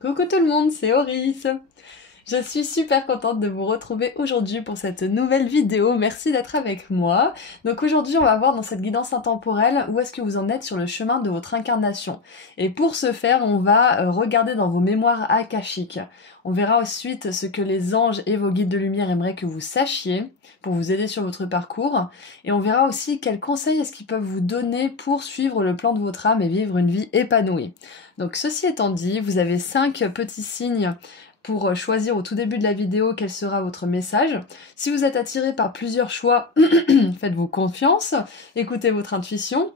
Coucou tout le monde, c'est Oris. Je suis super contente de vous retrouver aujourd'hui pour cette nouvelle vidéo. Merci d'être avec moi. Donc aujourd'hui, on va voir dans cette guidance intemporelle où est-ce que vous en êtes sur le chemin de votre incarnation. Et pour ce faire, on va regarder dans vos mémoires akashiques. On verra ensuite ce que les anges et vos guides de lumière aimeraient que vous sachiez pour vous aider sur votre parcours. Et on verra aussi quels conseils est-ce qu'ils peuvent vous donner pour suivre le plan de votre âme et vivre une vie épanouie. Donc ceci étant dit, vous avez 5 petits signes pour choisir au tout début de la vidéo quel sera votre message. Si vous êtes attiré par plusieurs choix, faites-vous confiance, écoutez votre intuition,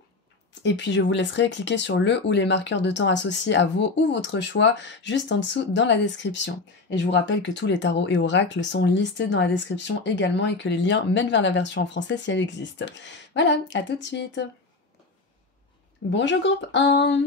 et puis je vous laisserai cliquer sur le ou les marqueurs de temps associés à vos ou votre choix juste en dessous dans la description. Et je vous rappelle que tous les tarots et oracles sont listés dans la description également et que les liens mènent vers la version en français si elle existe. Voilà, à tout de suite. Bonjour groupe 1.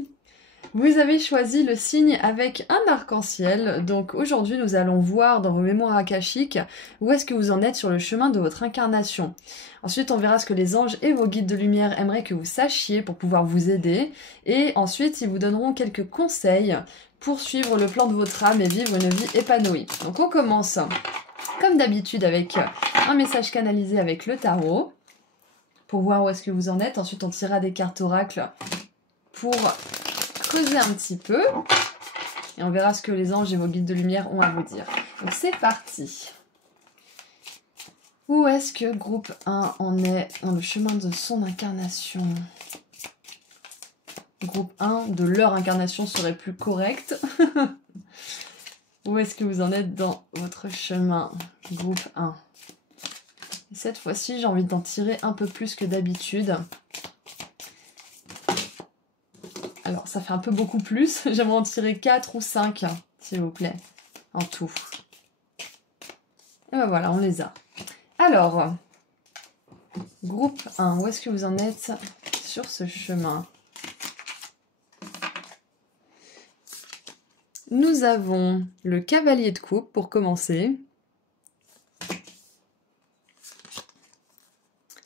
Vous avez choisi le signe avec un arc-en-ciel, donc aujourd'hui nous allons voir dans vos mémoires akashiques où est-ce que vous en êtes sur le chemin de votre incarnation. Ensuite on verra ce que les anges et vos guides de lumière aimeraient que vous sachiez pour pouvoir vous aider, et ensuite ils vous donneront quelques conseils pour suivre le plan de votre âme et vivre une vie épanouie. Donc on commence comme d'habitude avec un message canalisé avec le tarot pour voir où est-ce que vous en êtes. Ensuite on tirera des cartes oracles pour creuser un petit peu et on verra ce que les anges et vos guides de lumière ont à vous dire. Donc c'est parti. Où est-ce que groupe 1 en est dans le chemin de son incarnation? Groupe 1 de leur incarnation serait plus correct. Où est-ce que vous en êtes dans votre chemin? Groupe 1. Et cette fois-ci, j'ai envie d'en tirer un peu plus que d'habitude. Alors, ça fait un peu beaucoup plus. J'aimerais en tirer 4 ou 5, s'il vous plaît, en tout. Et ben voilà, on les a. Alors, groupe 1, où est-ce que vous en êtes sur ce chemin? Nous avons le cavalier de coupe pour commencer.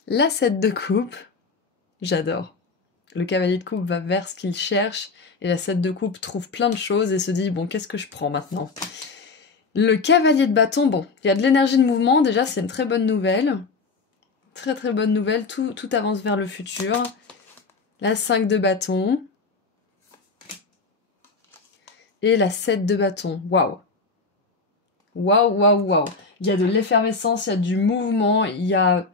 La 7 de coupe. J'adore. Le cavalier de coupe va vers ce qu'il cherche et la 7 de coupe trouve plein de choses et se dit bon, qu'est-ce que je prends maintenant? Le cavalier de bâton, bon, il y a de l'énergie de mouvement, déjà c'est une très bonne nouvelle. Très très bonne nouvelle, tout avance vers le futur. La 5 de bâton. Et la 7 de bâton, waouh. Waouh, waouh, waouh. Il y a de l'effervescence, il y a du mouvement, il y a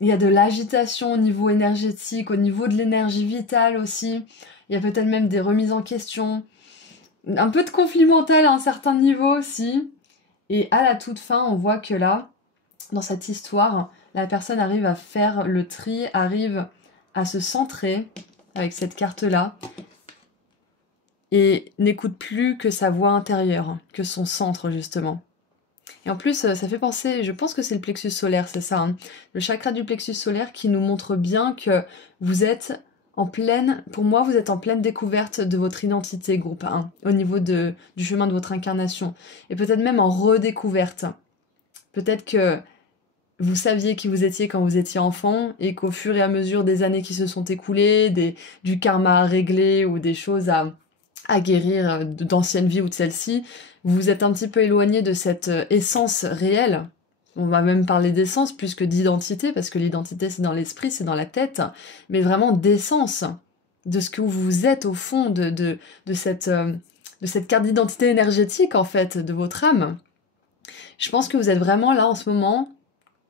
de l'agitation au niveau énergétique, au niveau de l'énergie vitale aussi. Il y a peut-être même des remises en question. Un peu de conflit mental à un certain niveau aussi. Et à la toute fin, on voit que là, dans cette histoire, la personne arrive à faire le tri, arrive à se centrer avec cette carte-là et n'écoute plus que sa voix intérieure, que son centre justement. Et en plus, ça fait penser, je pense que c'est le plexus solaire, c'est ça, hein, le chakra du plexus solaire qui nous montre bien que vous êtes en pleine, pour moi, vous êtes en pleine découverte de votre identité, groupe 1, au niveau du chemin de votre incarnation. Et peut-être même en redécouverte. Peut-être que vous saviez qui vous étiez quand vous étiez enfant et qu'au fur et à mesure des années qui se sont écoulées, du karma à régler ou des choses à guérir d'anciennes vies ou de celle-ci, vous vous êtes un petit peu éloigné de cette essence réelle. On va même parler d'essence plus que d'identité, parce que l'identité c'est dans l'esprit, c'est dans la tête, mais vraiment d'essence, de ce que vous êtes au fond de cette carte d'identité énergétique en fait, de votre âme. Je pense que vous êtes vraiment là en ce moment,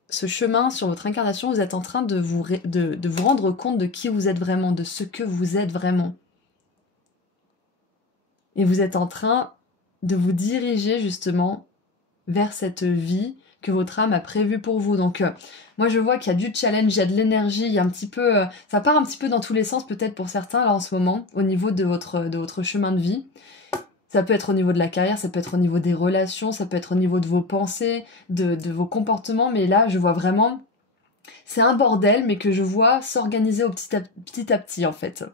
ce chemin sur votre incarnation, vous êtes en train de vous rendre compte de qui vous êtes vraiment, de ce que vous êtes vraiment. Et vous êtes en train de vous diriger justement vers cette vie que votre âme a prévue pour vous. Donc moi je vois qu'il y a du challenge, il y a de l'énergie, il y a un petit peu, ça part un petit peu dans tous les sens peut-être pour certains là en ce moment, au niveau de votre chemin de vie. Ça peut être au niveau de la carrière, ça peut être au niveau des relations, ça peut être au niveau de vos pensées, de vos comportements, mais là je vois vraiment, c'est un bordel, mais que je vois s'organiser petit à petit, en fait.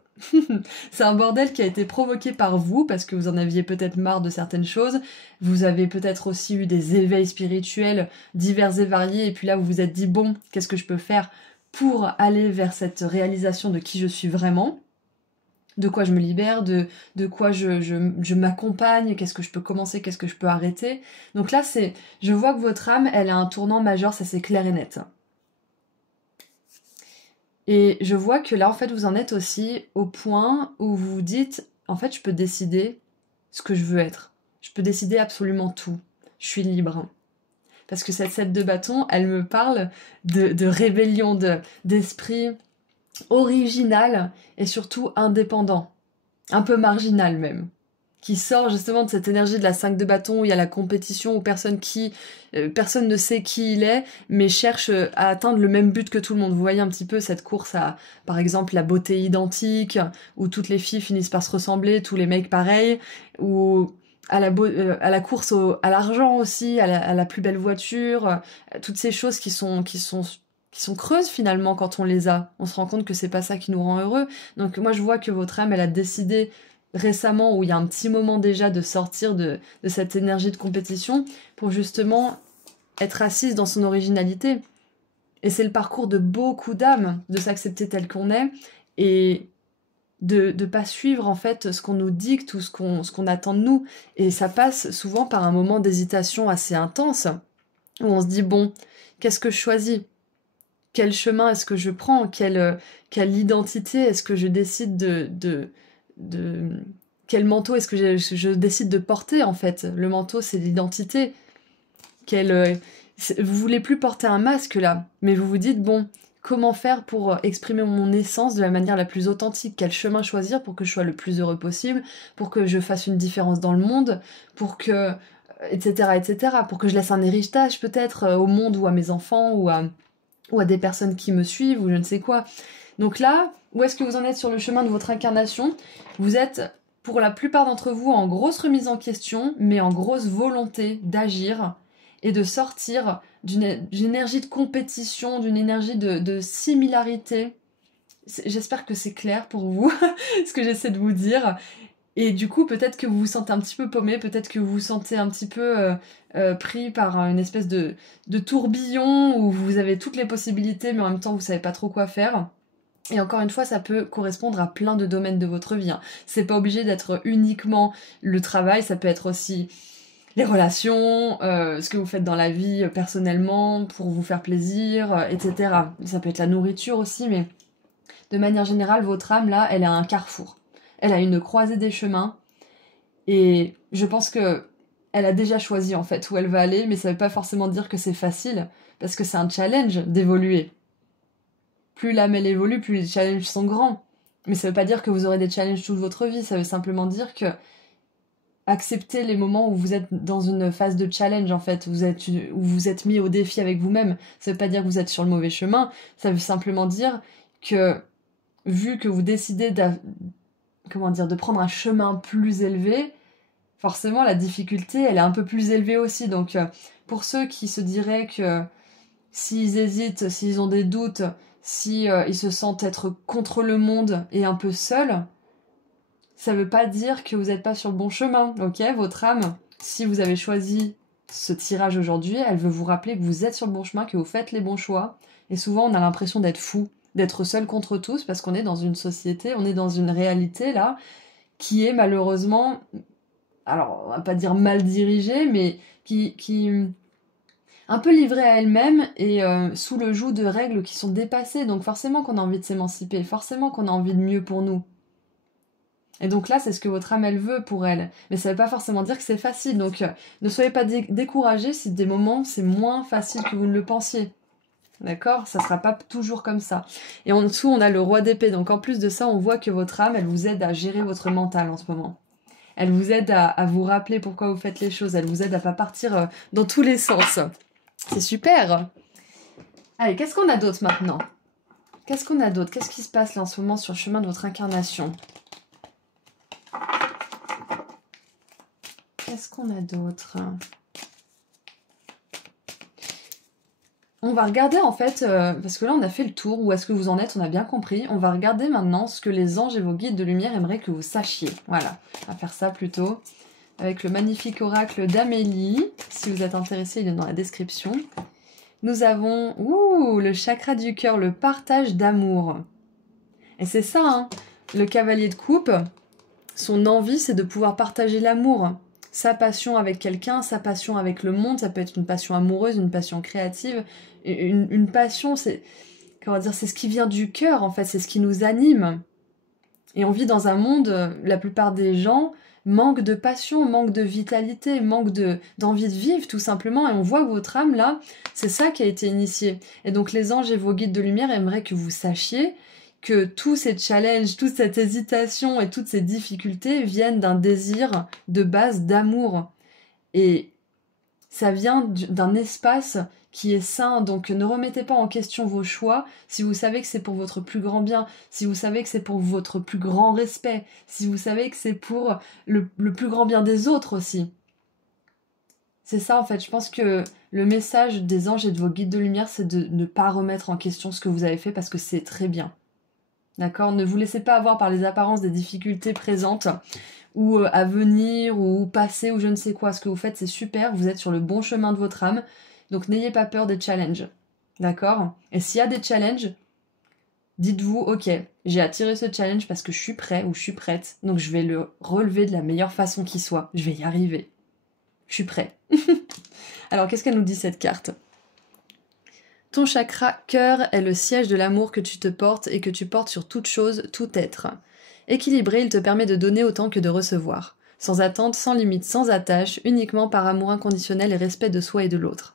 C'est un bordel qui a été provoqué par vous, parce que vous en aviez peut-être marre de certaines choses. Vous avez peut-être aussi eu des éveils spirituels divers et variés, et puis là, vous vous êtes dit, bon, qu'est-ce que je peux faire pour aller vers cette réalisation de qui je suis vraiment? de quoi je me libère, de quoi je m'accompagne, qu'est-ce que je peux commencer, qu'est-ce que je peux arrêter. Donc là, je vois que votre âme, elle a un tournant majeur, ça c'est clair et net. Et je vois que là, en fait, vous en êtes aussi au point où vous vous dites, en fait, je peux décider ce que je veux être. Je peux décider absolument tout. Je suis libre. Parce que cette 7 de bâton, elle me parle de rébellion, d'esprit original et surtout indépendant. Un peu marginal même. Qui sort justement de cette énergie de la 5 de bâton où il y a la compétition, où personne ne sait qui il est, mais cherche à atteindre le même but que tout le monde. Vous voyez un petit peu cette course à, par exemple, la beauté identique, où toutes les filles finissent par se ressembler, tous les mecs pareils, ou à la course à l'argent aussi, à la plus belle voiture, toutes ces choses qui sont creuses finalement quand on les a. On se rend compte que c'est pas ça qui nous rend heureux. Donc moi je vois que votre âme, elle a décidé récemment, où il y a un petit moment déjà, de sortir de cette énergie de compétition pour justement être assise dans son originalité. Et c'est le parcours de beaucoup d'âmes, de s'accepter tel qu'on est et de pas suivre en fait ce qu'on nous dicte ou ce qu'on attend de nous. Et ça passe souvent par un moment d'hésitation assez intense où on se dit bon, qu'est-ce que je choisis? Quel chemin est-ce que je prends? Quelle identité est-ce que je décide de quel manteau est-ce que je décide de porter en fait? Le manteau, c'est l'identité. Vous voulez plus porter un masque là, mais vous vous dites bon, comment faire pour exprimer mon essence de la manière la plus authentique? Quel chemin choisir pour que je sois le plus heureux possible, pour que je fasse une différence dans le monde, pour que etc etc, pour que je laisse un héritage peut-être au monde ou à mes enfants ou à des personnes qui me suivent ou je ne sais quoi. Donc là, où est-ce que vous en êtes sur le chemin de votre incarnation? Vous êtes, pour la plupart d'entre vous, en grosse remise en question, mais en grosse volonté d'agir et de sortir d'une énergie de compétition, d'une énergie de similarité. J'espère que c'est clair pour vous, ce que j'essaie de vous dire. Et du coup, peut-être que vous vous sentez un petit peu paumé, peut-être que vous vous sentez un petit peu pris par une espèce de tourbillon où vous avez toutes les possibilités, mais en même temps, vous savez pas trop quoi faire. Et encore une fois, ça peut correspondre à plein de domaines de votre vie. Hein. C'est pas obligé d'être uniquement le travail, ça peut être aussi les relations, ce que vous faites dans la vie personnellement pour vous faire plaisir, etc. Ça peut être la nourriture aussi, mais de manière générale, votre âme là, elle est à un carrefour. Elle a une croisée des chemins et je pense que elle a déjà choisi en fait où elle va aller, mais ça veut pas forcément dire que c'est facile parce que c'est un challenge d'évoluer. Plus l'âme elle évolue, plus les challenges sont grands. Mais ça veut pas dire que vous aurez des challenges toute votre vie, ça veut simplement dire que acceptez les moments où vous êtes dans une phase de challenge en fait, où vous êtes mis au défi avec vous-même. Ça veut pas dire que vous êtes sur le mauvais chemin, ça veut simplement dire que vu que vous décidez de prendre un chemin plus élevé, forcément la difficulté elle est un peu plus élevée aussi. Donc pour ceux qui se diraient que s'ils hésitent, s'ils ont des doutes, si ils se sentent être contre le monde et un peu seuls, ça veut pas dire que vous n'êtes pas sur le bon chemin, ok? Votre âme, si vous avez choisi ce tirage aujourd'hui, elle veut vous rappeler que vous êtes sur le bon chemin, que vous faites les bons choix. Et souvent, on a l'impression d'être fou, d'être seul contre tous, parce qu'on est dans une société, on est dans une réalité, là, qui est malheureusement, alors, on va pas dire mal dirigée, mais qui un peu livrée à elle-même et sous le joug de règles qui sont dépassées. Donc forcément qu'on a envie de s'émanciper, forcément qu'on a envie de mieux pour nous. Et donc là, c'est ce que votre âme, elle veut pour elle. Mais ça veut pas forcément dire que c'est facile. Donc ne soyez pas découragés si des moments, c'est moins facile que vous ne le pensiez. D'accord? Ça sera pas toujours comme ça. Et en dessous, on a le roi d'épée. Donc en plus de ça, on voit que votre âme, elle vous aide à gérer votre mental en ce moment. Elle vous aide à vous rappeler pourquoi vous faites les choses. Elle vous aide à pas partir dans tous les sens. C'est super! Allez, qu'est-ce qu'on a d'autre maintenant? Qu'est-ce qu'on a d'autre? Qu'est-ce qui se passe là en ce moment sur le chemin de votre incarnation? Qu'est-ce qu'on a d'autre? On va regarder en fait, parce que là on a fait le tour, où est-ce que vous en êtes, on a bien compris. On va regarder maintenant ce que les anges et vos guides de lumière aimeraient que vous sachiez. Voilà, on va faire ça plutôt. Avec le magnifique oracle d'Amélie. Si vous êtes intéressé, il est dans la description. Nous avons le chakra du cœur, le partage d'amour. Et c'est ça, hein. le cavalier de coupe, son envie, c'est de pouvoir partager l'amour. Sa passion avec quelqu'un, sa passion avec le monde, ça peut être une passion amoureuse, une passion créative. Une passion, c'est, comment dire, c'est ce qui vient du cœur, en fait, c'est ce qui nous anime. Et on vit dans un monde, la plupart des gens manquent de passion, manquent de vitalité, manquent d'envie de vivre, tout simplement. Et on voit que votre âme, là, c'est ça qui a été initié. Et donc les anges et vos guides de lumière aimeraient que vous sachiez que tous ces challenges, toute cette hésitation et toutes ces difficultés viennent d'un désir de base d'amour. Et ça vient d'un espace qui est sain, donc ne remettez pas en question vos choix si vous savez que c'est pour votre plus grand bien, si vous savez que c'est pour votre plus grand respect, si vous savez que c'est pour le plus grand bien des autres aussi. C'est ça en fait, je pense que le message des anges et de vos guides de lumière, c'est de ne pas remettre en question ce que vous avez fait parce que c'est très bien. D'accord ? Ne vous laissez pas avoir par les apparences des difficultés présentes ou à venir, ou passer, ou je ne sais quoi. Ce que vous faites, c'est super, vous êtes sur le bon chemin de votre âme, donc n'ayez pas peur des challenges. D'accord ? Et s'il y a des challenges, dites-vous, ok, j'ai attiré ce challenge parce que je suis prêt ou je suis prête, donc je vais le relever de la meilleure façon qui soit. Je vais y arriver. Je suis prêt. Alors, qu'est-ce qu'elle nous dit cette carte ? Ton chakra cœur est le siège de l'amour que tu te portes et que tu portes sur toute chose, tout être. Équilibré, il te permet de donner autant que de recevoir. Sans attente, sans limite, sans attache, uniquement par amour inconditionnel et respect de soi et de l'autre.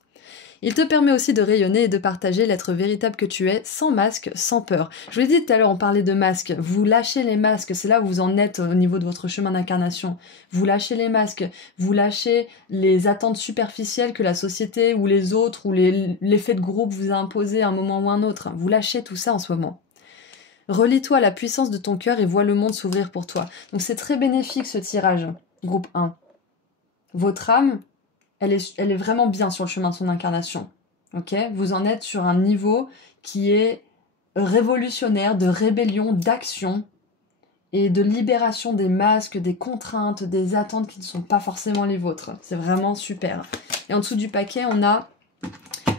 Il te permet aussi de rayonner et de partager l'être véritable que tu es, sans masque, sans peur. Je vous l'ai dit tout à l'heure, on parlait de masques. Vous lâchez les masques, c'est là où vous en êtes au niveau de votre chemin d'incarnation. Vous lâchez les masques, vous lâchez les attentes superficielles que la société ou les autres ou l'effet de groupe vous a imposé à un moment ou un autre. Vous lâchez tout ça en ce moment. Relie-toi à la puissance de ton cœur et vois le monde s'ouvrir pour toi. Donc c'est très bénéfique ce tirage, groupe 1. Votre âme, elle est vraiment bien sur le chemin de son incarnation. Ok ? Vous en êtes sur un niveau qui est révolutionnaire, de rébellion, d'action et de libération des masques, des contraintes, des attentes qui ne sont pas forcément les vôtres. C'est vraiment super. Et en dessous du paquet, on a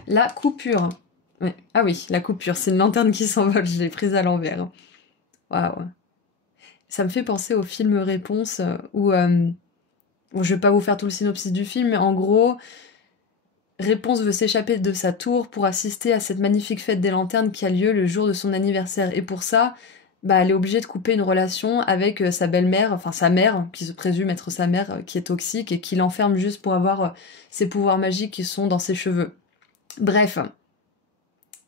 la coupure. Ouais. Ah oui, la coupure, c'est une lanterne qui s'envole, je l'ai prise à l'envers. Waouh. Ça me fait penser au film Réponse où... Bon, je vais pas vous faire tout le synopsis du film, mais en gros, Réponse veut s'échapper de sa tour pour assister à cette magnifique fête des lanternes qui a lieu le jour de son anniversaire. Et pour ça, elle est obligée de couper une relation avec sa belle-mère, enfin sa mère, qui se présume être sa mère, qui est toxique et qui l'enferme juste pour avoir ses pouvoirs magiques qui sont dans ses cheveux. Bref,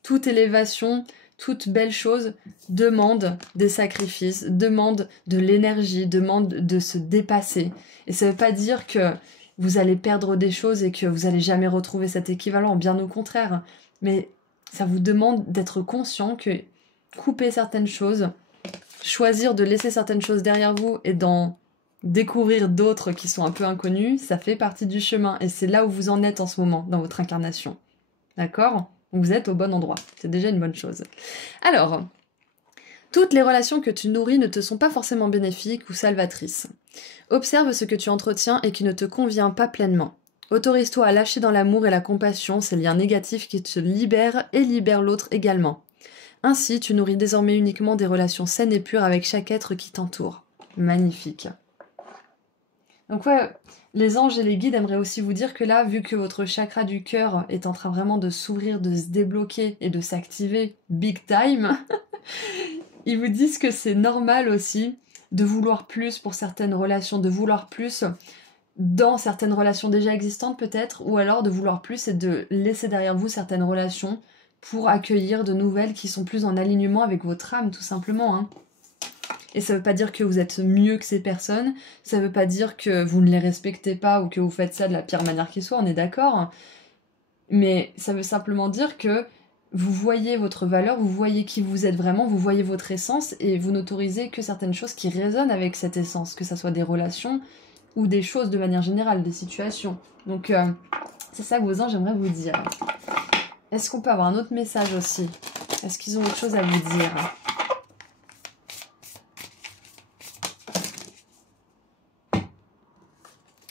toute élévation, toute belle chose demande des sacrifices, demande de l'énergie, demande de se dépasser. Et ça ne veut pas dire que vous allez perdre des choses et que vous n'allez jamais retrouver cet équivalent, bien au contraire. Mais ça vous demande d'être conscient que couper certaines choses, choisir de laisser certaines choses derrière vous et d'en découvrir d'autres qui sont un peu inconnues, ça fait partie du chemin. Et c'est là où vous en êtes en ce moment, dans votre incarnation. D'accord ? Vous êtes au bon endroit. C'est déjà une bonne chose. Alors, toutes les relations que tu nourris ne te sont pas forcément bénéfiques ou salvatrices. Observe ce que tu entretiens et qui ne te convient pas pleinement. Autorise-toi à lâcher dans l'amour et la compassion ces liens négatifs qui te libèrent et libèrent l'autre également. Ainsi, tu nourris désormais uniquement des relations saines et pures avec chaque être qui t'entoure. Magnifique. Donc ouais, les anges et les guides aimeraient aussi vous dire que là, vu que votre chakra du cœur est en train vraiment de s'ouvrir, de se débloquer et de s'activer big time, ils vous disent que c'est normal aussi de vouloir plus pour certaines relations, de vouloir plus dans certaines relations déjà existantes peut-être, ou alors de vouloir plus et de laisser derrière vous certaines relations pour accueillir de nouvelles qui sont plus en alignement avec votre âme, tout simplement, hein. Et ça veut pas dire que vous êtes mieux que ces personnes, ça veut pas dire que vous ne les respectez pas ou que vous faites ça de la pire manière qui soit, on est d'accord. Mais ça veut simplement dire que vous voyez votre valeur, vous voyez qui vous êtes vraiment, vous voyez votre essence et vous n'autorisez que certaines choses qui résonnent avec cette essence, que ça soit des relations ou des choses de manière générale, des situations. Donc c'est ça que vos anges j'aimerais vous dire. Est-ce qu'on peut avoir un autre message aussi ? Est-ce qu'ils ont autre chose à vous dire ?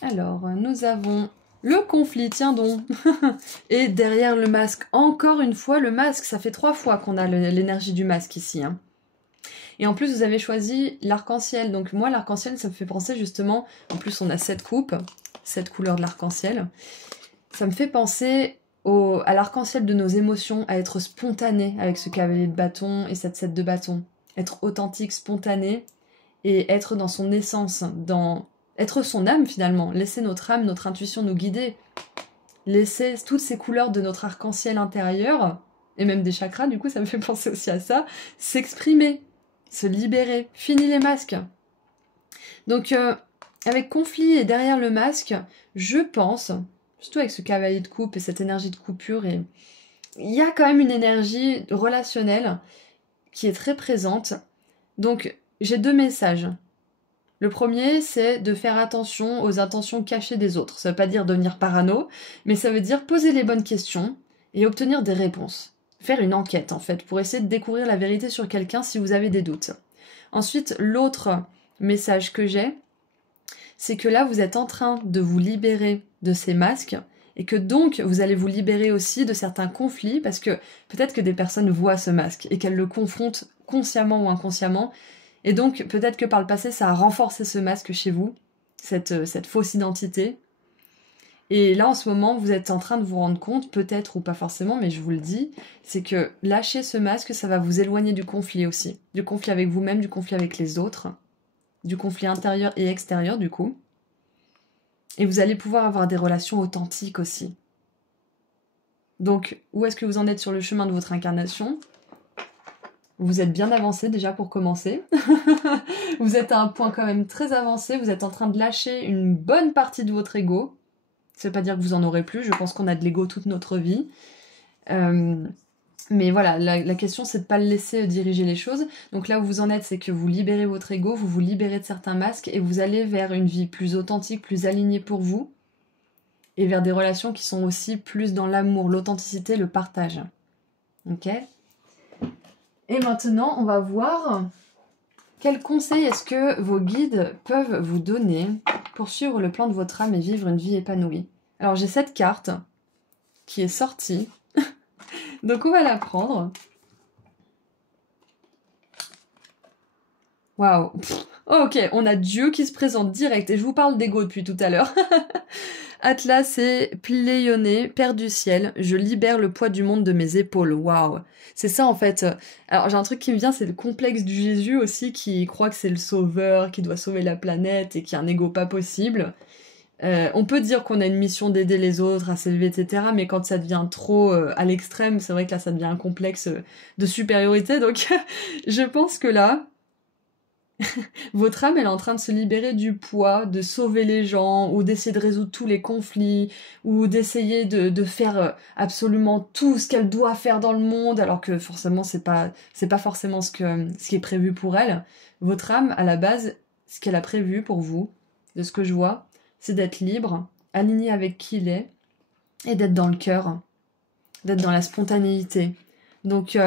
Alors, nous avons le conflit, tiens donc. Et derrière le masque, encore une fois le masque, ça fait 3 fois qu'on a l'énergie du masque ici, hein. Et en plus, vous avez choisi l'arc-en-ciel. Donc moi, l'arc-en-ciel, ça me fait penser justement... En plus, on a 7 coupes, 7 couleurs de l'arc-en-ciel. Ça me fait penser à l'arc-en-ciel de nos émotions, à être spontané avec ce cavalier de bâton et cette 7 de bâton. Être authentique, spontané, et être dans son essence, être son âme finalement. Laisser notre âme, notre intuition nous guider. Laisser toutes ces couleurs de notre arc-en-ciel intérieur, et même des chakras, du coup, ça me fait penser aussi à ça, s'exprimer, se libérer. Fini les masques. Donc, avec conflit et derrière le masque, je pense, surtout avec ce cavalier de coupe et cette énergie de coupure, et il y a quand même une énergie relationnelle qui est très présente. Donc, j'ai 2 messages. Le premier, c'est de faire attention aux intentions cachées des autres. Ça veut pas dire devenir parano, mais ça veut dire poser les bonnes questions et obtenir des réponses. Faire une enquête, en fait, pour essayer de découvrir la vérité sur quelqu'un si vous avez des doutes. Ensuite, l'autre message que j'ai, c'est que là, vous êtes en train de vous libérer de ces masques et que donc, vous allez vous libérer aussi de certains conflits parce que peut-être que des personnes voient ce masque et qu'elles le confrontent consciemment ou inconsciemment. Et donc, peut-être que par le passé, ça a renforcé ce masque chez vous, cette fausse identité. Et là, en ce moment, vous êtes en train de vous rendre compte, peut-être ou pas forcément, mais je vous le dis, c'est que lâcher ce masque, ça va vous éloigner du conflit aussi. Du conflit avec vous-même, du conflit avec les autres, du conflit intérieur et extérieur, du coup. Et vous allez pouvoir avoir des relations authentiques aussi. Donc, où est-ce que vous en êtes sur le chemin de votre incarnation ? Vous êtes bien avancé déjà pour commencer. Vous êtes à un point quand même très avancé. Vous êtes en train de lâcher une bonne partie de votre ego. Ça veut pas dire que vous en aurez plus. Je pense qu'on a de l'ego toute notre vie. Mais voilà, la question c'est de pas le laisser diriger les choses. Donc là où vous en êtes, c'est que vous libérez votre ego, vous vous libérez de certains masques et vous allez vers une vie plus authentique, plus alignée pour vous. Et vers des relations qui sont aussi plus dans l'amour, l'authenticité, le partage. Ok ? Et maintenant, on va voir quels conseils est-ce que vos guides peuvent vous donner pour suivre le plan de votre âme et vivre une vie épanouie. Alors, j'ai cette carte qui est sortie. Donc, on va la prendre. Waouh. Ok, on a Dieu qui se présente direct. Et je vous parle d'ego depuis tout à l'heure. Atlas et Pléioné, Père du ciel, je libère le poids du monde de mes épaules. Waouh. C'est ça en fait. Alors j'ai un truc qui me vient, c'est le complexe du Jésus aussi, qui croit que c'est le sauveur, qui doit sauver la planète et qui a un ego pas possible. On peut dire qu'on a une mission d'aider les autres à s'élever, etc. Mais quand ça devient trop à l'extrême, c'est vrai que là ça devient un complexe de supériorité. Donc je pense que là, votre âme, elle est en train de se libérer du poids, de sauver les gens, ou d'essayer de résoudre tous les conflits, ou d'essayer de faire absolument tout ce qu'elle doit faire dans le monde, alors que forcément, c'est pas forcément ce qui est prévu pour elle. Votre âme, à la base, ce qu'elle a prévu pour vous, de ce que je vois, c'est d'être libre, aligné avec qui il est, et d'être dans le cœur, d'être dans la spontanéité. Donc,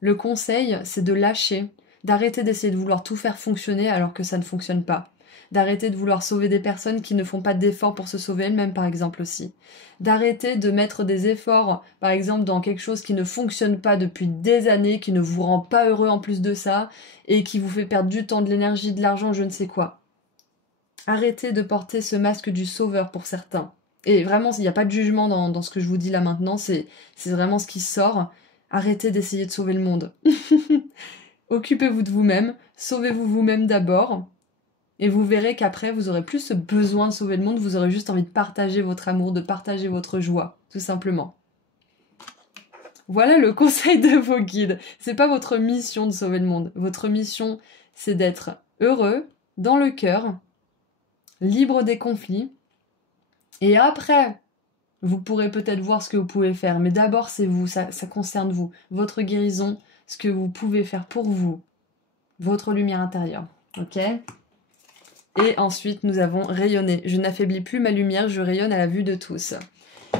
le conseil, c'est de lâcher, d'arrêter d'essayer de vouloir tout faire fonctionner alors que ça ne fonctionne pas. D'arrêter de vouloir sauver des personnes qui ne font pas d'efforts pour se sauver elles-mêmes, par exemple, aussi. D'arrêter de mettre des efforts, par exemple, dans quelque chose qui ne fonctionne pas depuis des années, qui ne vous rend pas heureux en plus de ça, et qui vous fait perdre du temps, de l'énergie, de l'argent, je ne sais quoi. Arrêtez de porter ce masque du sauveur pour certains. Et vraiment, il n'y a pas de jugement dans ce que je vous dis là maintenant, c'est vraiment ce qui sort. Arrêtez d'essayer de sauver le monde. Occupez-vous de vous-même, sauvez-vous vous-même d'abord, et vous verrez qu'après, vous aurez plus ce besoin de sauver le monde, vous aurez juste envie de partager votre amour, de partager votre joie, tout simplement. Voilà le conseil de vos guides. C'est pas votre mission de sauver le monde. Votre mission, c'est d'être heureux, dans le cœur, libre des conflits, et après, vous pourrez peut-être voir ce que vous pouvez faire, mais d'abord, c'est vous, ça concerne vous, votre guérison, ce que vous pouvez faire pour vous, votre lumière intérieure, ok ? Et ensuite, nous avons rayonné. Je n'affaiblis plus ma lumière, je rayonne à la vue de tous.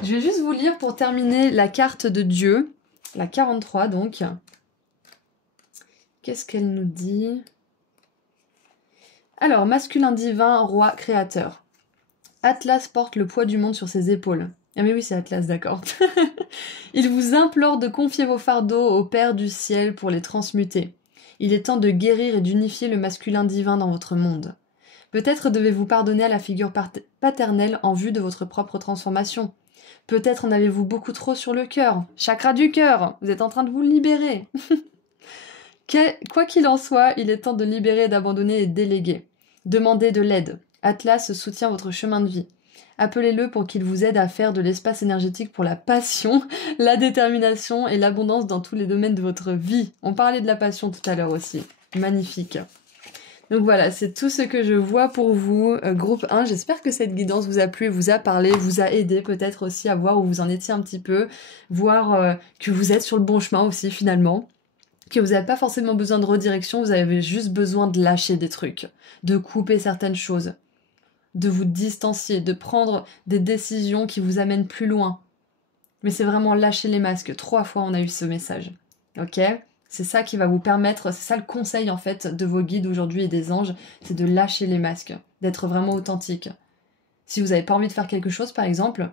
Je vais juste vous lire pour terminer la carte de Dieu, la 43 donc. Qu'est-ce qu'elle nous dit ? Alors, masculin divin, roi créateur. Atlas porte le poids du monde sur ses épaules. Ah mais oui, c'est Atlas, d'accord. Il vous implore de confier vos fardeaux au Père du ciel pour les transmuter. Il est temps de guérir et d'unifier le masculin divin dans votre monde. Peut-être devez-vous pardonner à la figure paternelle en vue de votre propre transformation. Peut-être en avez-vous beaucoup trop sur le cœur. Chakra du cœur, vous êtes en train de vous libérer. Quoi qu'il en soit, il est temps de libérer, d'abandonner et de déléguer. Demandez de l'aide. Atlas soutient votre chemin de vie. Appelez-le pour qu'il vous aide à faire de l'espace énergétique pour la passion, la détermination et l'abondance dans tous les domaines de votre vie. On parlait de la passion tout à l'heure aussi. Magnifique. Donc voilà, c'est tout ce que je vois pour vous, groupe 1. J'espère que cette guidance vous a plu, vous a parlé, vous a aidé peut-être aussi à voir où vous en étiez un petit peu, voir que vous êtes sur le bon chemin aussi finalement, que vous n'avez pas forcément besoin de redirection, vous avez juste besoin de lâcher des trucs, de couper certaines choses, de vous distancier, de prendre des décisions qui vous amènent plus loin. Mais c'est vraiment lâcher les masques. 3 fois on a eu ce message. Ok ? C'est ça qui va vous permettre, c'est ça le conseil en fait de vos guides aujourd'hui et des anges, c'est de lâcher les masques, d'être vraiment authentique. Si vous n'avez pas envie de faire quelque chose par exemple,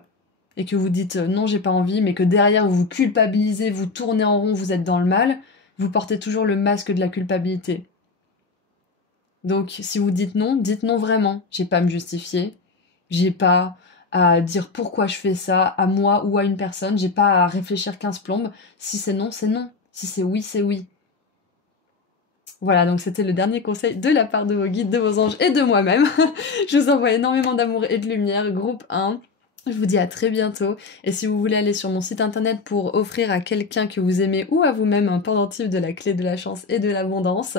et que vous dites non j'ai pas envie, mais que derrière vous vous culpabilisez, vous tournez en rond, vous êtes dans le mal, vous portez toujours le masque de la culpabilité. Donc si vous dites non vraiment. J'ai pas à me justifier, j'ai pas à dire pourquoi je fais ça à moi ou à une personne, j'ai pas à réfléchir 15 plombes. Si c'est non, c'est non. Si c'est oui, c'est oui. Voilà, donc c'était le dernier conseil de la part de vos guides, de vos anges et de moi-même. Je vous envoie énormément d'amour et de lumière, groupe 1. Je vous dis à très bientôt. Et si vous voulez aller sur mon site internet pour offrir à quelqu'un que vous aimez ou à vous-même un pendentif de la clé de la chance et de l'abondance,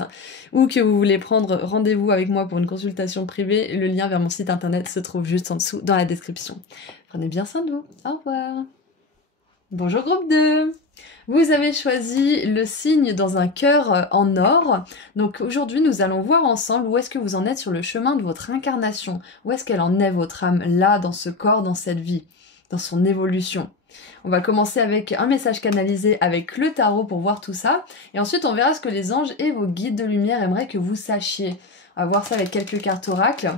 ou que vous voulez prendre rendez-vous avec moi pour une consultation privée, le lien vers mon site internet se trouve juste en dessous dans la description. Prenez bien soin de vous. Au revoir. Bonjour groupe 2. Vous avez choisi le signe dans un cœur en or. Donc aujourd'hui, nous allons voir ensemble où est-ce que vous en êtes sur le chemin de votre incarnation. Où est-ce qu'elle en est, votre âme, là, dans ce corps, dans cette vie, dans son évolution. On va commencer avec un message canalisé avec le tarot pour voir tout ça. Et ensuite, on verra ce que les anges et vos guides de lumière aimeraient que vous sachiez. On va voir ça avec quelques cartes oracles.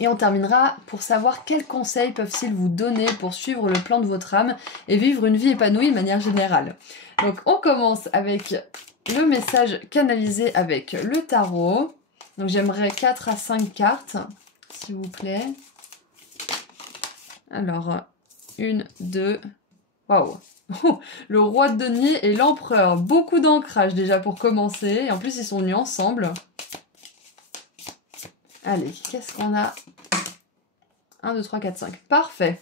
Et on terminera pour savoir quels conseils peuvent-ils vous donner pour suivre le plan de votre âme et vivre une vie épanouie de manière générale. Donc on commence avec le message canalisé avec le tarot. Donc j'aimerais 4 à 5 cartes, s'il vous plaît. Alors, 1, 2... Waouh. Le roi de denier et l'empereur. Beaucoup d'ancrage déjà pour commencer. Et en plus, ils sont venus ensemble. Allez, qu'est-ce qu'on a? 1, 2, 3, 4, 5. Parfait.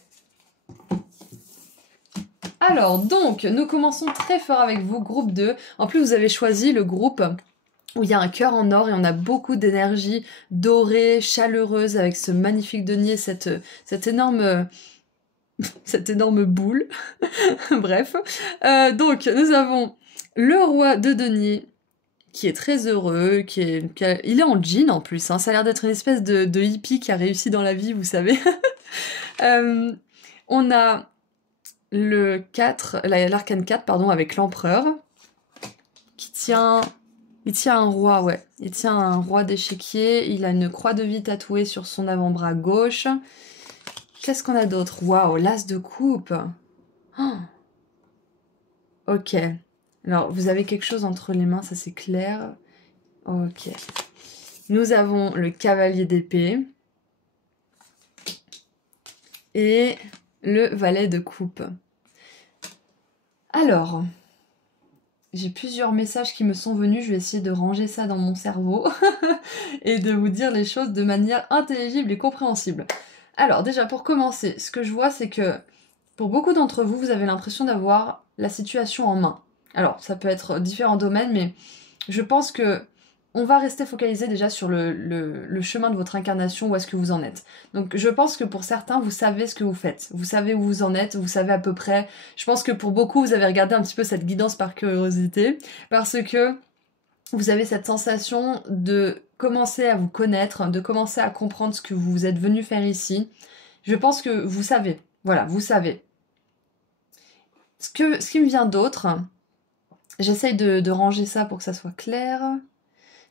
Alors, donc, nous commençons très fort avec vous, groupe 2. En plus, vous avez choisi le groupe où il y a un cœur en or et on a beaucoup d'énergie dorée, chaleureuse, avec ce magnifique denier, cette énorme boule. Bref. Donc, nous avons le roi de denier, qui est très heureux, il est en jean en plus, hein. Ça a l'air d'être une espèce de hippie qui a réussi dans la vie, vous savez. On a le 4, l'arcane 4, pardon, avec l'empereur, qui tient... Il tient un roi, ouais. Il tient un roi d'échiquier, il a une croix de vie tatouée sur son avant-bras gauche. Qu'est-ce qu'on a d'autre? Waouh, l'as de coupe. Oh. Ok. Alors, vous avez quelque chose entre les mains, ça c'est clair. Ok. Nous avons le cavalier d'épée. Et le valet de coupe. Alors, j'ai plusieurs messages qui me sont venus. Je vais essayer de ranger ça dans mon cerveau. Et de vous dire les choses de manière intelligible et compréhensible. Alors, déjà, pour commencer, ce que je vois, c'est que pour beaucoup d'entre vous, vous avez l'impression d'avoir la situation en main. Alors, ça peut être différents domaines, mais je pense que on va rester focalisé déjà sur le chemin de votre incarnation, où est-ce que vous en êtes. Donc, je pense que pour certains, vous savez ce que vous faites. Vous savez où vous en êtes, vous savez à peu près. Je pense que pour beaucoup, vous avez regardé un petit peu cette guidance par curiosité, parce que vous avez cette sensation de commencer à vous connaître, de commencer à comprendre ce que vous êtes venu faire ici. Je pense que vous savez. Voilà, vous savez. Ce qui me vient d'autre... J'essaye de ranger ça pour que ça soit clair.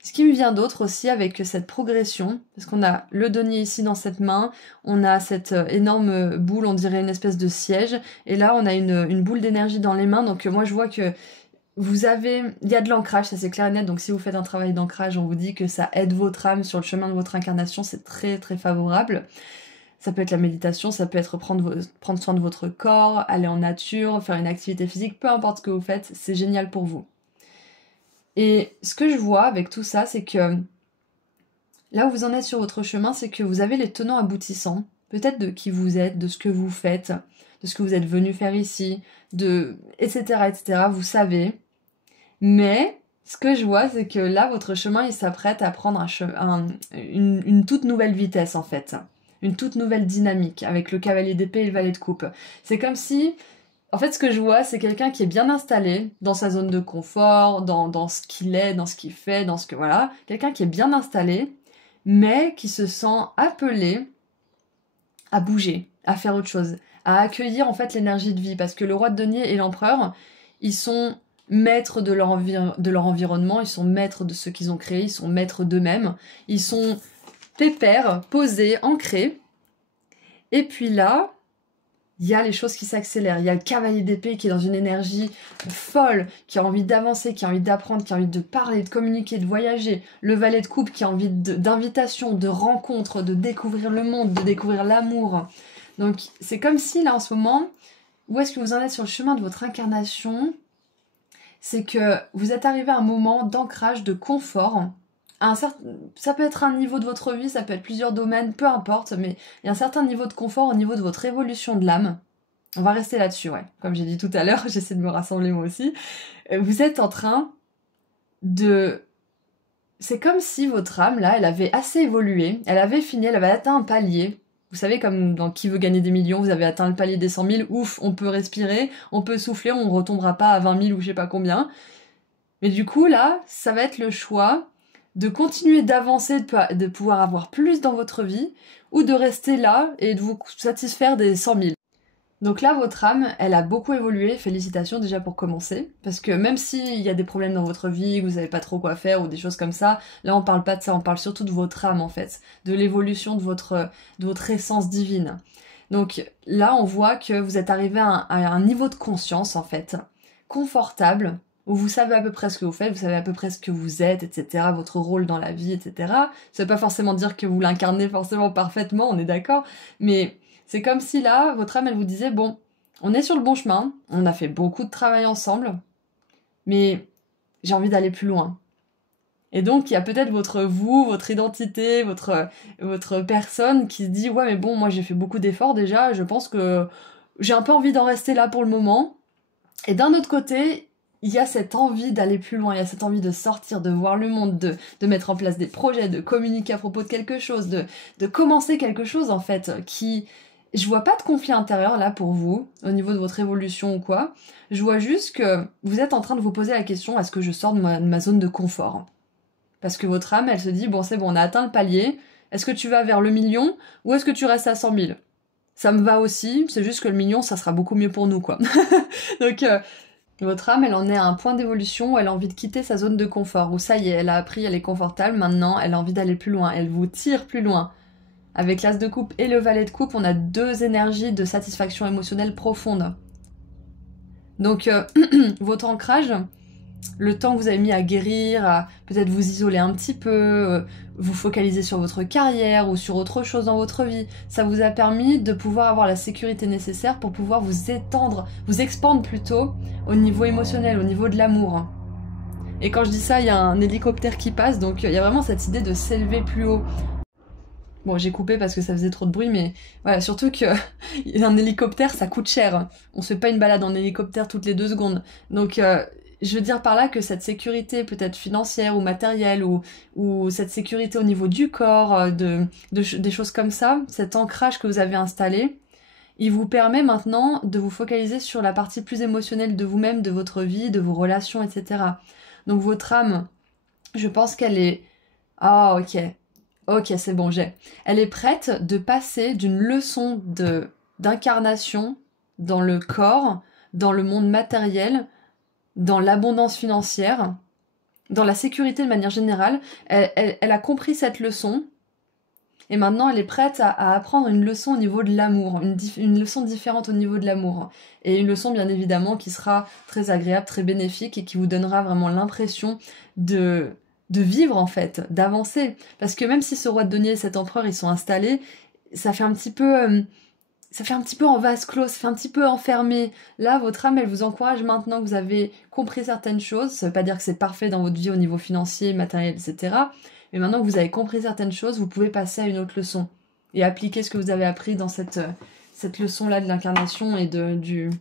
Ce qui me vient d'autre aussi avec cette progression, parce qu'on a le denier ici dans cette main, on a cette énorme boule, on dirait une espèce de siège, et là on a une boule d'énergie dans les mains, donc moi je vois que il y a de l'ancrage, ça c'est clair et net, donc si vous faites un travail d'ancrage, on vous dit que ça aide votre âme sur le chemin de votre incarnation, c'est très très favorable. Ça peut être la méditation, ça peut être prendre soin de votre corps, aller en nature, faire une activité physique, peu importe ce que vous faites, c'est génial pour vous. Et ce que je vois avec tout ça, c'est que là où vous en êtes sur votre chemin, c'est que vous avez les tenants aboutissants, peut-être de qui vous êtes, de ce que vous faites, de ce que vous êtes venu faire ici, etc., etc., vous savez. Mais ce que je vois, c'est que là, votre chemin, il s'apprête à prendre une toute nouvelle vitesse, en fait. Une toute nouvelle dynamique, avec le cavalier d'épée et le valet de coupe. C'est comme si... En fait, ce que je vois, c'est quelqu'un qui est bien installé dans sa zone de confort, dans ce qu'il est, dans ce qu'il fait, dans ce que... Voilà. Quelqu'un qui est bien installé, mais qui se sent appelé à bouger, à faire autre chose, à accueillir, en fait, l'énergie de vie. Parce que le roi de denier et l'empereur, ils sont maîtres de leur environnement, ils sont maîtres de ce qu'ils ont créé, ils sont maîtres d'eux-mêmes, ils sont pépères, posés, ancrés. Et puis là, il y a les choses qui s'accélèrent. Il y a le cavalier d'épée qui est dans une énergie folle, qui a envie d'avancer, qui a envie d'apprendre, qui a envie de parler, de communiquer, de voyager. Le valet de coupe qui a envie d'invitation, de rencontre, de découvrir le monde, de découvrir l'amour. Donc c'est comme si là en ce moment, où est-ce que vous en êtes sur le chemin de votre incarnation ? C'est que vous êtes arrivé à un moment d'ancrage, de confort. Ça peut être un niveau de votre vie, ça peut être plusieurs domaines, peu importe, mais il y a un certain niveau de confort au niveau de votre évolution de l'âme. On va rester là-dessus, ouais. Comme j'ai dit tout à l'heure, j'essaie de me rassembler moi aussi. Vous êtes en train de... C'est comme si votre âme, là, elle avait assez évolué, elle avait fini, elle avait atteint un palier. Vous savez, comme dans Qui veut gagner des millions, vous avez atteint le palier des 100 000, ouf, on peut respirer, on peut souffler, on ne retombera pas à 20 000 ou je sais pas combien. Mais du coup, là, ça va être le choix de continuer d'avancer, de pouvoir avoir plus dans votre vie, ou de rester là et de vous satisfaire des 100 000. Donc là, votre âme, elle a beaucoup évolué, félicitations déjà pour commencer, parce que même s'il y a des problèmes dans votre vie, que vous savez pas trop quoi faire, ou des choses comme ça, là on parle pas de ça, on parle surtout de votre âme en fait, de l'évolution de votre essence divine. Donc là, on voit que vous êtes arrivé à un niveau de conscience en fait, confortable, où vous savez à peu près ce que vous faites, vous savez à peu près ce que vous êtes, etc., votre rôle dans la vie, etc. Ça veut pas forcément dire que vous l'incarnez forcément parfaitement, on est d'accord, mais c'est comme si là, votre âme, elle vous disait, bon, on est sur le bon chemin, on a fait beaucoup de travail ensemble, mais j'ai envie d'aller plus loin. Et donc, il y a peut-être votre identité, votre personne qui se dit, ouais, mais bon, moi j'ai fait beaucoup d'efforts déjà, je pense que j'ai un peu envie d'en rester là pour le moment. Et d'un autre côté, il y a cette envie d'aller plus loin, il y a cette envie de sortir, de voir le monde, de mettre en place des projets, de communiquer à propos de quelque chose, de commencer quelque chose en fait, qui... Je vois pas de conflit intérieur là pour vous, au niveau de votre évolution ou quoi. Je vois juste que vous êtes en train de vous poser la question, est-ce que je sors de ma zone de confort ? Parce que votre âme, elle se dit, bon c'est bon, on a atteint le palier, est-ce que tu vas vers le million ou est-ce que tu restes à 100 000 ? Ça me va aussi, c'est juste que le million, ça sera beaucoup mieux pour nous quoi. Donc votre âme, elle en est à un point d'évolution où elle a envie de quitter sa zone de confort, où ça y est, elle a appris, elle est confortable, maintenant elle a envie d'aller plus loin, elle vous tire plus loin. Avec l'as de coupe et le valet de coupe, on a deux énergies de satisfaction émotionnelle profonde. Donc, votre ancrage, le temps que vous avez mis à guérir, à peut-être vous isoler un petit peu, vous focaliser sur votre carrière ou sur autre chose dans votre vie, ça vous a permis de pouvoir avoir la sécurité nécessaire pour pouvoir vous étendre, vous expandre plutôt au niveau émotionnel, au niveau de l'amour. Et quand je dis ça, il y a un hélicoptère qui passe, donc il y a vraiment cette idée de s'élever plus haut. Bon, j'ai coupé parce que ça faisait trop de bruit, mais voilà, surtout que un hélicoptère, ça coûte cher. On se fait pas une balade en hélicoptère toutes les 2 secondes. Donc, je veux dire par là que cette sécurité peut-être financière ou matérielle, ou cette sécurité au niveau du corps, des choses comme ça, cet ancrage que vous avez installé, il vous permet maintenant de vous focaliser sur la partie plus émotionnelle de vous-même, de votre vie, de vos relations, etc. Donc votre âme, je pense qu'elle est... Ah, ok. Ok, c'est bon, j'ai. Elle est prête de passer d'une leçon d'incarnation dans le corps, dans le monde matériel, dans l'abondance financière, dans la sécurité de manière générale. Elle a compris cette leçon Et maintenant, elle est prête à apprendre une leçon au niveau de l'amour, une leçon différente au niveau de l'amour. Et une leçon, bien évidemment, qui sera très agréable, très bénéfique et qui vous donnera vraiment l'impression de vivre, en fait, d'avancer. Parce que même si ce roi de denier et cet empereur, ils sont installés, ça fait un petit peu... ça fait un petit peu en vase clos, ça fait un petit peu enfermé. Là, votre âme, elle vous encourage maintenant que vous avez compris certaines choses. Ça veut pas dire que c'est parfait dans votre vie au niveau financier, matériel, etc. Mais maintenant que vous avez compris certaines choses, vous pouvez passer à une autre leçon. Et appliquer ce que vous avez appris dans cette leçon-là de l'incarnation et du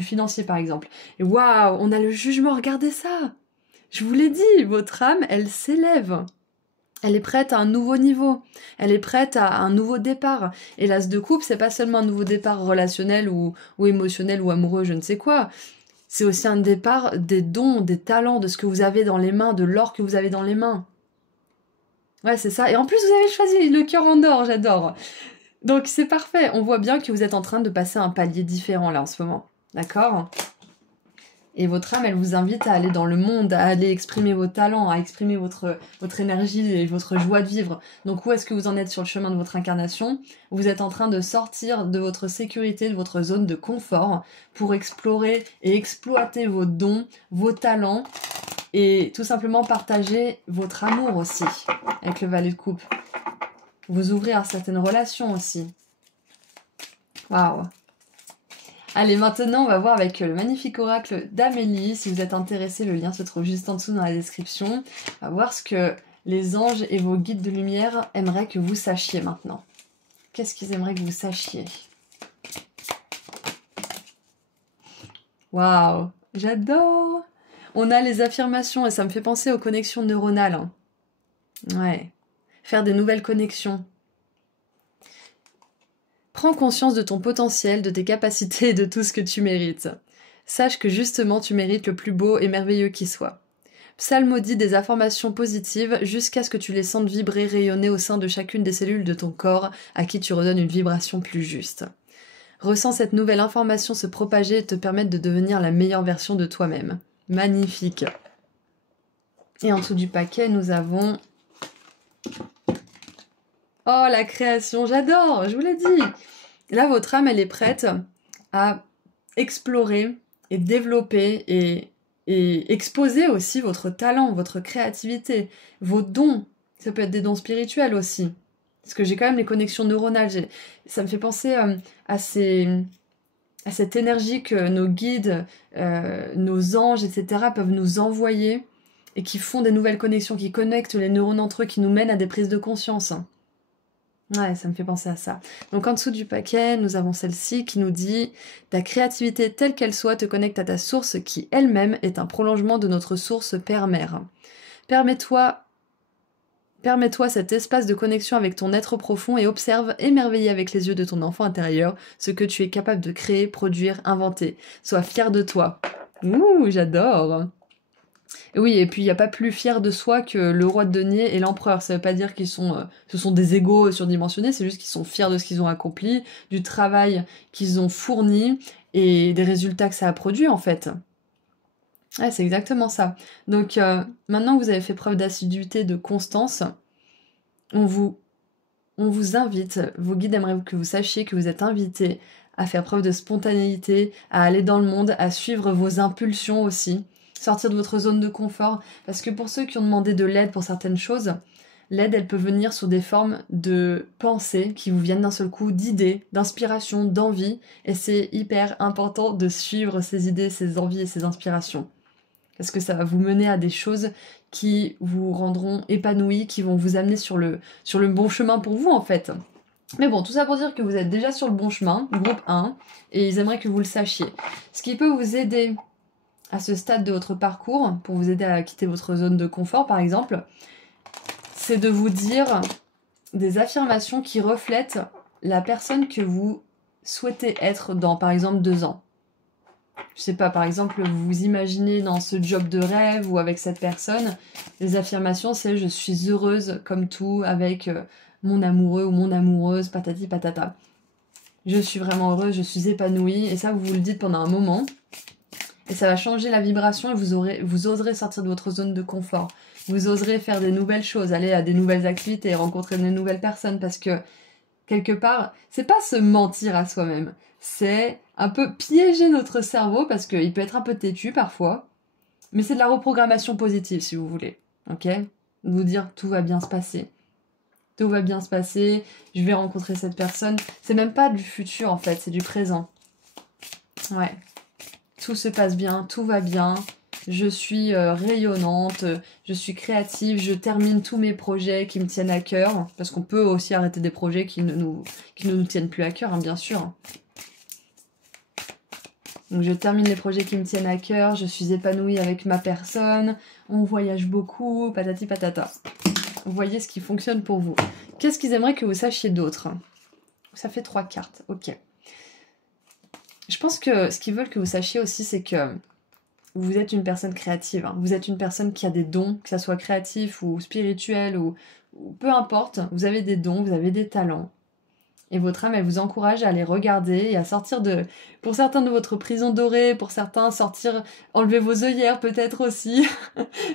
financier, par exemple. Et waouh, on a le jugement, regardez ça! Je vous l'ai dit, votre âme, elle s'élève. Elle est prête à un nouveau niveau. Elle est prête à un nouveau départ. Et l'as de coupe, c'est pas seulement un nouveau départ relationnel ou émotionnel ou amoureux, je ne sais quoi. C'est aussi un départ des dons, des talents, de ce que vous avez dans les mains, de l'or que vous avez dans les mains. Ouais, c'est ça. Et en plus, vous avez choisi le cœur en or, j'adore. Donc c'est parfait. On voit bien que vous êtes en train de passer un palier différent là en ce moment. D'accord ? Et votre âme, elle vous invite à aller dans le monde, à aller exprimer vos talents, à exprimer votre énergie et votre joie de vivre. Donc où est-ce que vous en êtes sur le chemin de votre incarnation? Vous êtes en train de sortir de votre sécurité, de votre zone de confort pour explorer et exploiter vos dons, vos talents et tout simplement partager votre amour aussi avec le valet de coupe. Vous ouvrir à certaines relations aussi. Waouh! Allez, maintenant, on va voir avec le magnifique oracle d'Amélie. Si vous êtes intéressé, le lien se trouve juste en dessous dans la description. On va voir ce que les anges et vos guides de lumière aimeraient que vous sachiez maintenant. Qu'est-ce qu'ils aimeraient que vous sachiez? Waouh, j'adore! On a les affirmations et ça me fait penser aux connexions neuronales. Ouais, faire des nouvelles connexions. Prends conscience de ton potentiel, de tes capacités et de tout ce que tu mérites. Sache que justement tu mérites le plus beau et merveilleux qui soit. Psalmodie des informations positives jusqu'à ce que tu les sentes vibrer, rayonner au sein de chacune des cellules de ton corps à qui tu redonnes une vibration plus juste. Ressens cette nouvelle information se propager et te permettre de devenir la meilleure version de toi-même. Magnifique. Et en dessous du paquet, nous avons... Oh, la création, j'adore, je vous l'ai dit. Là, votre âme, elle est prête à explorer et développer et exposer aussi votre talent, votre créativité, vos dons. Ça peut être des dons spirituels aussi. Parce que j'ai quand même les connexions neuronales. Ça me fait penser à cette énergie que nos guides, nos anges, etc. peuvent nous envoyer et qui font des nouvelles connexions, qui connectent les neurones entre eux, qui nous mènent à des prises de conscience. Ouais, ça me fait penser à ça. Donc en dessous du paquet, nous avons celle-ci qui nous dit « Ta créativité telle qu'elle soit te connecte à ta source qui elle-même est un prolongement de notre source Père-Mère. Permets-toi cet espace de connexion avec ton être profond et observe, émerveillé avec les yeux de ton enfant intérieur, ce que tu es capable de créer, produire, inventer. Sois fier de toi. » Ouh, j'adore. Oui, et puis il n'y a pas plus fier de soi que le roi de denier et l'empereur. Ça veut pas dire qu'ils sont, ce sont des égos surdimensionnés, c'est juste qu'ils sont fiers de ce qu'ils ont accompli, du travail qu'ils ont fourni et des résultats que ça a produit en fait. Ouais, c'est exactement ça. Donc maintenant que vous avez fait preuve d'assiduité, de constance, on vous invite, vos guides aimeraient que vous sachiez que vous êtes invités à faire preuve de spontanéité, à aller dans le monde, à suivre vos impulsions aussi. Sortir de votre zone de confort, parce que pour ceux qui ont demandé de l'aide pour certaines choses, l'aide, elle peut venir sous des formes de pensées qui vous viennent d'un seul coup, d'idées, d'inspiration, d'envie, et c'est hyper important de suivre ces idées, ces envies et ces inspirations. Parce que ça va vous mener à des choses qui vous rendront épanouis, qui vont vous amener sur le bon chemin pour vous en fait. Mais bon, tout ça pour dire que vous êtes déjà sur le bon chemin, groupe 1, et ils aimeraient que vous le sachiez. Ce qui peut vous aider à ce stade de votre parcours, pour vous aider à quitter votre zone de confort par exemple, c'est de vous dire des affirmations qui reflètent la personne que vous souhaitez être dans par exemple 2 ans. Je sais pas, par exemple, vous vous imaginez dans ce job de rêve ou avec cette personne, les affirmations c'est je suis heureuse comme tout avec mon amoureux ou mon amoureuse, patati patata. Je suis vraiment heureuse, je suis épanouie, et ça vous le dites pendant un moment. Et ça va changer la vibration et vous oserez sortir de votre zone de confort. Vous oserez faire des nouvelles choses, aller à des nouvelles activités, rencontrer de nouvelles personnes, parce que quelque part, c'est pas se mentir à soi-même, c'est un peu piéger notre cerveau, parce qu'il peut être un peu têtu parfois, mais c'est de la reprogrammation positive si vous voulez, ok? Vous dire tout va bien se passer. Tout va bien se passer, je vais rencontrer cette personne. C'est même pas du futur en fait, c'est du présent. Ouais. Tout se passe bien, tout va bien. Je suis rayonnante, je suis créative, je termine tous mes projets qui me tiennent à cœur. Parce qu'on peut aussi arrêter des projets qui ne nous tiennent plus à cœur, hein, bien sûr. Donc je termine les projets qui me tiennent à cœur, je suis épanouie avec ma personne, on voyage beaucoup, patati patata. Vous voyez ce qui fonctionne pour vous. Qu'est-ce qu'ils aimeraient que vous sachiez d'autre? Ça fait 3 cartes, ok. Je pense que ce qu'ils veulent que vous sachiez aussi, c'est que vous êtes une personne créative. Hein. Vous êtes une personne qui a des dons, que ça soit créatif ou spirituel ou peu importe. Vous avez des dons, vous avez des talents. Et votre âme, elle vous encourage à les regarder et à sortir de... Pour certains de votre prison dorée, pour certains, sortir, enlever vos œillères peut-être aussi.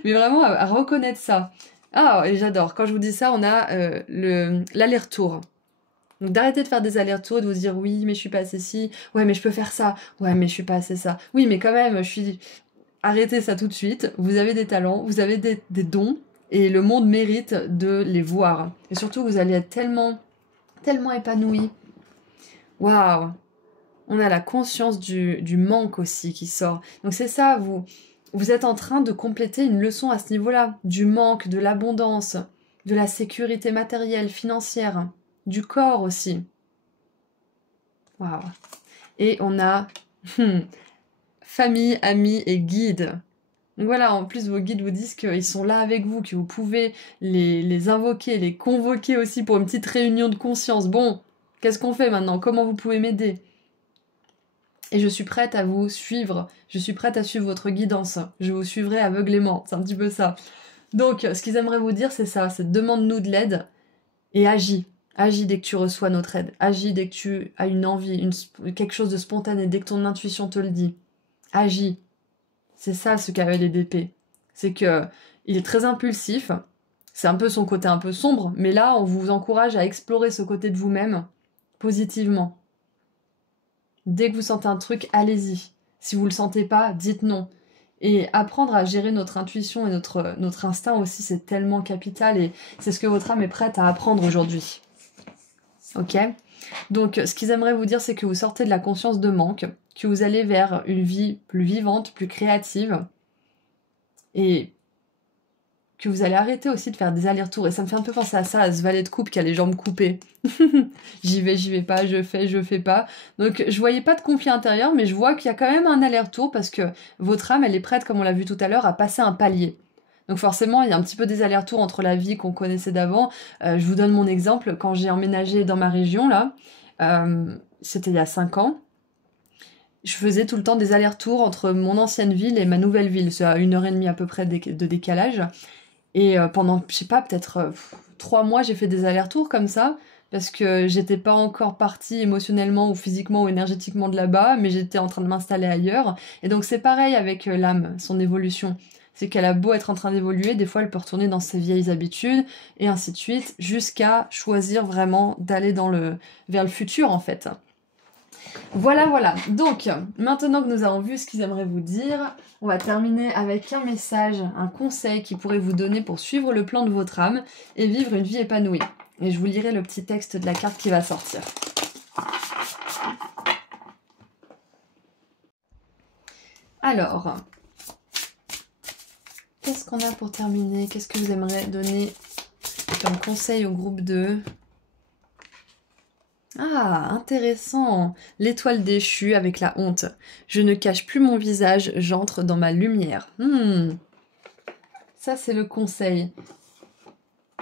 Mais vraiment à reconnaître ça. Ah, et j'adore. Quand je vous dis ça, on a l'aller-retour. Donc d'arrêter de faire des allers-retours, de vous dire oui, mais je suis pas assez ci, ouais, mais je peux faire ça, ouais, mais je suis pas assez ça. Oui, mais quand même, je suis... Arrêtez ça tout de suite. Vous avez des talents, vous avez des dons, et le monde mérite de les voir. Et surtout, vous allez être tellement épanoui. Waouh! On a la conscience du manque aussi qui sort. Donc c'est ça, vous êtes en train de compléter une leçon à ce niveau-là. Du manque, de l'abondance, de la sécurité matérielle, financière, du corps aussi. Waouh! Et on a famille, amis et guides. Donc voilà, en plus vos guides vous disent qu'ils sont là avec vous, que vous pouvez les invoquer, les convoquer aussi pour une petite réunion de conscience. Bon, qu'est-ce qu'on fait maintenant? Comment vous pouvez m'aider? Et je suis prête à vous suivre, je suis prête à suivre votre guidance, je vous suivrai aveuglément, c'est un petit peu ça. Donc, ce qu'ils aimeraient vous dire, c'est ça, c'est demande-nous de l'aide et agis. Agis dès que tu reçois notre aide, agis dès que tu as une envie, quelque chose de spontané, dès que ton intuition te le dit. Agis. C'est ça ce cavalier d'épée. C'est que il est très impulsif, c'est un peu son côté un peu sombre, mais là, on vous encourage à explorer ce côté de vous-même positivement. Dès que vous sentez un truc, allez-y. Si vous le sentez pas, dites non. Et apprendre à gérer notre intuition et notre instinct aussi, c'est tellement capital et c'est ce que votre âme est prête à apprendre aujourd'hui. Ok? Donc, ce qu'ils aimeraient vous dire, c'est que vous sortez de la conscience de manque, que vous allez vers une vie plus vivante, plus créative, et que vous allez arrêter aussi de faire des allers-retours. Et ça me fait un peu penser à ça, à ce valet de coupe qui a les jambes coupées. J'y vais pas, je fais pas. Donc je voyais pas de conflit intérieur, mais je vois qu'il y a quand même un aller-retour parce que votre âme, elle est prête, comme on l'a vu tout à l'heure, à passer un palier. Donc forcément, il y a un petit peu des allers-retours entre la vie qu'on connaissait d'avant. Je vous donne mon exemple. Quand j'ai emménagé dans ma région, là, c'était il y a 5 ans, je faisais tout le temps des allers-retours entre mon ancienne ville et ma nouvelle ville. C'est à 1h30 à peu près de décalage. Et pendant, je sais pas, peut-être 3 mois, j'ai fait des allers-retours comme ça, parce que j'étais pas encore partie émotionnellement ou physiquement ou énergétiquement de là-bas, mais j'étais en train de m'installer ailleurs. Et donc c'est pareil avec l'âme, son évolution. C'est qu'elle a beau être en train d'évoluer, des fois elle peut retourner dans ses vieilles habitudes, et ainsi de suite, jusqu'à choisir vraiment d'aller vers le futur en fait. Voilà. Donc, maintenant que nous avons vu ce qu'ils aimeraient vous dire, on va terminer avec un message, un conseil qu'ils pourraient vous donner pour suivre le plan de votre âme et vivre une vie épanouie. Et je vous lirai le petit texte de la carte qui va sortir. Alors, qu'est-ce qu'on a pour terminer? Qu'est-ce que vous aimeriez donner comme conseil au groupe 2? Ah, intéressant. L'étoile déchue avec la honte. Je ne cache plus mon visage, j'entre dans ma lumière. Ça, c'est le conseil.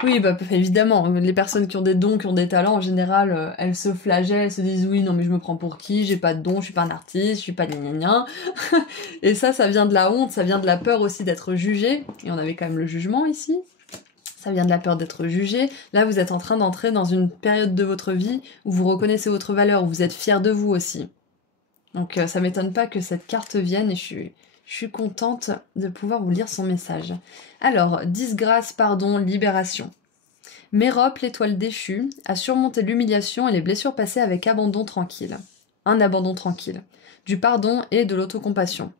Oui, bah évidemment, les personnes qui ont des dons, qui ont des talents, en général, elles se flagellent, elles se disent oui, non mais je me prends pour qui, j'ai pas de don, je suis pas un artiste, je suis pas gna. Et ça vient de la honte, ça vient de la peur aussi d'être jugé. Et on avait quand même le jugement ici. Ça vient de la peur d'être jugé. Là, vous êtes en train d'entrer dans une période de votre vie où vous reconnaissez votre valeur, où vous êtes fier de vous aussi. Donc ça m'étonne pas que cette carte vienne et je Je suis contente de pouvoir vous lire son message. Alors, disgrâce, pardon, libération. Mérope, l'étoile déchue, a surmonté l'humiliation et les blessures passées avec abandon tranquille. Un abandon tranquille. Du pardon et de l'autocompassion.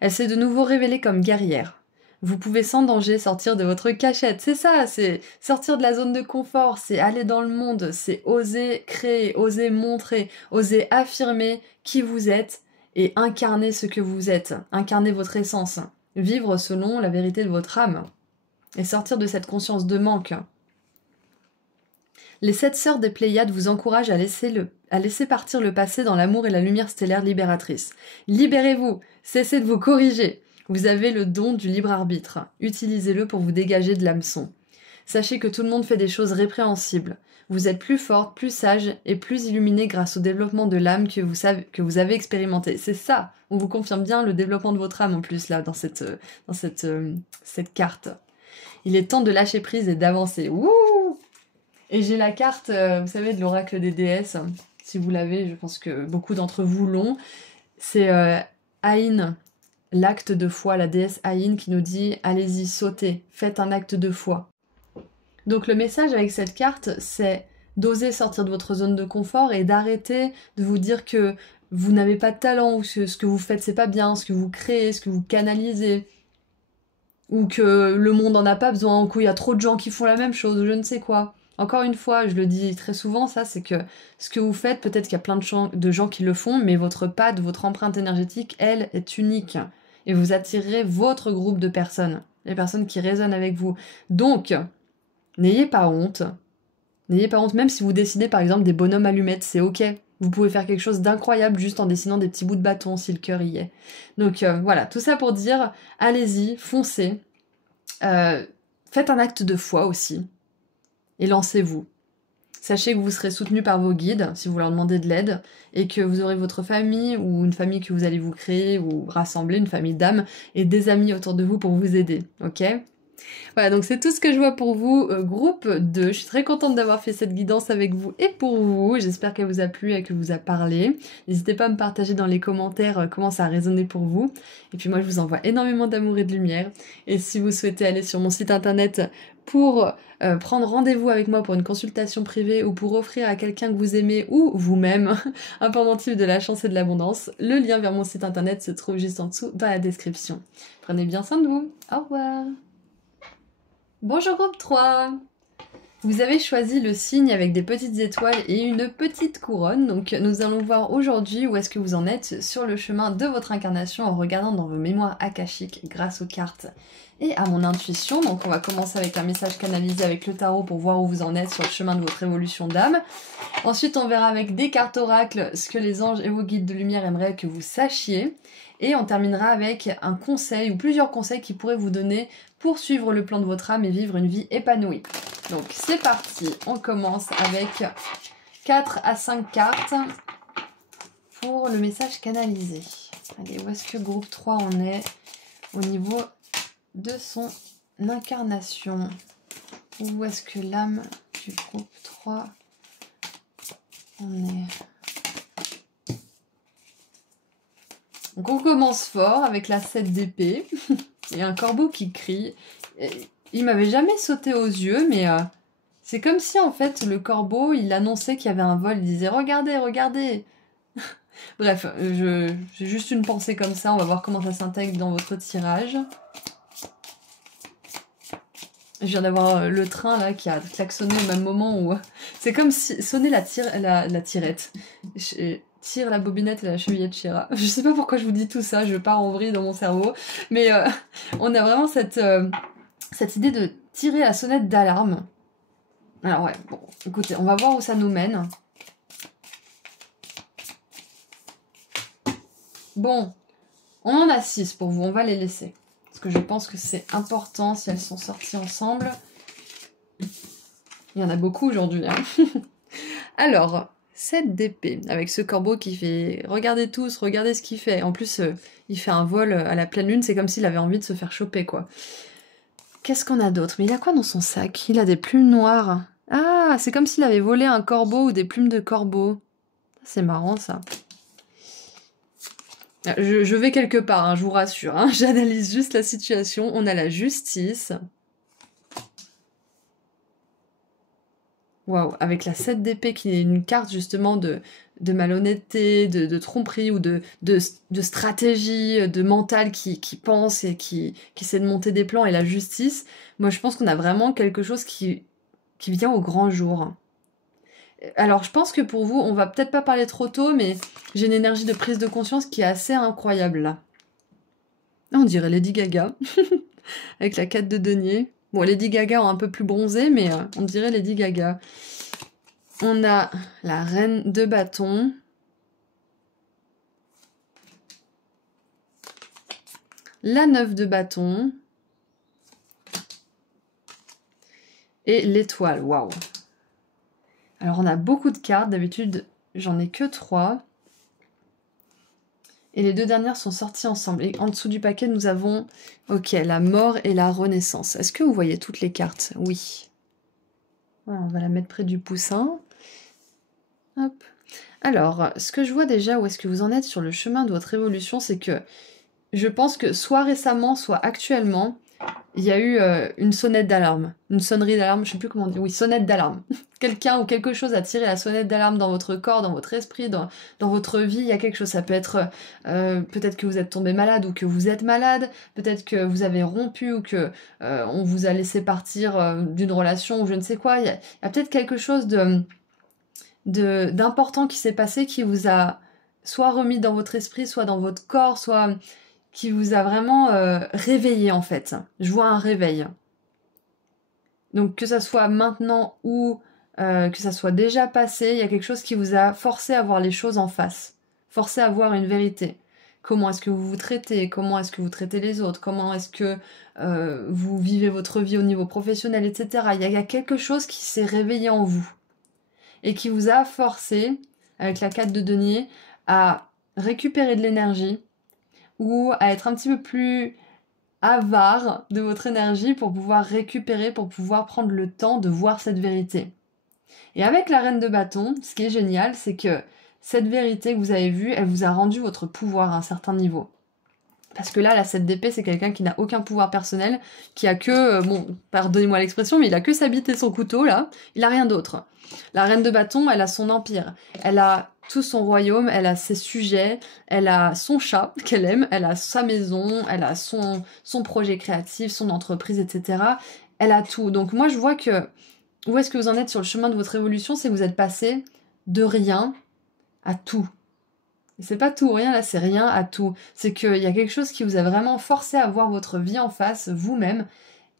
Elle s'est de nouveau révélée comme guerrière. Vous pouvez sans danger sortir de votre cachette. C'est ça, c'est sortir de la zone de confort, c'est aller dans le monde, c'est oser créer, oser montrer, oser affirmer qui vous êtes et incarner ce que vous êtes, incarner votre essence, vivre selon la vérité de votre âme et sortir de cette conscience de manque. Les 7 sœurs des Pléiades vous encouragent à laisser partir le passé dans l'amour et la lumière stellaire libératrice. Libérez-vous, cessez de vous corriger. Vous avez le don du libre arbitre. Utilisez-le pour vous dégager de l'hameçon. Sachez que tout le monde fait des choses répréhensibles. Vous êtes plus forte, plus sage et plus illuminée grâce au développement de l'âme que vous avez expérimenté. C'est ça, on vous confirme bien le développement de votre âme en plus là, dans cette carte. Il est temps de lâcher prise et d'avancer. Wouh! Et j'ai la carte, vous savez, de l'oracle des déesses. Si vous l'avez, je pense que beaucoup d'entre vous l'ont. C'est Aïn, l'acte de foi, la déesse Aïn qui nous dit « Allez-y, sautez, faites un acte de foi ». Donc le message avec cette carte, c'est d'oser sortir de votre zone de confort et d'arrêter de vous dire que vous n'avez pas de talent, ou que ce que vous faites c'est pas bien, ce que vous créez, ce que vous canalisez, ou que le monde en a pas besoin, ou qu'il y a trop de gens qui font la même chose, ou je ne sais quoi. Encore une fois, je le dis très souvent, ça, c'est que ce que vous faites, peut-être qu'il y a plein de gens qui le font, mais votre patte, votre empreinte énergétique, elle, est unique. Et vous attirerez votre groupe de personnes, les personnes qui résonnent avec vous. Donc, n'ayez pas honte. N'ayez pas honte, même si vous dessinez par exemple des bonhommes allumettes, c'est ok. Vous pouvez faire quelque chose d'incroyable juste en dessinant des petits bouts de bâton si le cœur y est. Donc voilà, tout ça pour dire, allez-y, foncez. Faites un acte de foi aussi. Et lancez-vous. Sachez que vous serez soutenu par vos guides si vous leur demandez de l'aide et que vous aurez votre famille ou une famille que vous allez vous créer ou rassembler, une famille d'âmes et des amis autour de vous pour vous aider, ok ? Voilà, donc c'est tout ce que je vois pour vous, groupe 2. Je suis très contente d'avoir fait cette guidance avec vous et pour vous. J'espère qu'elle vous a plu et qu'elle vous a parlé. N'hésitez pas à me partager dans les commentaires comment ça a résonné pour vous. Et puis moi, je vous envoie énormément d'amour et de lumière. Et si vous souhaitez aller sur mon site internet pour prendre rendez-vous avec moi pour une consultation privée ou pour offrir à quelqu'un que vous aimez ou vous-même un pendentif de la chance et de l'abondance, le lien vers mon site internet se trouve juste en dessous dans la description. Prenez bien soin de vous. Au revoir. Bonjour groupe 3. Vous avez choisi le signe avec des petites étoiles et une petite couronne, donc nous allons voir aujourd'hui où est-ce que vous en êtes sur le chemin de votre incarnation en regardant dans vos mémoires akashiques grâce aux cartes et à mon intuition. Donc on va commencer avec un message canalisé avec le tarot pour voir où vous en êtes sur le chemin de votre évolution d'âme. Ensuite on verra avec des cartes oracles ce que les anges et vos guides de lumière aimeraient que vous sachiez. Et on terminera avec un conseil ou plusieurs conseils qui pourraient vous donner pour suivre le plan de votre âme et vivre une vie épanouie. Donc c'est parti, on commence avec 4 à 5 cartes pour le message canalisé. Allez, où est-ce que groupe 3 en est au niveau de son incarnation? Où est-ce que l'âme du groupe 3 en est? Donc on commence fort avec la 7 d'épée et un corbeau qui crie. Il m'avait jamais sauté aux yeux, mais c'est comme si en fait le corbeau, il annonçait qu'il y avait un vol, il disait « Regardez, regardez !» Bref, j'ai juste une pensée comme ça, on va voir comment ça s'intègre dans votre tirage. Je viens d'avoir le train là qui a klaxonné au même moment où... C'est comme si sonner la tirette. Tire la bobinette et la chevillette Shira. Je sais pas pourquoi je vous dis tout ça, je pars en vrille dans mon cerveau, mais on a vraiment cette idée de tirer la sonnette d'alarme. Alors ouais, bon, écoutez, on va voir où ça nous mène. Bon, on en a 6 pour vous, on va les laisser. Parce que je pense que c'est important si elles sont sorties ensemble. Il y en a beaucoup aujourd'hui, hein. Alors... 7 d'épée, avec ce corbeau qui fait « Regardez tous, regardez ce qu'il fait ». En plus, il fait un vol à la pleine lune, c'est comme s'il avait envie de se faire choper, quoi. Qu'est-ce qu'on a d'autre? Mais il a quoi dans son sac? Il a des plumes noires. Ah, c'est comme s'il avait volé un corbeau ou des plumes de corbeau. C'est marrant, ça. Je vais quelque part, hein, je vous rassure. Hein. J'analyse juste la situation. On a la justice. Waouh, avec la 7 d'épée qui est une carte justement de malhonnêteté, de tromperie ou de stratégie, de mental qui pense et qui essaie de monter des plans et la justice. Moi, je pense qu'on a vraiment quelque chose qui vient au grand jour. Alors, je pense que pour vous, on va peut-être pas parler trop tôt, mais j'ai une énergie de prise de conscience qui est assez incroyable là. On dirait Lady Gaga, avec la 4 de denier. Bon, Lady Gaga est un peu plus bronzée, mais on dirait Lady Gaga. On a la reine de bâton. La 9 de bâton. Et l'étoile, waouh. Alors, on a beaucoup de cartes. D'habitude, j'en ai que 3. Et les 2 dernières sont sorties ensemble. Et en dessous du paquet, nous avons, ok, la mort et la renaissance. Est-ce que vous voyez toutes les cartes? Oui. Voilà, on va la mettre près du poussin. Hop. Alors, ce que je vois déjà, où est-ce que vous en êtes sur le chemin de votre évolution, c'est que je pense que soit récemment, soit actuellement, il y a eu une sonnette d'alarme, une sonnerie d'alarme, je sais plus comment dire, oui, sonnette d'alarme. Quelqu'un ou quelque chose a tiré la sonnette d'alarme dans votre corps, dans votre esprit, dans votre vie, il y a quelque chose, ça peut être peut-être que vous êtes tombé malade ou que vous êtes malade, peut-être que vous avez rompu ou que on vous a laissé partir d'une relation ou je ne sais quoi, il y a peut-être quelque chose d'important qui s'est passé qui vous a soit remis dans votre esprit, soit dans votre corps, soit qui vous a vraiment réveillé en fait. Je vois un réveil. Donc que ça soit maintenant ou que ça soit déjà passé, il y a quelque chose qui vous a forcé à voir les choses en face, forcé à voir une vérité. Comment est-ce que vous vous traitez? Comment est-ce que vous traitez les autres? Comment est-ce que vous vivez votre vie au niveau professionnel, etc. Il y a quelque chose qui s'est réveillé en vous et qui vous a forcé, avec la 4 de denier, à récupérer de l'énergie ou à être un petit peu plus avare de votre énergie pour pouvoir récupérer, pour pouvoir prendre le temps de voir cette vérité. Et avec la reine de bâton, ce qui est génial, c'est que cette vérité que vous avez vue, elle vous a rendu votre pouvoir à un certain niveau. Parce que là, la 7 d'épée, c'est quelqu'un qui n'a aucun pouvoir personnel, qui a que, bon, pardonnez-moi l'expression, mais il a que sa bite et son couteau, là. Il a rien d'autre. La reine de bâton, elle a son empire. Elle a tout son royaume, elle a ses sujets, elle a son chat qu'elle aime, elle a sa maison, elle a son projet créatif, son entreprise, etc. Elle a tout. Donc moi, je vois que, où est-ce que vous en êtes sur le chemin de votre évolution, c'est que vous êtes passé de rien à tout. C'est pas tout ou rien, là, c'est rien à tout. C'est qu'il y a quelque chose qui vous a vraiment forcé à voir votre vie en face, vous-même,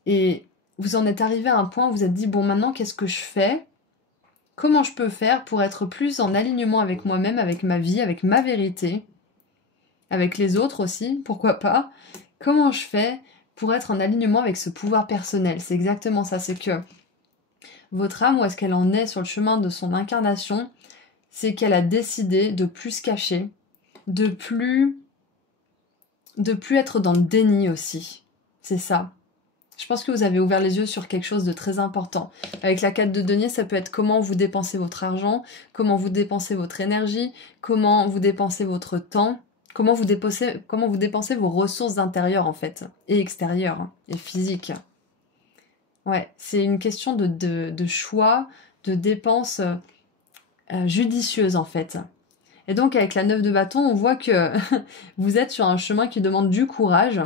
et vous en êtes arrivé à un point où vous êtes dit, bon, maintenant, qu'est-ce que je fais? Comment je peux faire pour être plus en alignement avec moi-même, avec ma vie, avec ma vérité, avec les autres aussi, pourquoi pas? Comment je fais pour être en alignement avec ce pouvoir personnel? C'est exactement ça, c'est que votre âme, où est-ce qu'elle en est sur le chemin de son incarnation? C'est qu'elle a décidé de plus se cacher, de plus être dans le déni aussi. C'est ça. Je pense que vous avez ouvert les yeux sur quelque chose de très important. Avec la 4 de denier, ça peut être comment vous dépensez votre argent, comment vous dépensez votre énergie, comment vous dépensez votre temps, comment vous dépensez vos ressources intérieures en fait, et extérieures, et physiques. Ouais, c'est une question de choix, de dépenses judicieuse en fait. Et donc avec la 9 de bâton, on voit que vous êtes sur un chemin qui demande du courage,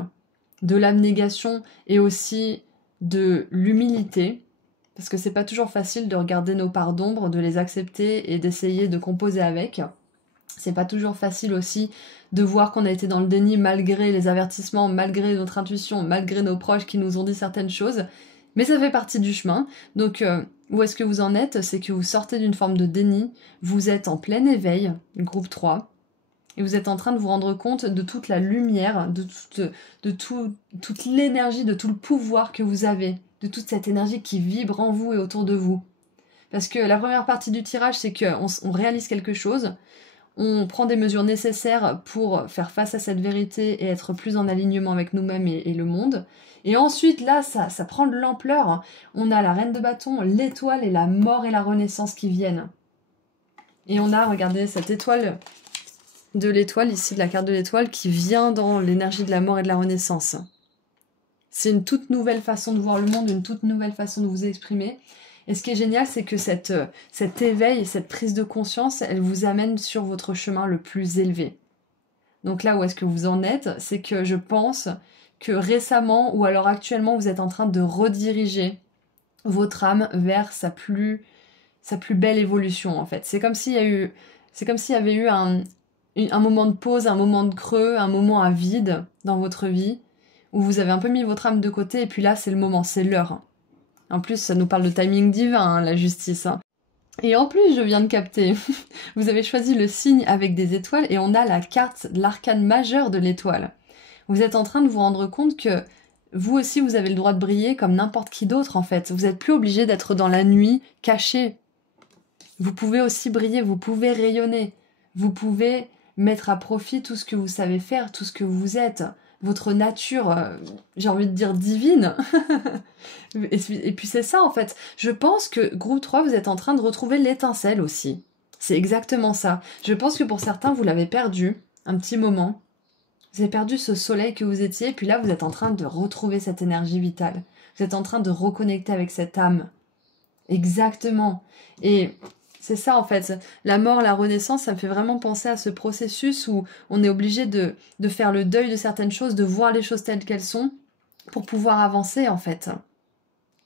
de l'abnégation et aussi de l'humilité, parce que c'est pas toujours facile de regarder nos parts d'ombre, de les accepter et d'essayer de composer avec. C'est pas toujours facile aussi de voir qu'on a été dans le déni malgré les avertissements, malgré notre intuition, malgré nos proches qui nous ont dit certaines choses. Mais ça fait partie du chemin. Donc, où est-ce que vous en êtes? C'est que vous sortez d'une forme de déni, vous êtes en plein éveil, groupe 3, et vous êtes en train de vous rendre compte de toute la lumière, de toute l'énergie, de tout le pouvoir que vous avez, de toute cette énergie qui vibre en vous et autour de vous. Parce que la première partie du tirage, c'est qu'on réalise quelque chose, on prend des mesures nécessaires pour faire face à cette vérité et être plus en alignement avec nous-mêmes et le monde. Et ensuite, là, ça prend de l'ampleur. On a la reine de bâton, l'étoile et la mort et la renaissance qui viennent. Et on a, regardez, cette étoile de l'étoile, ici de la carte de l'étoile, qui vient dans l'énergie de la mort et de la renaissance. C'est une toute nouvelle façon de voir le monde, une toute nouvelle façon de vous exprimer. Et ce qui est génial, c'est que cet éveil, cette prise de conscience, elle vous amène sur votre chemin le plus élevé. Donc là où est-ce que vous en êtes, c'est que je pense que récemment ou alors actuellement, vous êtes en train de rediriger votre âme vers sa plus belle évolution en fait. C'est comme s'il y avait eu un moment de pause, un moment de creux, un moment à vide dans votre vie, où vous avez un peu mis votre âme de côté, et puis là c'est le moment, c'est l'heure. En plus, ça nous parle de timing divin, hein, la justice. Hein. Et en plus, je viens de capter, vous avez choisi le signe avec des étoiles, et on a la carte de l'arcane majeur de l'étoile. Vous êtes en train de vous rendre compte que vous aussi, vous avez le droit de briller comme n'importe qui d'autre, en fait. Vous n'êtes plus obligé d'être dans la nuit, caché. Vous pouvez aussi briller, vous pouvez rayonner. Vous pouvez mettre à profit tout ce que vous savez faire, tout ce que vous êtes. Votre nature, j'ai envie de dire divine. Et puis c'est ça, en fait. Je pense que, groupe 3, vous êtes en train de retrouver l'étincelle aussi. C'est exactement ça. Je pense que pour certains, vous l'avez perdu un petit moment. Vous avez perdu ce soleil que vous étiez, puis là, vous êtes en train de retrouver cette énergie vitale. Vous êtes en train de reconnecter avec cette âme. Exactement. Et c'est ça, en fait. La mort, la renaissance, ça me fait vraiment penser à ce processus où on est obligé de faire le deuil de certaines choses, de voir les choses telles qu'elles sont, pour pouvoir avancer, en fait.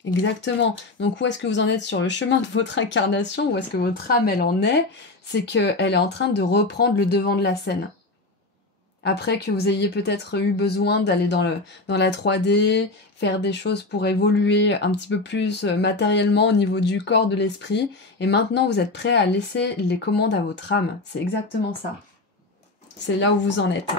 Exactement. Donc, où est-ce que vous en êtes sur le chemin de votre incarnation? Où est-ce que votre âme, elle en est? C'est qu'elle est en train de reprendre le devant de la scène. Après que vous ayez peut-être eu besoin d'aller dans la 3D, faire des choses pour évoluer un petit peu plus matériellement au niveau du corps, de l'esprit, et maintenant vous êtes prêt à laisser les commandes à votre âme. C'est exactement ça. C'est là où vous en êtes.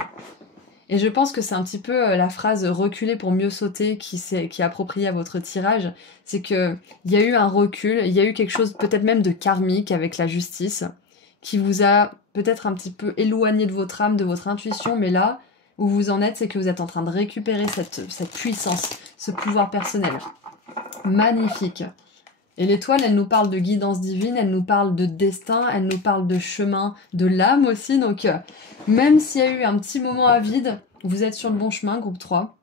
Et je pense que c'est un petit peu la phrase « reculer pour mieux sauter » qui est appropriée à votre tirage. C'est qu'il y a eu un recul, il y a eu quelque chose peut-être même de karmique avec la justice, qui vous a peut-être un petit peu éloigné de votre âme, de votre intuition, mais là où vous en êtes, c'est que vous êtes en train de récupérer cette puissance, ce pouvoir personnel. Magnifique. Et l'étoile, elle nous parle de guidance divine, elle nous parle de destin, elle nous parle de chemin, de l'âme aussi, donc même s'il y a eu un petit moment à vide, vous êtes sur le bon chemin, groupe 3.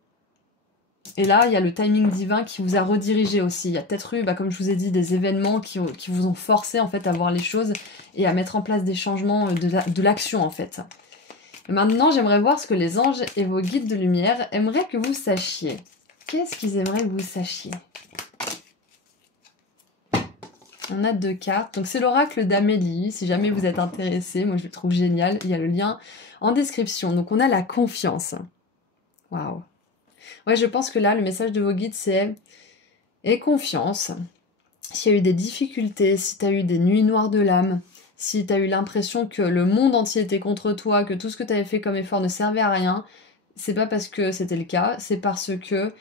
Et là, il y a le timing divin qui vous a redirigé aussi. Il y a peut-être eu, comme je vous ai dit, des événements qui vous ont forcé en fait à voir les choses et à mettre en place des changements de l'action en fait. Et maintenant, j'aimerais voir ce que les anges et vos guides de lumière aimeraient que vous sachiez. Qu'est-ce qu'ils aimeraient que vous sachiez? On a 2 cartes. Donc c'est l'oracle d'Amélie. Si jamais vous êtes intéressé, moi je le trouve génial. Il y a le lien en description. Donc on a la confiance. Waouh. Ouais, je pense que là, le message de vos guides, c'est « aie confiance ». S'il y a eu des difficultés, si tu as eu des nuits noires de l'âme, si tu as eu l'impression que le monde entier était contre toi, que tout ce que tu avais fait comme effort ne servait à rien, c'est pas parce que c'était le cas, c'est parce que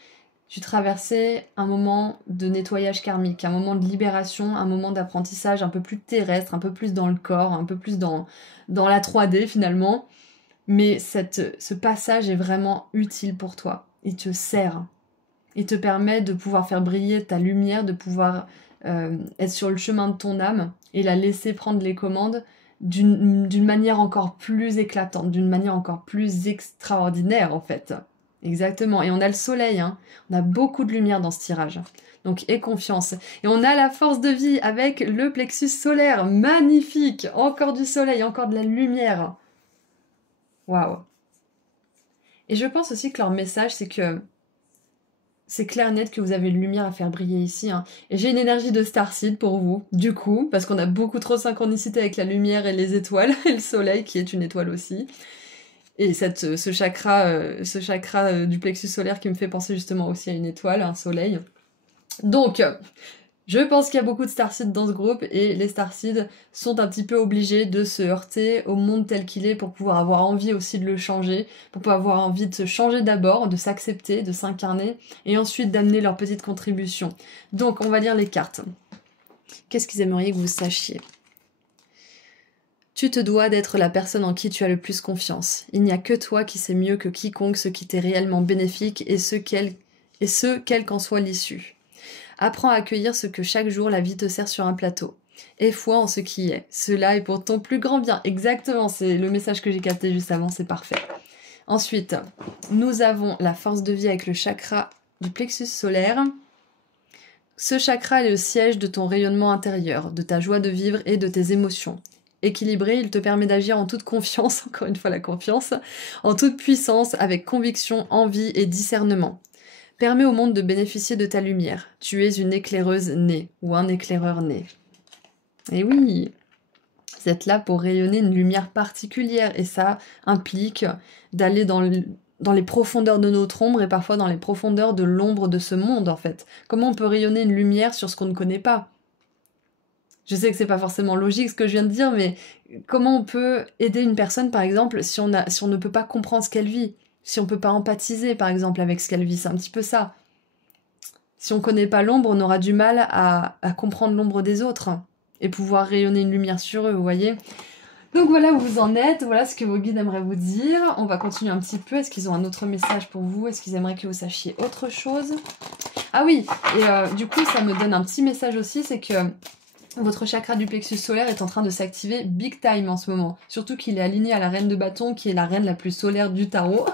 tu traversais un moment de nettoyage karmique, un moment de libération, un moment d'apprentissage un peu plus terrestre, un peu plus dans le corps, un peu plus dans la 3D finalement. Mais ce passage est vraiment utile pour toi. Il te sert. Il te permet de pouvoir faire briller ta lumière, de pouvoir être sur le chemin de ton âme et la laisser prendre les commandes d'une manière encore plus éclatante, d'une manière encore plus extraordinaire en fait. Exactement. Et on a le soleil, hein. On a beaucoup de lumière dans ce tirage. Donc aie confiance. Et on a la force de vie avec le plexus solaire. Magnifique. Encore du soleil, encore de la lumière. Waouh. Et je pense aussi que leur message, c'est que c'est clair et net que vous avez une lumière à faire briller ici. Hein. Et j'ai une énergie de Starseed pour vous, du coup, parce qu'on a beaucoup trop de synchronicité avec la lumière et les étoiles, et le soleil qui est une étoile aussi. Et ce chakra du plexus solaire qui me fait penser justement aussi à une étoile, un soleil. Donc, je pense qu'il y a beaucoup de Starseed dans ce groupe et les Starseed sont un petit peu obligés de se heurter au monde tel qu'il est pour pouvoir avoir envie aussi de le changer, pour pouvoir avoir envie de se changer d'abord, de s'accepter, de s'incarner et ensuite d'amener leur petite contribution. Donc, on va lire les cartes. Qu'est-ce qu'ils aimeraient que vous sachiez ? Tu te dois d'être la personne en qui tu as le plus confiance. Il n'y a que toi qui sais mieux que quiconque ce qui t'est réellement bénéfique et quelle qu'en soit l'issue. Apprends à accueillir ce que chaque jour la vie te sert sur un plateau. Aie foi en ce qui est. Cela est pour ton plus grand bien. Exactement, c'est le message que j'ai capté juste avant, c'est parfait. Ensuite, nous avons la force de vie avec le chakra du plexus solaire. Ce chakra est le siège de ton rayonnement intérieur, de ta joie de vivre et de tes émotions. Équilibré, il te permet d'agir en toute confiance, encore une fois la confiance, en toute puissance, avec conviction, envie et discernement. Permets au monde de bénéficier de ta lumière. Tu es une éclaireuse née, ou un éclaireur né. Et oui, vous êtes là pour rayonner une lumière particulière, et ça implique d'aller dans les profondeurs de notre ombre, et parfois dans les profondeurs de l'ombre de ce monde, en fait. Comment on peut rayonner une lumière sur ce qu'on ne connaît pas ? Je sais que c'est pas forcément logique ce que je viens de dire, mais comment on peut aider une personne, par exemple, si on ne peut pas comprendre ce qu'elle vit, si on peut pas empathiser, par exemple, avec ce qu'elle vit, c'est un petit peu ça. Si on connaît pas l'ombre, on aura du mal à comprendre l'ombre des autres et pouvoir rayonner une lumière sur eux, vous voyez. Donc voilà où vous en êtes, voilà ce que vos guides aimeraient vous dire. On va continuer un petit peu. Est-ce qu'ils ont un autre message pour vous? Est-ce qu'ils aimeraient que vous sachiez autre chose? Ah oui, et du coup, ça me donne un petit message aussi, c'est que votre chakra du plexus solaire est en train de s'activer big time en ce moment. Surtout qu'il est aligné à la reine de bâton, qui est la reine la plus solaire du tarot.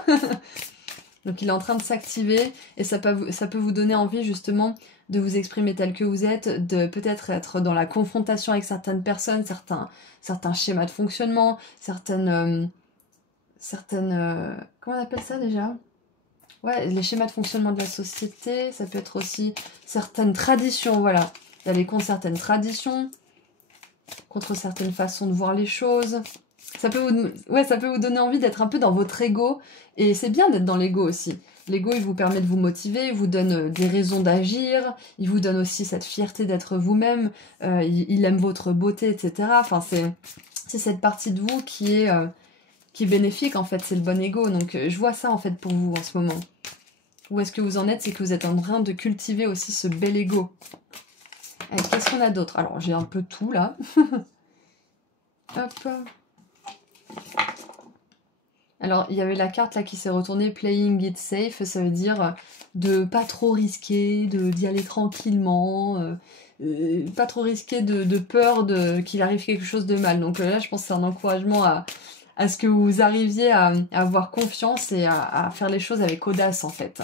Donc il est en train de s'activer, et ça peut vous donner envie justement de vous exprimer tel que vous êtes, de peut-être être dans la confrontation avec certaines personnes, certains schémas de fonctionnement, certaines comment on appelle ça déjà? Ouais, les schémas de fonctionnement de la société, ça peut être aussi certaines traditions, voilà. D'aller contre certaines traditions, contre certaines façons de voir les choses. Ça peut vous donner envie d'être un peu dans votre ego, et c'est bien d'être dans l'ego aussi. L'ego, il vous permet de vous motiver, il vous donne des raisons d'agir, il vous donne aussi cette fierté d'être vous-même, il aime votre beauté, etc. Enfin, c'est cette partie de vous qui est bénéfique, en fait, c'est le bon ego. Donc, je vois ça, en fait, pour vous, en ce moment. Où est-ce que vous en êtes? C'est que vous êtes en train de cultiver aussi ce bel ego. Qu'est-ce qu'on a d'autre? Alors, j'ai un peu tout, là. Hop. Alors, il y avait la carte là qui s'est retournée, playing it safe, ça veut dire de pas trop risquer, d'y aller tranquillement, pas trop risquer de peur qu'il arrive quelque chose de mal. Donc là, je pense que c'est un encouragement à ce que vous arriviez à avoir confiance et à faire les choses avec audace, en fait.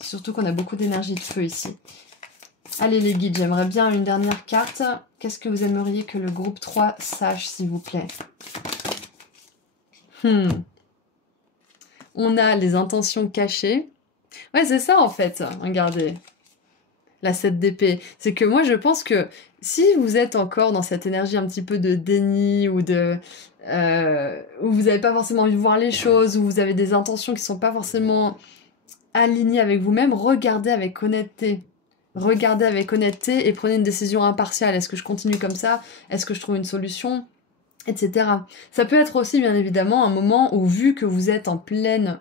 Surtout qu'on a beaucoup d'énergie de feu ici. Allez les guides, j'aimerais bien une dernière carte. Qu'est-ce que vous aimeriez que le groupe 3 sache, s'il vous plaît? On a les intentions cachées. Ouais, c'est ça en fait, regardez. La 7 d'épée. C'est que moi je pense que si vous êtes encore dans cette énergie un petit peu de déni ou où vous n'avez pas forcément envie de voir les choses, où vous avez des intentions qui ne sont pas forcément alignées avec vous-même, regardez avec honnêteté. Regardez avec honnêteté et prenez une décision impartiale. Est-ce que je continue comme ça? Est-ce que je trouve une solution? Etc. Ça peut être aussi, bien évidemment, un moment où, vu que vous êtes en pleine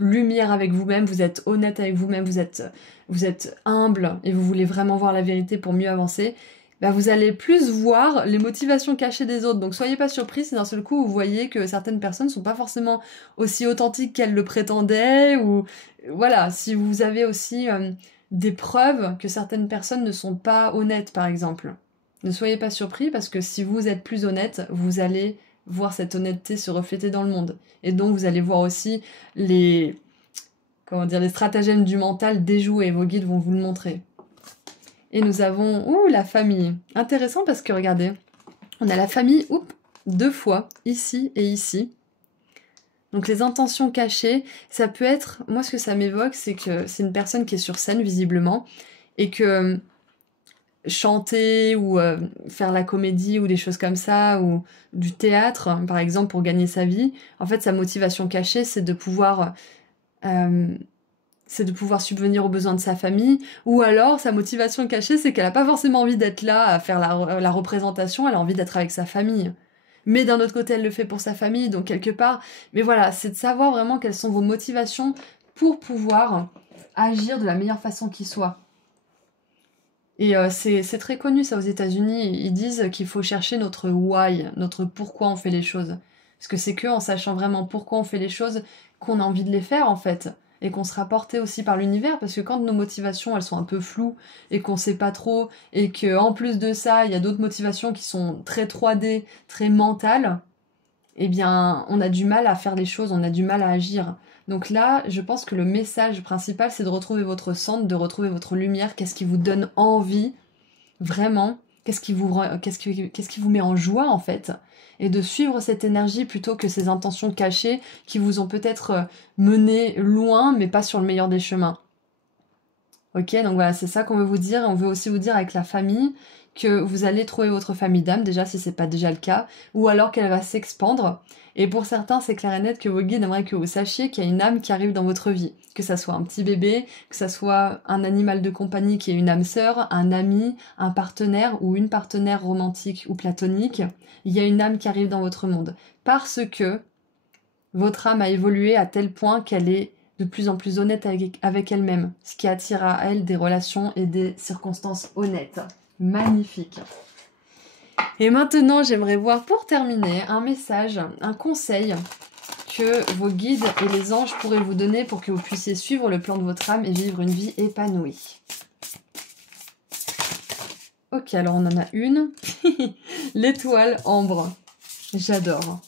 lumière avec vous-même, vous êtes honnête avec vous-même, vous êtes humble et vous voulez vraiment voir la vérité pour mieux avancer, bah vous allez plus voir les motivations cachées des autres. Donc soyez pas surpris si d'un seul coup vous voyez que certaines personnes sont pas forcément aussi authentiques qu'elles le prétendaient, ou voilà, si vous avez aussi des preuves que certaines personnes ne sont pas honnêtes, par exemple. Ne soyez pas surpris, parce que si vous êtes plus honnête, vous allez voir cette honnêteté se refléter dans le monde. Et donc vous allez voir aussi les stratagèmes du mental déjoués. Vos guides vont vous le montrer. Et nous avons la famille. Intéressant parce que regardez, on a la famille 2 fois, ici et ici. Donc les intentions cachées, ça peut être, moi ce que ça m'évoque, c'est que c'est une personne qui est sur scène visiblement, et que chanter ou faire la comédie ou des choses comme ça, ou du théâtre par exemple pour gagner sa vie, en fait sa motivation cachée c'est de pouvoir subvenir aux besoins de sa famille, ou alors sa motivation cachée c'est qu'elle a pas forcément envie d'être là à faire la représentation, elle a envie d'être avec sa famille. Mais d'un autre côté, elle le fait pour sa famille, donc quelque part... Mais voilà, c'est de savoir vraiment quelles sont vos motivations pour pouvoir agir de la meilleure façon qui soit. Et c'est très connu ça aux États-Unis, ils disent qu'il faut chercher notre why, notre pourquoi on fait les choses. Parce que c'est que en sachant vraiment pourquoi on fait les choses qu'on a envie de les faire en fait. et qu'on sera porté aussi par l'univers, parce que quand nos motivations elles sont un peu floues et qu'on sait pas trop, et que en plus de ça il y a d'autres motivations qui sont très 3D, très mentales, eh bien on a du mal à faire les choses, on a du mal à agir. Donc là, je pense que le message principal c'est de retrouver votre centre, de retrouver votre lumière, qu'est-ce qui vous donne envie, vraiment, qu'est-ce qui vous met en joie en fait, et de suivre cette énergie plutôt que ces intentions cachées qui vous ont peut-être mené loin mais pas sur le meilleur des chemins. Ok, donc voilà, c'est ça qu'on veut vous dire. On veut aussi vous dire avec la famille que vous allez trouver votre famille d'âme, déjà si c'est pas déjà le cas, ou alors qu'elle va s'expandre. Et pour certains, c'est clair et net que vos guides aimeraient que vous sachiez qu'il y a une âme qui arrive dans votre vie. Que ça soit un petit bébé, que ça soit un animal de compagnie qui est une âme sœur, un ami, un partenaire ou une partenaire romantique ou platonique. Il y a une âme qui arrive dans votre monde. Parce que votre âme a évolué à tel point qu'elle est de plus en plus honnête avec elle-même, ce qui attire à elle des relations et des circonstances honnêtes. Magnifique. Et maintenant, j'aimerais voir pour terminer un message, un conseil que vos guides et les anges pourraient vous donner pour que vous puissiez suivre le plan de votre âme et vivre une vie épanouie. Ok, alors on en a une. L'étoile ambre. J'adore.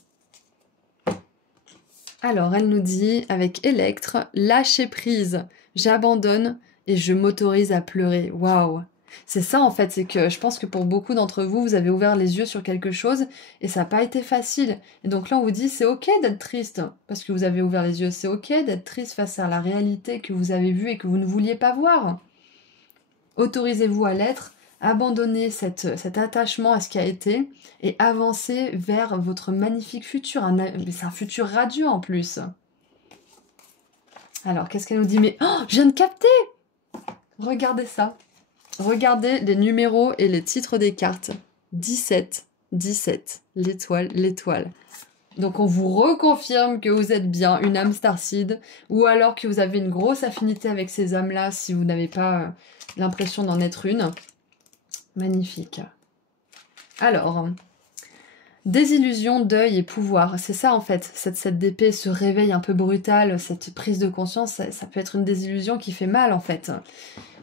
Alors, elle nous dit, avec Electre, lâcher prise, j'abandonne et je m'autorise à pleurer. Waouh! C'est ça en fait, c'est que je pense que pour beaucoup d'entre vous, vous avez ouvert les yeux sur quelque chose et ça n'a pas été facile. Et donc là, on vous dit, c'est ok d'être triste parce que vous avez ouvert les yeux. C'est ok d'être triste face à la réalité que vous avez vue et que vous ne vouliez pas voir. Autorisez-vous à l'être. Abandonnez cet attachement à ce qui a été et avancez vers votre magnifique futur. C'est un futur radieux en plus. Alors, qu'est-ce qu'elle nous dit? Mais oh, je viens de capter! Regardez ça. Regardez les numéros et les titres des cartes. 17, 17, l'étoile, l'étoile. Donc on vous reconfirme que vous êtes bien une âme starseed, ou alors que vous avez une grosse affinité avec ces âmes-là si vous n'avez pas l'impression d'en être une. Magnifique. Alors, désillusion, deuil et pouvoir. C'est ça en fait, cette d'épée, ce réveil un peu brutal, cette prise de conscience, ça peut être une désillusion qui fait mal en fait.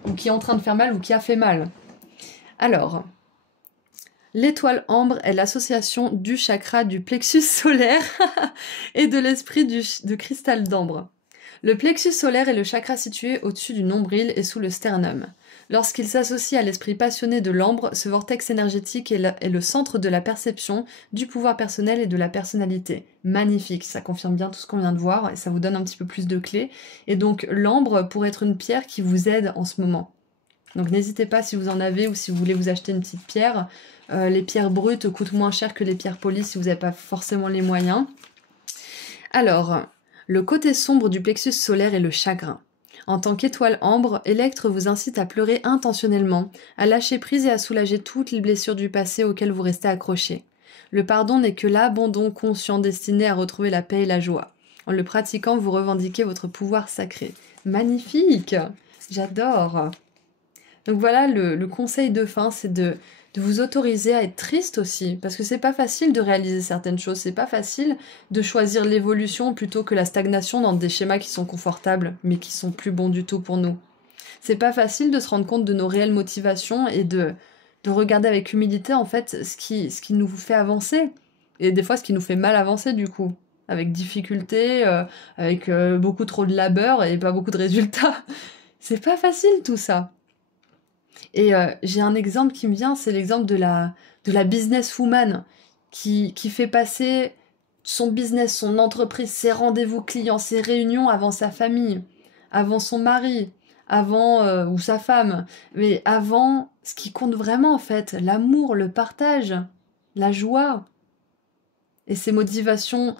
Ou qui est en train de faire mal ou qui a fait mal. Alors, l'étoile ambre est l'association du chakra du plexus solaire et de l'esprit de cristal d'ambre. Le plexus solaire est le chakra situé au-dessus du nombril et sous le sternum. Lorsqu'il s'associe à l'esprit passionné de l'ambre, ce vortex énergétique est le centre de la perception, du pouvoir personnel et de la personnalité. Magnifique, ça confirme bien tout ce qu'on vient de voir et ça vous donne un petit peu plus de clés. Et donc l'ambre pourrait être une pierre qui vous aide en ce moment. Donc n'hésitez pas si vous en avez ou si vous voulez vous acheter une petite pierre. Les pierres brutes coûtent moins cher que les pierres polies si vous n'avez pas forcément les moyens. Alors, le côté sombre du plexus solaire est le chagrin. En tant qu'étoile ambre, Electre vous incite à pleurer intentionnellement, à lâcher prise et à soulager toutes les blessures du passé auxquelles vous restez accroché. Le pardon n'est que l'abandon conscient destiné à retrouver la paix et la joie. En le pratiquant, vous revendiquez votre pouvoir sacré. Magnifique! J'adore! Donc voilà, le conseil de fin, c'est de vous autoriser à être triste aussi, parce que c'est pas facile de réaliser certaines choses, c'est pas facile de choisir l'évolution plutôt que la stagnation dans des schémas qui sont confortables, mais qui sont plus bons du tout pour nous. C'est pas facile de se rendre compte de nos réelles motivations et de regarder avec humilité en fait ce qui nous fait avancer, et des fois ce qui nous fait mal avancer du coup, avec difficulté, avec beaucoup trop de labeur et pas beaucoup de résultats. C'est pas facile tout ça. Et j'ai un exemple qui me vient, c'est l'exemple de la businesswoman qui fait passer son business, son entreprise, ses rendez-vous clients, ses réunions avant sa famille, avant son mari, avant ou sa femme, mais avant ce qui compte vraiment en fait, l'amour, le partage, la joie. Et ses motivations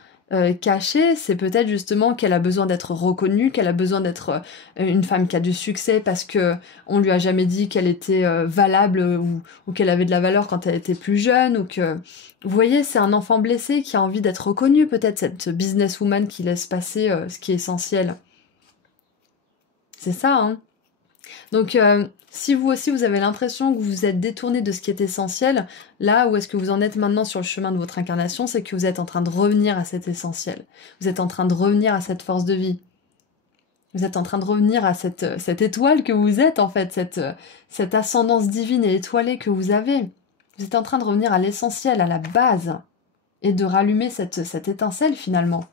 cachée, c'est peut-être justement qu'elle a besoin d'être reconnue, qu'elle a besoin d'être une femme qui a du succès parce que on lui a jamais dit qu'elle était valable ou qu'elle avait de la valeur quand elle était plus jeune, ou que... Vous voyez, c'est un enfant blessé qui a envie d'être reconnu, peut-être cette businesswoman qui laisse passer ce qui est essentiel. C'est ça, hein. Donc, si vous aussi, vous avez l'impression que vous êtes détourné de ce qui est essentiel, là où est-ce que vous en êtes maintenant sur le chemin de votre incarnation, c'est que vous êtes en train de revenir à cet essentiel. Vous êtes en train de revenir à cette force de vie. Vous êtes en train de revenir à cette étoile que vous êtes, en fait, cette ascendance divine et étoilée que vous avez. Vous êtes en train de revenir à l'essentiel, à la base, et de rallumer cette étincelle, finalement.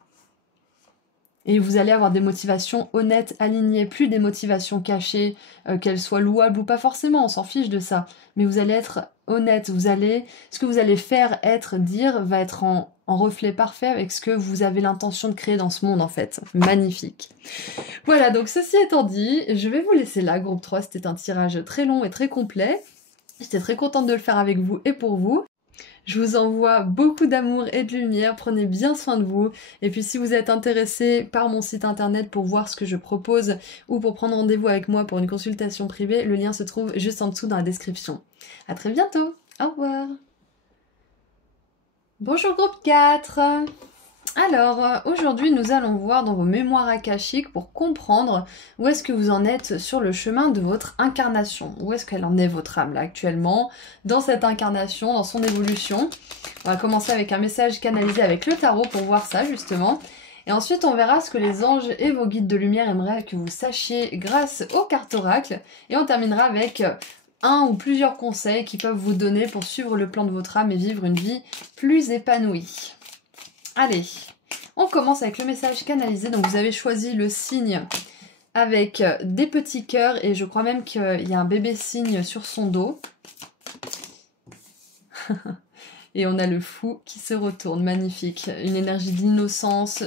Et vous allez avoir des motivations honnêtes, alignées, plus des motivations cachées, qu'elles soient louables ou pas forcément, on s'en fiche de ça. Mais vous allez être honnête, ce que vous allez faire, être, dire, va être en reflet parfait avec ce que vous avez l'intention de créer dans ce monde, en fait. Magnifique. Voilà, donc ceci étant dit, je vais vous laisser là, groupe 3, c'était un tirage très long et très complet. J'étais très contente de le faire avec vous et pour vous. Je vous envoie beaucoup d'amour et de lumière, prenez bien soin de vous. Et puis si vous êtes intéressé par mon site internet pour voir ce que je propose ou pour prendre rendez-vous avec moi pour une consultation privée, le lien se trouve juste en dessous dans la description. À très bientôt, au revoir. Bonjour groupe 4. Alors, aujourd'hui, nous allons voir dans vos mémoires akashiques pour comprendre où est-ce que vous en êtes sur le chemin de votre incarnation. Où est-ce qu'elle en est, votre âme, là, actuellement, dans cette incarnation, dans son évolution. On va commencer avec un message canalisé avec le tarot pour voir ça, justement. Et ensuite, on verra ce que les anges et vos guides de lumière aimeraient que vous sachiez grâce aux cartes oracles. Et on terminera avec un ou plusieurs conseils qui peuvent vous donner pour suivre le plan de votre âme et vivre une vie plus épanouie. Allez, on commence avec le message canalisé. Donc vous avez choisi le signe avec des petits cœurs et je crois même qu'il y a un bébé cygne sur son dos. Et on a le fou qui se retourne, magnifique. Une énergie d'innocence,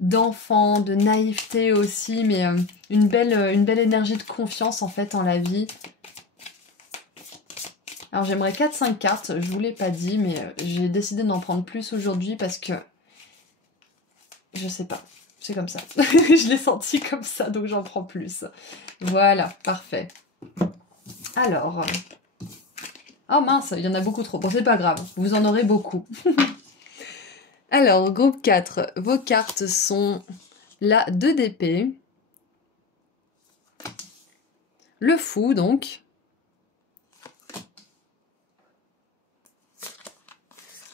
d'enfant, de naïveté aussi, mais une belle énergie de confiance en fait en la vie. Alors j'aimerais 4-5 cartes, je vous l'ai pas dit, mais j'ai décidé d'en prendre plus aujourd'hui parce que... Je sais pas, c'est comme ça. Je l'ai senti comme ça, donc j'en prends plus. Voilà, parfait. Alors... Oh mince, il y en a beaucoup trop. Bon, c'est pas grave, vous en aurez beaucoup. Alors, groupe 4, vos cartes sont la 2 d'épée, le fou donc,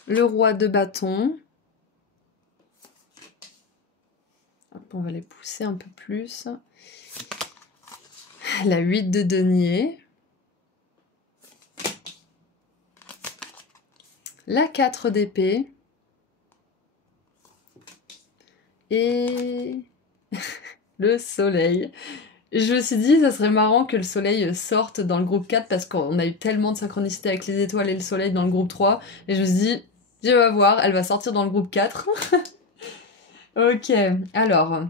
le roi de bâton. Hop, on va les pousser un peu plus. La 8 de denier. La 4 d'épée. Et le soleil. Je me suis dit, ça serait marrant que le soleil sorte dans le groupe 4 parce qu'on a eu tellement de synchronicité avec les étoiles et le soleil dans le groupe 3. Et je me suis dit, je vais voir, elle va sortir dans le groupe 4. Ok, alors,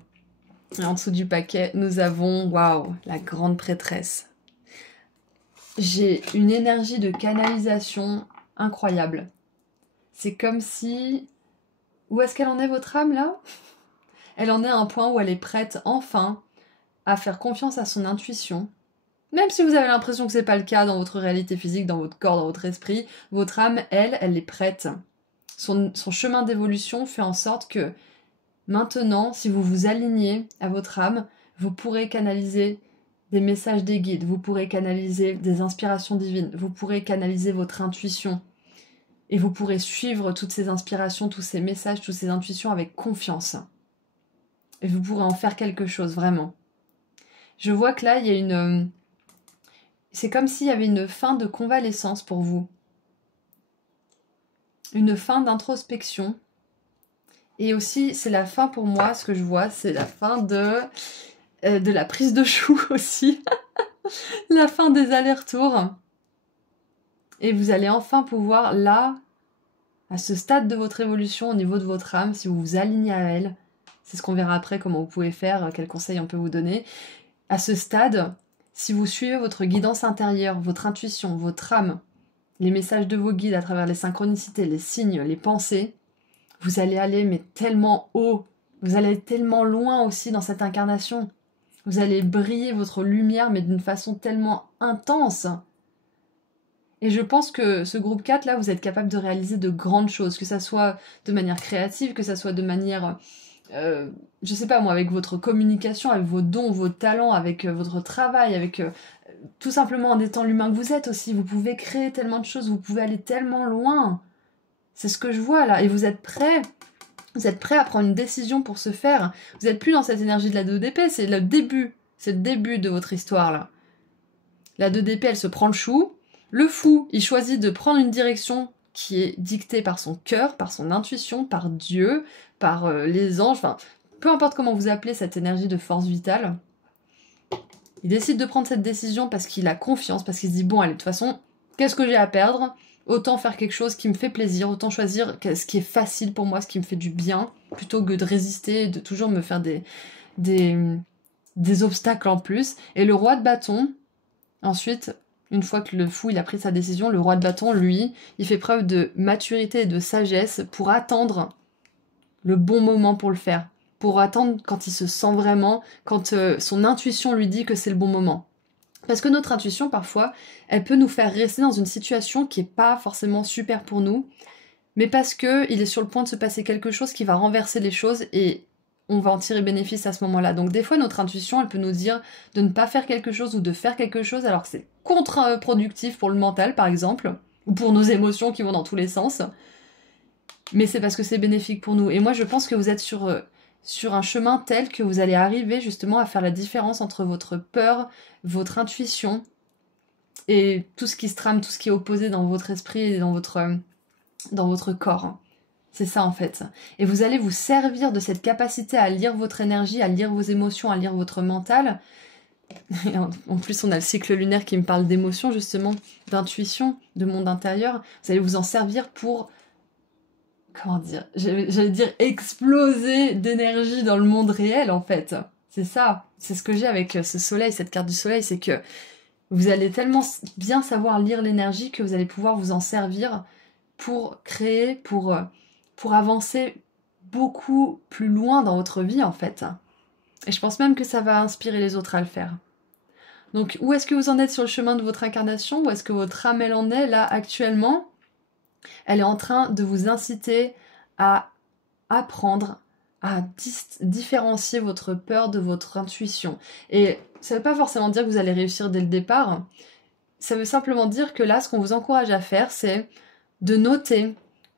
en dessous du paquet, nous avons, waouh, la grande prêtresse. J'ai une énergie de canalisation incroyable. C'est comme si... Où est-ce qu'elle en est, votre âme, là? Elle en est à un point où elle est prête, enfin, à faire confiance à son intuition. Même si vous avez l'impression que c'est pas le cas dans votre réalité physique, dans votre corps, dans votre esprit, votre âme, elle est prête. Son chemin d'évolution fait en sorte que maintenant, si vous vous alignez à votre âme, vous pourrez canaliser des messages des guides, vous pourrez canaliser des inspirations divines, vous pourrez canaliser votre intuition. Et vous pourrez suivre toutes ces inspirations, tous ces messages, toutes ces intuitions avec confiance. Et vous pourrez en faire quelque chose, vraiment. Je vois que là, il y a une... C'est comme s'il y avait une fin de convalescence pour vous. Une fin d'introspection. Et aussi, c'est la fin pour moi, ce que je vois, c'est la fin de la prise de chou aussi. La fin des allers-retours. Et vous allez enfin pouvoir, là, à ce stade de votre évolution, au niveau de votre âme, si vous vous alignez à elle, c'est ce qu'on verra après, comment vous pouvez faire, quels conseils on peut vous donner. À ce stade, si vous suivez votre guidance intérieure, votre intuition, votre âme, les messages de vos guides à travers les synchronicités, les signes, les pensées, vous allez aller mais tellement haut, vous allez aller tellement loin aussi dans cette incarnation. Vous allez briller votre lumière mais d'une façon tellement intense. Et je pense que ce groupe 4 là, vous êtes capable de réaliser de grandes choses, que ça soit de manière créative, que ça soit de manière... je sais pas moi, avec votre communication, avec vos dons, vos talents, avec votre travail, avec tout simplement en étant l'humain que vous êtes aussi. Vous pouvez créer tellement de choses, vous pouvez aller tellement loin. C'est ce que je vois là. Et vous êtes prêts Vous êtes prêt à prendre une décision pour ce faire. Vous n'êtes plus dans cette énergie de la 2 d'épée, c'est le début. C'est le début de votre histoire, là. La 2 d'épée, elle se prend le chou. Le fou, il choisit de prendre une direction qui est dictée par son cœur, par son intuition, par Dieu, par les anges, enfin, peu importe comment vous appelez cette énergie de force vitale. Il décide de prendre cette décision parce qu'il a confiance, parce qu'il se dit, bon, allez, de toute façon, qu'est-ce que j'ai à perdre? Autant faire quelque chose qui me fait plaisir, autant choisir ce qui est facile pour moi, ce qui me fait du bien, plutôt que de résister et de toujours me faire des obstacles en plus. Et le roi de bâton, ensuite, une fois que le fou il a pris sa décision, le roi de bâton, lui, il fait preuve de maturité et de sagesse pour attendre le bon moment pour le faire. Pour attendre quand il se sent vraiment, quand son intuition lui dit que c'est le bon moment. Parce que notre intuition, parfois, elle peut nous faire rester dans une situation qui n'est pas forcément super pour nous, mais parce qu'il est sur le point de se passer quelque chose qui va renverser les choses et on va en tirer bénéfice à ce moment-là. Donc des fois, notre intuition, elle peut nous dire de ne pas faire quelque chose ou de faire quelque chose alors que c'est contre-productif pour le mental, par exemple, ou pour nos émotions qui vont dans tous les sens. Mais c'est parce que c'est bénéfique pour nous. Et moi, je pense que vous êtes sur un chemin tel que vous allez arriver justement à faire la différence entre votre peur, votre intuition et tout ce qui se trame, tout ce qui est opposé dans votre esprit et dans votre corps. C'est ça en fait. Et vous allez vous servir de cette capacité à lire votre énergie, à lire vos émotions, à lire votre mental. Et en plus, on a le cycle lunaire qui me parle d'émotions justement, d'intuition, de monde intérieur. Vous allez vous en servir pour... Comment dire? J'allais dire exploser d'énergie dans le monde réel en fait. C'est ça. C'est ce que j'ai avec ce soleil, cette carte du soleil, c'est que vous allez tellement bien savoir lire l'énergie que vous allez pouvoir vous en servir pour créer, pour avancer beaucoup plus loin dans votre vie en fait. Et je pense même que ça va inspirer les autres à le faire. Donc où est-ce que vous en êtes sur le chemin de votre incarnation? Où est-ce que votre âme elle en est là actuellement? Elle est en train de vous inciter à apprendre à différencier votre peur de votre intuition. Et ça ne veut pas forcément dire que vous allez réussir dès le départ. Ça veut simplement dire que là, ce qu'on vous encourage à faire, c'est de noter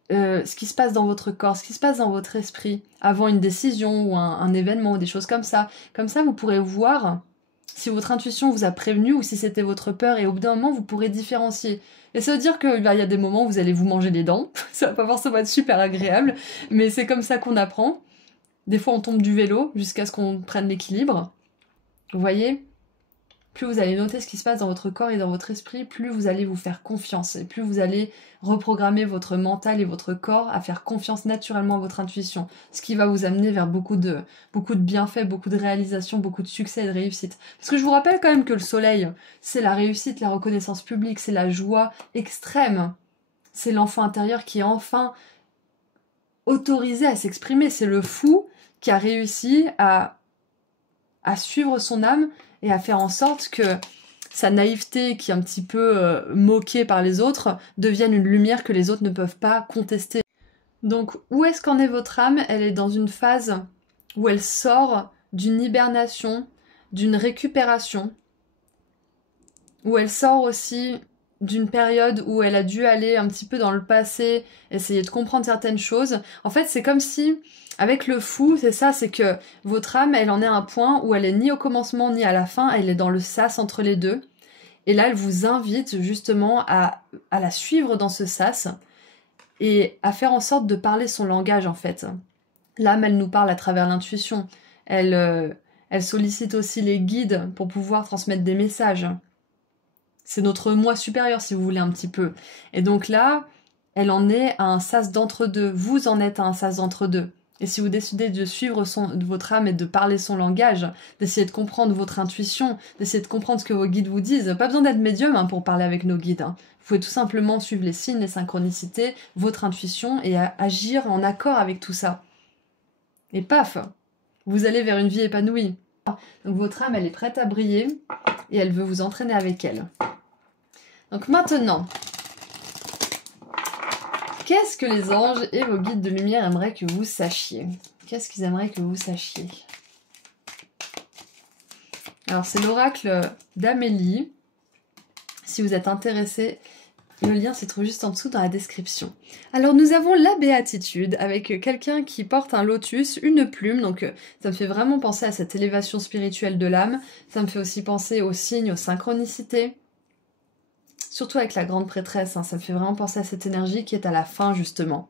ce qui se passe dans votre corps, ce qui se passe dans votre esprit, avant une décision ou un événement ou des choses comme ça. Comme ça, vous pourrez voir si votre intuition vous a prévenu ou si c'était votre peur et au bout d'un moment, vous pourrez différencier. Et ça veut dire qu'il y a des moments où vous allez vous manger les dents, ça va pas forcément être super agréable, mais c'est comme ça qu'on apprend. Des fois, on tombe du vélo jusqu'à ce qu'on prenne l'équilibre. Vous voyez ? Plus vous allez noter ce qui se passe dans votre corps et dans votre esprit, plus vous allez vous faire confiance et plus vous allez reprogrammer votre mental et votre corps à faire confiance naturellement à votre intuition, ce qui va vous amener vers beaucoup de bienfaits, beaucoup de réalisations, beaucoup de succès et de réussite. Parce que je vous rappelle quand même que le soleil, c'est la réussite, la reconnaissance publique, c'est la joie extrême. C'est l'enfant intérieur qui est enfin autorisé à s'exprimer. C'est le fou qui a réussi à suivre son âme et à faire en sorte que sa naïveté, qui est un petit peu moquée par les autres, devienne une lumière que les autres ne peuvent pas contester. Donc, où est-ce qu'en est votre âme? Elle est dans une phase où elle sort d'une hibernation, d'une récupération, où elle sort aussi d'une période où elle a dû aller un petit peu dans le passé, essayer de comprendre certaines choses. En fait, c'est comme si, avec le fou, c'est ça, c'est que votre âme, elle en est à un point où elle est ni au commencement ni à la fin, elle est dans le sas entre les deux. Et là, elle vous invite justement à la suivre dans ce sas et à faire en sorte de parler son langage, en fait. L'âme, elle nous parle à travers l'intuition. Elle sollicite aussi les guides pour pouvoir transmettre des messages. C'est notre moi supérieur, si vous voulez, un petit peu. Et donc là, elle en est à un sas d'entre-deux. Vous en êtes à un sas d'entre-deux. Et si vous décidez de suivre votre âme et de parler son langage, d'essayer de comprendre votre intuition, d'essayer de comprendre ce que vos guides vous disent, pas besoin d'être médium pour parler avec nos guides. Vous pouvez tout simplement suivre les signes, les synchronicités, votre intuition et agir en accord avec tout ça. Et paf, vous allez vers une vie épanouie. Donc votre âme, elle est prête à briller et elle veut vous entraîner avec elle. Donc maintenant, qu'est-ce que les anges et vos guides de lumière aimeraient que vous sachiez? Qu'est-ce qu'ils aimeraient que vous sachiez? Alors c'est l'oracle d'Amélie. Si vous êtes intéressé, Le lien se trouve juste en dessous dans la description. Alors nous avons la béatitude avec quelqu'un qui porte un lotus, une plume, donc ça me fait vraiment penser à cette élévation spirituelle de l'âme. Ça me fait aussi penser aux signes, aux synchronicités. Surtout avec la grande prêtresse, hein, ça me fait vraiment penser à cette énergie qui est à la fin justement.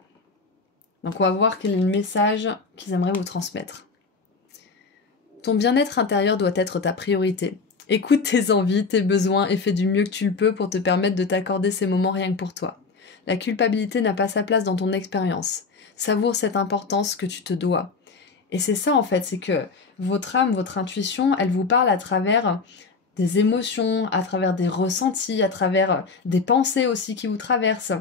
Donc on va voir quel est le message qu'ils aimeraient vous transmettre. Ton bien-être intérieur doit être ta priorité. Écoute tes envies, tes besoins et fais du mieux que tu le peux pour te permettre de t'accorder ces moments rien que pour toi. La culpabilité n'a pas sa place dans ton expérience. Savoure cette importance que tu te dois. Et c'est ça en fait, c'est que votre âme, votre intuition, elle vous parle à travers des émotions, à travers des ressentis, à travers des pensées aussi qui vous traversent.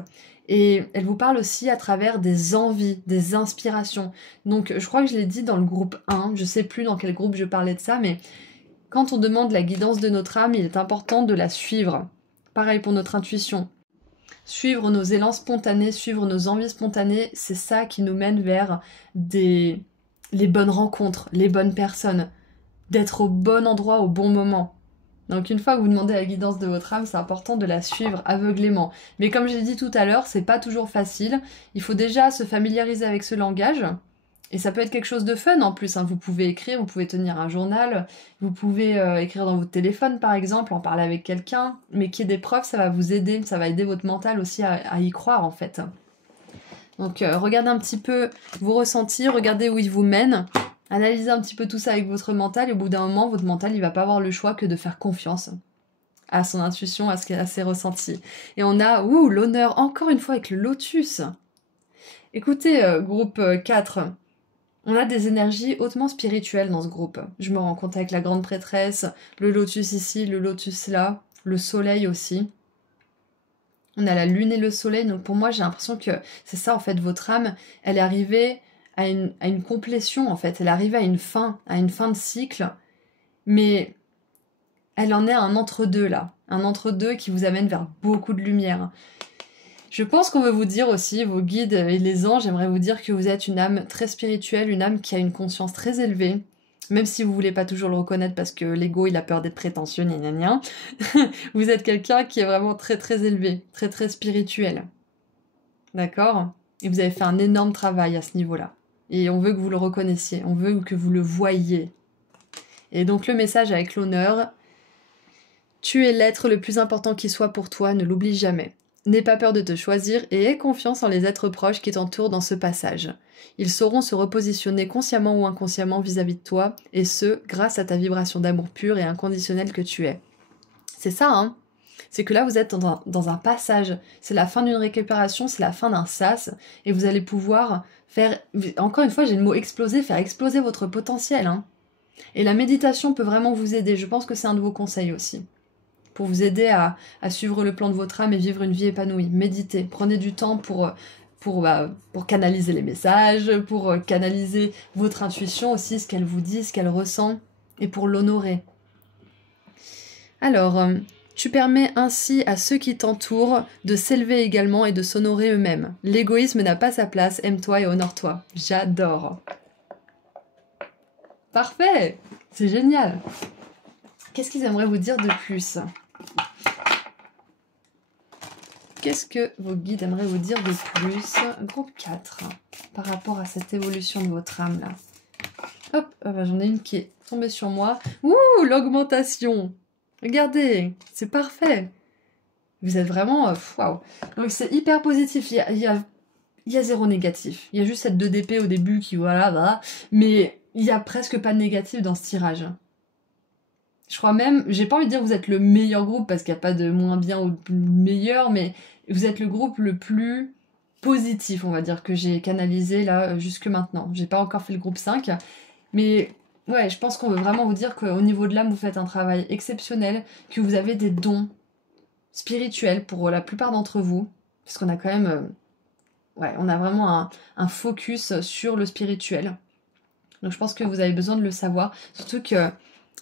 Et elle vous parle aussi à travers des envies, des inspirations. Donc je crois que je l'ai dit dans le groupe 1, je sais plus dans quel groupe je parlais de ça, mais quand on demande la guidance de notre âme, il est important de la suivre. Pareil pour notre intuition. Suivre nos élans spontanés, suivre nos envies spontanées, c'est ça qui nous mène vers les bonnes rencontres, les bonnes personnes, d'être au bon endroit au bon moment. Donc une fois que vous demandez la guidance de votre âme, c'est important de la suivre aveuglément. Mais comme j'ai dit tout à l'heure, c'est pas toujours facile. Il faut déjà se familiariser avec ce langage. Et ça peut être quelque chose de fun en plus, hein. Vous pouvez écrire, vous pouvez tenir un journal, vous pouvez écrire dans votre téléphone par exemple, en parler avec quelqu'un, mais qu'il y ait des preuves, ça va vous aider, ça va aider votre mental aussi à y croire en fait. Donc regardez un petit peu vos ressentis, regardez où ils vous mènent, analysez un petit peu tout ça avec votre mental, et au bout d'un moment, votre mental, il va pas avoir le choix que de faire confiance à son intuition, à ses ressentis. Et on a, l'honneur, encore une fois avec le lotus. Écoutez, groupe 4, on a des énergies hautement spirituelles dans ce groupe. Je me rends compte avec la grande prêtresse, le lotus ici, le lotus là, le soleil aussi. On a la lune et le soleil, donc pour moi j'ai l'impression que c'est ça en fait, votre âme, elle est arrivée à une complétion en fait, elle est arrivée à une fin de cycle, mais elle en est à un entre-deux là, un entre-deux qui vous amène vers beaucoup de lumière. Je pense qu'on veut vous dire aussi, vos guides et les anges, j'aimerais vous dire que vous êtes une âme très spirituelle, une âme qui a une conscience très élevée, même si vous voulez pas toujours le reconnaître parce que l'ego il a peur d'être prétentieux, gna gna gna. Vous êtes quelqu'un qui est vraiment très très élevé, très très spirituel. D'accord? Et vous avez fait un énorme travail à ce niveau-là. Et on veut que vous le reconnaissiez, on veut que vous le voyiez. Et donc le message avec l'honneur, tu es l'être le plus important qui soit pour toi, ne l'oublie jamais. N'aie pas peur de te choisir et aie confiance en les êtres proches qui t'entourent dans ce passage. Ils sauront se repositionner consciemment ou inconsciemment vis-à-vis de toi, et ce, grâce à ta vibration d'amour pur et inconditionnel que tu es. C'est ça, hein? C'est que là, vous êtes dans un passage. C'est la fin d'une récupération, c'est la fin d'un sas, et vous allez pouvoir faire, encore une fois, j'ai le mot exploser, faire exploser votre potentiel, hein. Et la méditation peut vraiment vous aider. Je pense que c'est un de vos conseils aussi. Pour vous aider à suivre le plan de votre âme et vivre une vie épanouie. Méditez, prenez du temps pour canaliser les messages, pour canaliser votre intuition aussi, ce qu'elle vous dit, ce qu'elle ressent, et pour l'honorer. Alors, tu permets ainsi à ceux qui t'entourent de s'élever également et de s'honorer eux-mêmes. L'égoïsme n'a pas sa place, aime-toi et honore-toi. J'adore. Parfait, c'est génial. Qu'est-ce qu'ils aimeraient vous dire de plus? Qu'est-ce que vos guides aimeraient vous dire de plus? Groupe 4, par rapport à cette évolution de votre âme là. Hop, j'en ai une qui est tombée sur moi. Ouh, l'augmentation! Regardez, c'est parfait. Vous êtes vraiment... waouh. Donc c'est hyper positif, il y a zéro négatif. Il y a juste cette 2 d'épée au début qui, voilà, mais il y a presque pas de négatif dans ce tirage. Je crois même, j'ai pas envie de dire que vous êtes le meilleur groupe parce qu'il n'y a pas de moins bien ou de meilleur, mais vous êtes le groupe le plus positif, on va dire, que j'ai canalisé là jusque maintenant. J'ai pas encore fait le groupe 5, mais ouais, je pense qu'on veut vraiment vous dire qu'au niveau de l'âme, vous faites un travail exceptionnel, que vous avez des dons spirituels pour la plupart d'entre vous, parce qu'on a quand même... on a vraiment un focus sur le spirituel. Donc je pense que vous avez besoin de le savoir, surtout que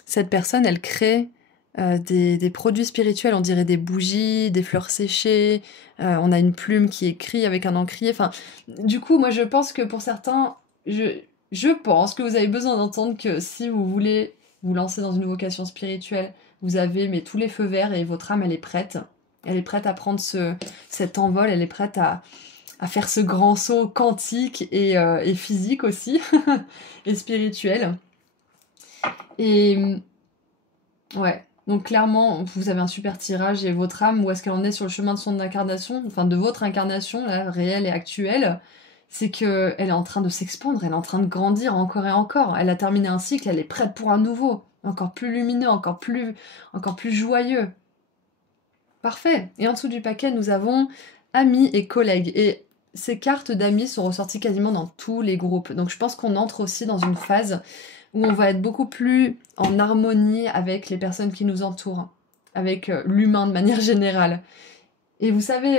cette personne, elle crée des produits spirituels, on dirait des bougies, des fleurs séchées, on a une plume qui écrit avec un encrier, enfin, du coup, moi je pense que pour certains, je pense que vous avez besoin d'entendre que si vous voulez vous lancer dans une vocation spirituelle, vous avez tous les feux verts et votre âme, elle est prête. Elle est prête à prendre cet envol, elle est prête à faire ce grand saut quantique et physique aussi, et spirituel. Et ouais, donc clairement, vous avez un super tirage et votre âme, où est-ce qu'elle en est sur le chemin de son incarnation, enfin de votre incarnation, là, réelle et actuelle, c'est que elle est en train de s'expandre, elle est en train de grandir encore et encore. Elle a terminé un cycle, elle est prête pour un nouveau, encore plus lumineux, encore plus joyeux. Parfait. Et en dessous du paquet, nous avons amis et collègues. Et ces cartes d'amis sont ressorties quasiment dans tous les groupes. Donc je pense qu'on entre aussi dans une phase où on va être beaucoup plus en harmonie avec les personnes qui nous entourent, avec l'humain de manière générale. Et vous savez,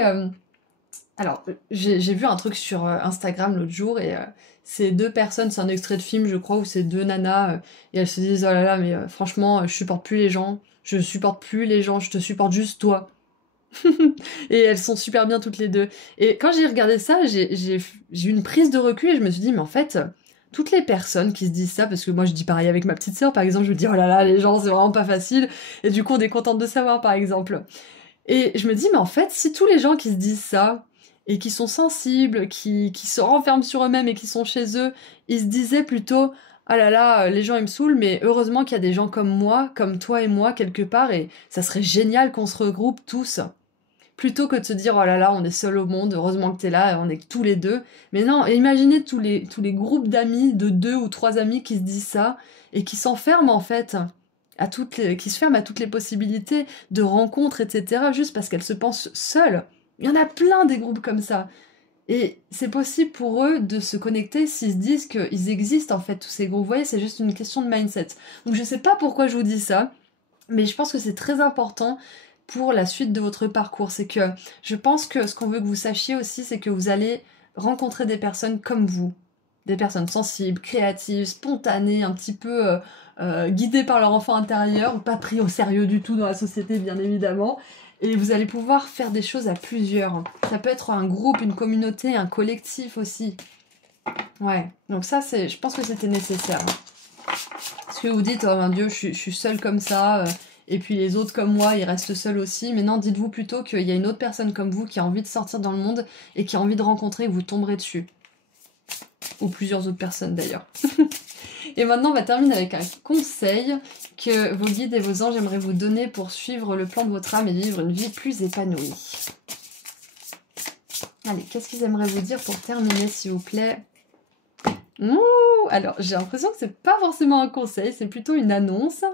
alors j'ai vu un truc sur Instagram l'autre jour et c'est deux personnes, c'est un extrait de film je crois, où c'est deux nanas et elles se disent oh là là mais franchement je supporte plus les gens, je te supporte juste toi. Et elles sont super bien toutes les deux. Et quand j'ai regardé ça, j'ai eu une prise de recul et je me suis dit mais en fait toutes les personnes qui se disent ça, parce que moi je dis pareil avec ma petite sœur par exemple, je me dis oh là là les gens c'est vraiment pas facile, et du coup on est contente de savoir par exemple. Et je me dis mais en fait si tous les gens qui se disent ça et qui sont sensibles, qui se renferment sur eux-mêmes et qui sont chez eux, ils se disaient plutôt ah là là les gens ils me saoulent, mais heureusement qu'il y a des gens comme moi, comme toi et moi quelque part, et ça serait génial qu'on se regroupe tous. Plutôt que de se dire, oh là là, on est seul au monde, heureusement que t'es là, on est que tous les deux. Mais non, imaginez tous les groupes d'amis, de 2 ou 3 amis qui se disent ça, et qui s'enferment en fait, qui se ferment à toutes les possibilités de rencontres, etc., juste parce qu'elles se pensent seules. Il y en a plein des groupes comme ça. Et c'est possible pour eux de se connecter s'ils se disent qu'ils existent en fait, tous ces groupes. Vous voyez, c'est juste une question de mindset. Donc je sais pas pourquoi je vous dis ça, mais je pense que c'est très important pour la suite de votre parcours. C'est que je pense que ce qu'on veut que vous sachiez aussi, c'est que vous allez rencontrer des personnes comme vous. Des personnes sensibles, créatives, spontanées, un petit peu guidées par leur enfant intérieur, pas pris au sérieux du tout dans la société, bien évidemment. Et vous allez pouvoir faire des choses à plusieurs. Ça peut être un groupe, une communauté, un collectif aussi. Ouais, donc ça, je pense que c'était nécessaire. Parce que vous dites, oh mon Dieu, je suis seule comme ça, et puis les autres comme moi, ils restent seuls aussi. Mais non, dites-vous plutôt qu'il y a une autre personne comme vous qui a envie de sortir dans le monde et qui a envie de rencontrer et vous tomberez dessus. Ou plusieurs autres personnes d'ailleurs. Et maintenant, on va terminer avec un conseil que vos guides et vos anges aimeraient vous donner pour suivre le plan de votre âme et vivre une vie plus épanouie. Allez, qu'est-ce qu'ils aimeraient vous dire pour terminer, s'il vous plaît? Alors, j'ai l'impression que c'est pas forcément un conseil, c'est plutôt une annonce.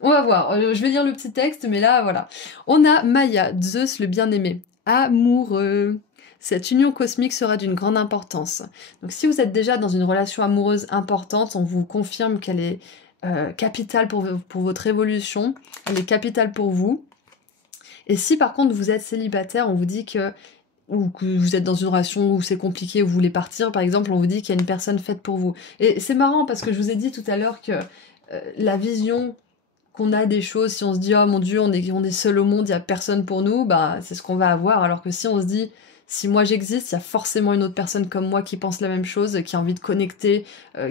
On va voir, je vais lire le petit texte, mais là, voilà. On a Maya, Zeus le bien-aimé, amoureux. Cette union cosmique sera d'une grande importance. Donc si vous êtes déjà dans une relation amoureuse importante, on vous confirme qu'elle est capitale pour votre évolution, elle est capitale pour vous. Et si par contre vous êtes célibataire, on vous dit que vous êtes dans une relation où c'est compliqué, où vous voulez partir, par exemple, on vous dit qu'il y a une personne faite pour vous. Et c'est marrant parce que je vous ai dit tout à l'heure que la vision qu'on a des choses, si on se dit oh mon Dieu, on est seul au monde, il n'y a personne pour nous, bah c'est ce qu'on va avoir. Alors que si on se dit si moi j'existe, il y a forcément une autre personne comme moi qui pense la même chose, qui a envie de connecter,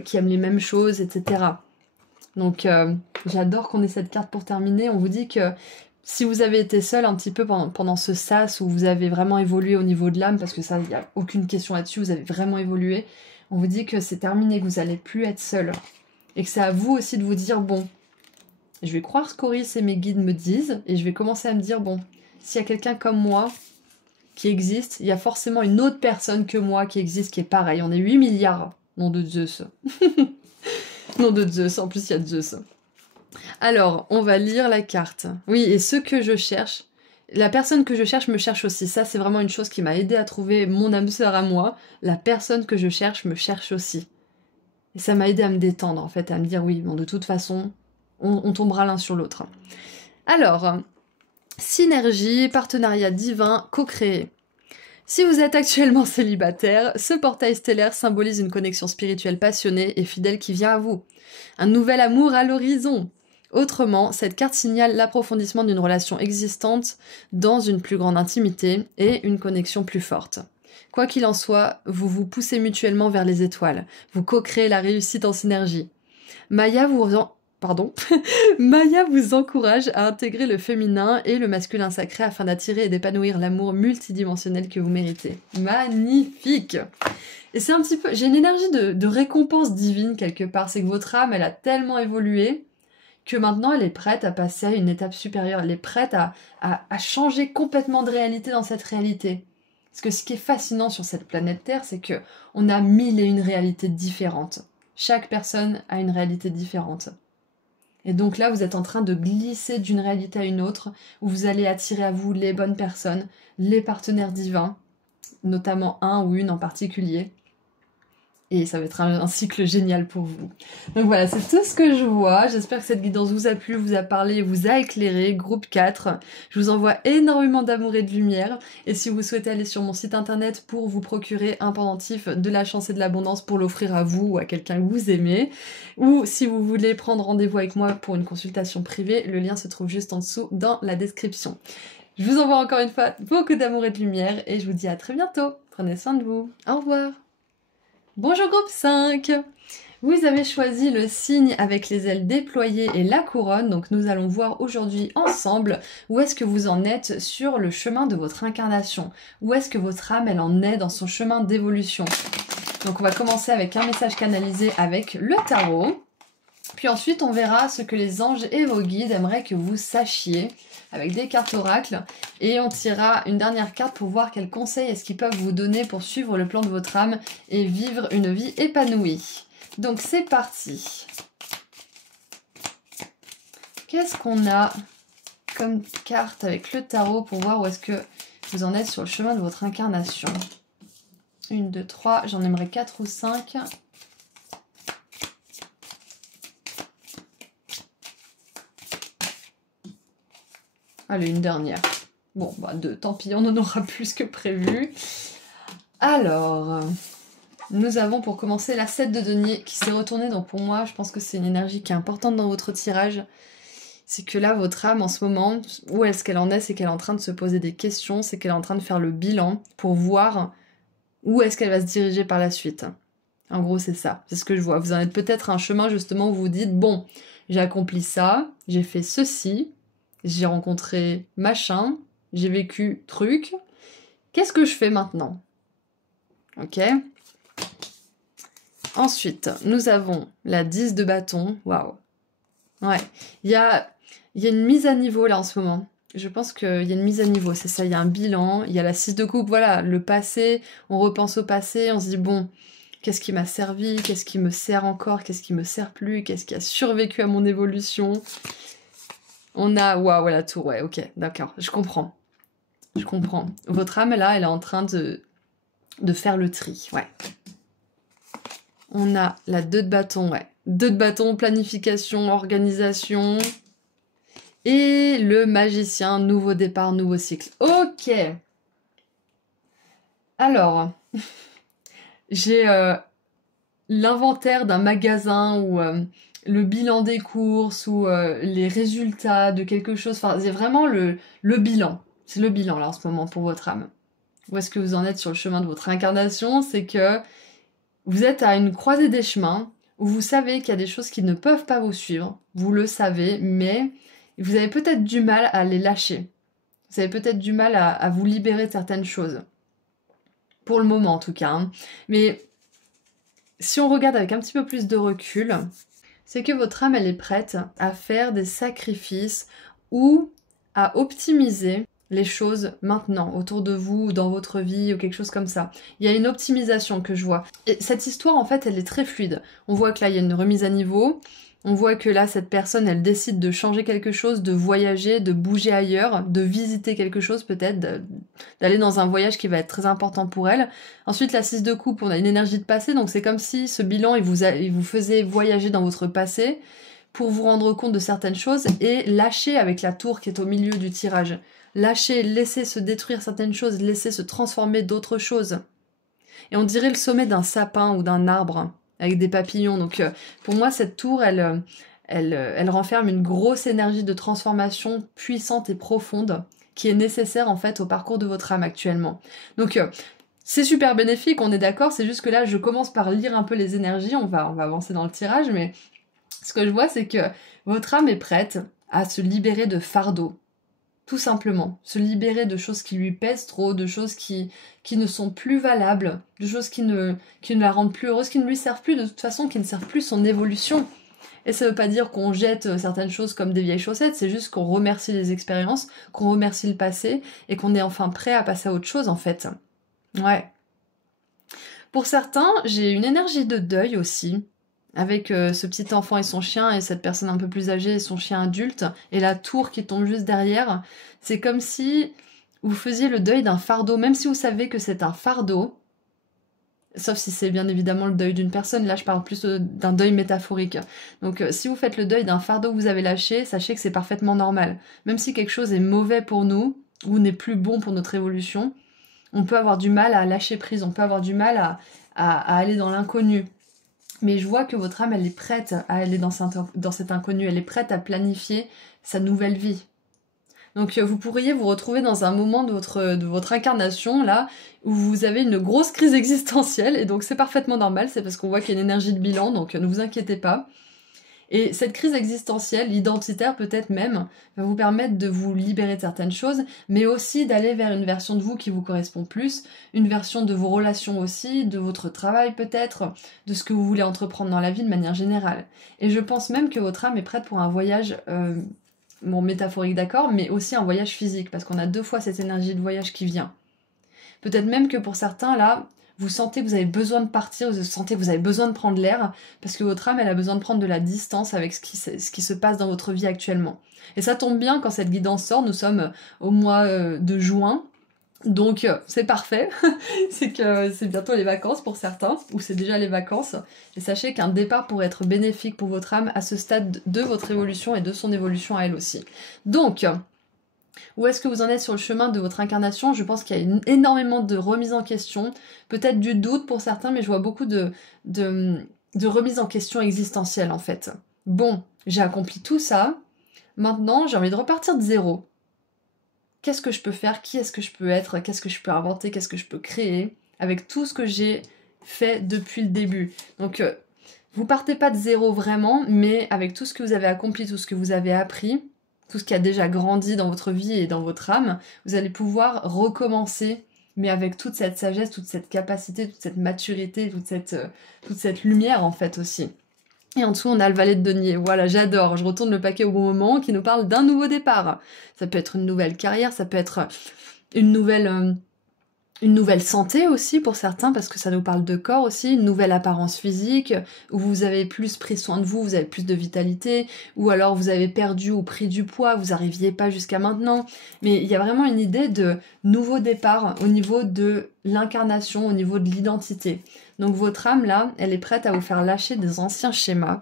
qui aime les mêmes choses, etc. Donc j'adore qu'on ait cette carte pour terminer. On vous dit que si vous avez été seul un petit peu pendant ce sas où vous avez vraiment évolué au niveau de l'âme, parce que ça, il n'y a aucune question là-dessus, vous avez vraiment évolué, on vous dit que c'est terminé, que vous n'allez plus être seul. Et que c'est à vous aussi de vous dire, bon, je vais croire ce qu'Oris et mes guides me disent, et je vais commencer à me dire, bon, s'il y a quelqu'un comme moi qui existe, il y a forcément une autre personne que moi qui existe, qui est pareil. On est 8 milliards, nom de Zeus. Nom de Zeus, en plus il y a Zeus. Alors, on va lire la carte. Oui, et ce que je cherche, la personne que je cherche me cherche aussi. Ça, c'est vraiment une chose qui m'a aidé à trouver mon âme sœur à moi. La personne que je cherche me cherche aussi. Et ça m'a aidé à me détendre, en fait, à me dire, oui, bon, de toute façon, on tombera l'un sur l'autre. Alors, synergie, partenariat divin, co-créé. Si vous êtes actuellement célibataire, ce portail stellaire symbolise une connexion spirituelle passionnée et fidèle qui vient à vous. Un nouvel amour à l'horizon. Autrement, cette carte signale l'approfondissement d'une relation existante dans une plus grande intimité et une connexion plus forte. Quoi qu'il en soit, vous vous poussez mutuellement vers les étoiles. Vous co-créez la réussite en synergie. Maya vous pardon, Maya vous encourage à intégrer le féminin et le masculin sacré afin d'attirer et d'épanouir l'amour multidimensionnel que vous méritez. Magnifique! Et c'est un petit peu... J'ai une énergie de récompense divine quelque part. C'est que votre âme, elle a tellement évolué que maintenant, elle est prête à passer à une étape supérieure. Elle est prête à changer complètement de réalité dans cette réalité. Parce que ce qui est fascinant sur cette planète Terre, c'est que on a 1001 réalités différentes. Chaque personne a une réalité différente. Et donc là, vous êtes en train de glisser d'une réalité à une autre, où vous allez attirer à vous les bonnes personnes, les partenaires divins, notamment un ou une en particulier. Et ça va être un cycle génial pour vous. Donc voilà, c'est tout ce que je vois. J'espère que cette guidance vous a plu, vous a parlé, vous a éclairé. Groupe 4. Je vous envoie énormément d'amour et de lumière. Et si vous souhaitez aller sur mon site internet pour vous procurer un pendentif de la chance et de l'abondance pour l'offrir à vous ou à quelqu'un que vous aimez, ou si vous voulez prendre rendez-vous avec moi pour une consultation privée, le lien se trouve juste en dessous dans la description. Je vous envoie encore une fois beaucoup d'amour et de lumière et je vous dis à très bientôt. Prenez soin de vous. Au revoir. Bonjour groupe 5. Vous avez choisi le signe avec les ailes déployées et la couronne, donc nous allons voir aujourd'hui ensemble où est-ce que vous en êtes sur le chemin de votre incarnation, où est-ce que votre âme elle en est dans son chemin d'évolution. Donc on va commencer avec un message canalisé avec le tarot, puis ensuite on verra ce que les anges et vos guides aimeraient que vous sachiez avec des cartes oracles, et on tirera une dernière carte pour voir quels conseils est-ce qu'ils peuvent vous donner pour suivre le plan de votre âme et vivre une vie épanouie. Donc c'est parti. Qu'est-ce qu'on a comme carte avec le tarot pour voir où est-ce que vous en êtes sur le chemin de votre incarnation? 1, 2, 3, j'en aimerais 4 ou 5. Allez, une dernière. Bon, bah 2, tant pis, on en aura plus que prévu. Alors, nous avons pour commencer la 7 de denier qui s'est retournée. Donc pour moi, je pense que c'est une énergie qui est importante dans votre tirage. C'est que là, votre âme, en ce moment, où est-ce qu'elle en est? C'est qu'elle est en train de se poser des questions, c'est qu'elle est en train de faire le bilan pour voir où est-ce qu'elle va se diriger par la suite. En gros, c'est ça. C'est ce que je vois. Vous en êtes peut-être à un chemin, justement, où vous vous dites, bon, j'ai accompli ça, j'ai fait ceci, j'ai rencontré machin, j'ai vécu truc. Qu'est-ce que je fais maintenant? Ok. Ensuite, nous avons la 10 de bâton. Waouh. Ouais. Il y a une mise à niveau là en ce moment. Je pense qu'il y a une mise à niveau, c'est ça. Il y a un bilan. Il y a la 6 de coupe. Voilà, le passé. On repense au passé. On se dit, bon, qu'est-ce qui m'a servi? Qu'est-ce qui me sert encore? Qu'est-ce qui me sert plus? Qu'est-ce qui a survécu à mon évolution? On a... Waouh, la tour, ouais, ok, d'accord, je comprends. Je comprends. Votre âme, là, elle est en train de faire le tri, ouais. On a la 2 de bâton, ouais. 2 de bâton, planification, organisation. Et le magicien, nouveau départ, nouveau cycle. Ok. Alors, j'ai l'inventaire d'un magasin où... le bilan des courses ou les résultats de quelque chose. Enfin, c'est vraiment le bilan. C'est le bilan, là, en ce moment, pour votre âme. Où est-ce que vous en êtes sur le chemin de votre incarnation? C'est que vous êtes à une croisée des chemins où vous savez qu'il y a des choses qui ne peuvent pas vous suivre. Vous le savez, mais vous avez peut-être du mal à les lâcher. Vous avez peut-être du mal à vous libérer de certaines choses. Pour le moment, en tout cas. Hein. Mais si on regarde avec un petit peu plus de recul... c'est que votre âme, elle est prête à faire des sacrifices ou à optimiser les choses maintenant, autour de vous, dans votre vie, ou quelque chose comme ça. Il y a une optimisation que je vois. Et cette histoire, en fait, elle est très fluide. On voit que là, il y a une remise à niveau. On voit que là, cette personne, elle décide de changer quelque chose, de voyager, de bouger ailleurs, de visiter quelque chose peut-être, d'aller dans un voyage qui va être très important pour elle. Ensuite, la 6 de coupe, on a une énergie de passé, donc c'est comme si ce bilan, il vous faisait voyager dans votre passé pour vous rendre compte de certaines choses et lâcher avec la tour qui est au milieu du tirage. Lâcher, laisser se détruire certaines choses, laisser se transformer d'autres choses. Et on dirait le sommet d'un sapin ou d'un arbre, avec des papillons. Donc pour moi, cette tour, elle renferme une grosse énergie de transformation puissante et profonde qui est nécessaire en fait au parcours de votre âme actuellement. Donc c'est super bénéfique, on est d'accord, c'est juste que là, je commence par lire un peu les énergies, on va avancer dans le tirage, mais Ce que je vois, c'est que votre âme est prête à se libérer de fardeaux. Tout simplement, se libérer de choses qui lui pèsent trop, de choses qui ne sont plus valables, de choses qui ne la rendent plus heureuse, qui ne lui servent plus de toute façon, qui ne servent plus son évolution. Et ça veut pas dire qu'on jette certaines choses comme des vieilles chaussettes, c'est juste qu'on remercie les expériences, qu'on remercie le passé, et qu'on est enfin prêt à passer à autre chose en fait. Ouais. Pour certains, j'ai une énergie de deuil aussi, avec ce petit enfant et son chien, et cette personne un peu plus âgée et son chien adulte, et la tour qui tombe juste derrière. C'est comme si vous faisiez le deuil d'un fardeau, même si vous savez que c'est un fardeau, sauf si c'est bien évidemment le deuil d'une personne, là je parle plus d'un deuil métaphorique. Donc si vous faites le deuil d'un fardeau que vous avez lâché, sachez que c'est parfaitement normal. Même si quelque chose est mauvais pour nous, ou n'est plus bon pour notre évolution, on peut avoir du mal à lâcher prise, on peut avoir du mal à aller dans l'inconnu. Mais je vois que votre âme, elle est prête à aller dans cet inconnu, elle est prête à planifier sa nouvelle vie. Donc vous pourriez vous retrouver dans un moment de votre incarnation, là, où vous avez une grosse crise existentielle, et donc c'est parfaitement normal, c'est parce qu'on voit qu'il y a une énergie de bilan, donc ne vous inquiétez pas. Et cette crise existentielle, identitaire peut-être même, va vous permettre de vous libérer de certaines choses, mais aussi d'aller vers une version de vous qui vous correspond plus, une version de vos relations aussi, de votre travail peut-être, de ce que vous voulez entreprendre dans la vie de manière générale. Et je pense même que votre âme est prête pour un voyage, bon métaphorique d'accord, mais aussi un voyage physique, parce qu'on a 2 fois cette énergie de voyage qui vient. Peut-être même que pour certains, là, vous sentez que vous avez besoin de partir, vous sentez que vous avez besoin de prendre l'air, parce que votre âme, elle a besoin de prendre de la distance avec ce qui se passe dans votre vie actuellement. Et ça tombe bien quand cette guidance sort, nous sommes au mois de juin, donc c'est parfait, c'est que c'est bientôt les vacances pour certains, ou c'est déjà les vacances, et sachez qu'un départ pourrait être bénéfique pour votre âme à ce stade de votre évolution et de son évolution à elle aussi. Donc, où est-ce que vous en êtes sur le chemin de votre incarnation? Je pense qu'il y a énormément de remises en question, peut-être du doute pour certains, mais je vois beaucoup de remises en question existentielles en fait. Bon, j'ai accompli tout ça, maintenant j'ai envie de repartir de zéro. Qu'est-ce que je peux faire? Qui est-ce que je peux être? Qu'est-ce que je peux inventer? Qu'est-ce que je peux créer? Avec tout ce que j'ai fait depuis le début. Donc, vous partez pas de zéro vraiment, mais avec tout ce que vous avez accompli, tout ce que vous avez appris, tout ce qui a déjà grandi dans votre vie et dans votre âme, vous allez pouvoir recommencer, mais avec toute cette sagesse, toute cette capacité, toute cette maturité, toute cette lumière en fait aussi. Et en dessous, on a le valet de denier. Voilà, j'adore. Je retourne le paquet au bon moment qui nous parle d'un nouveau départ. Ça peut être une nouvelle carrière, ça peut être une nouvelle santé aussi pour certains, parce que ça nous parle de corps aussi, une nouvelle apparence physique, où vous avez plus pris soin de vous, vous avez plus de vitalité, ou alors vous avez perdu ou pris du poids, vous n'arriviez pas jusqu'à maintenant. Mais il y a vraiment une idée de nouveau départ au niveau de l'incarnation, au niveau de l'identité. Donc votre âme là, elle est prête à vous faire lâcher des anciens schémas,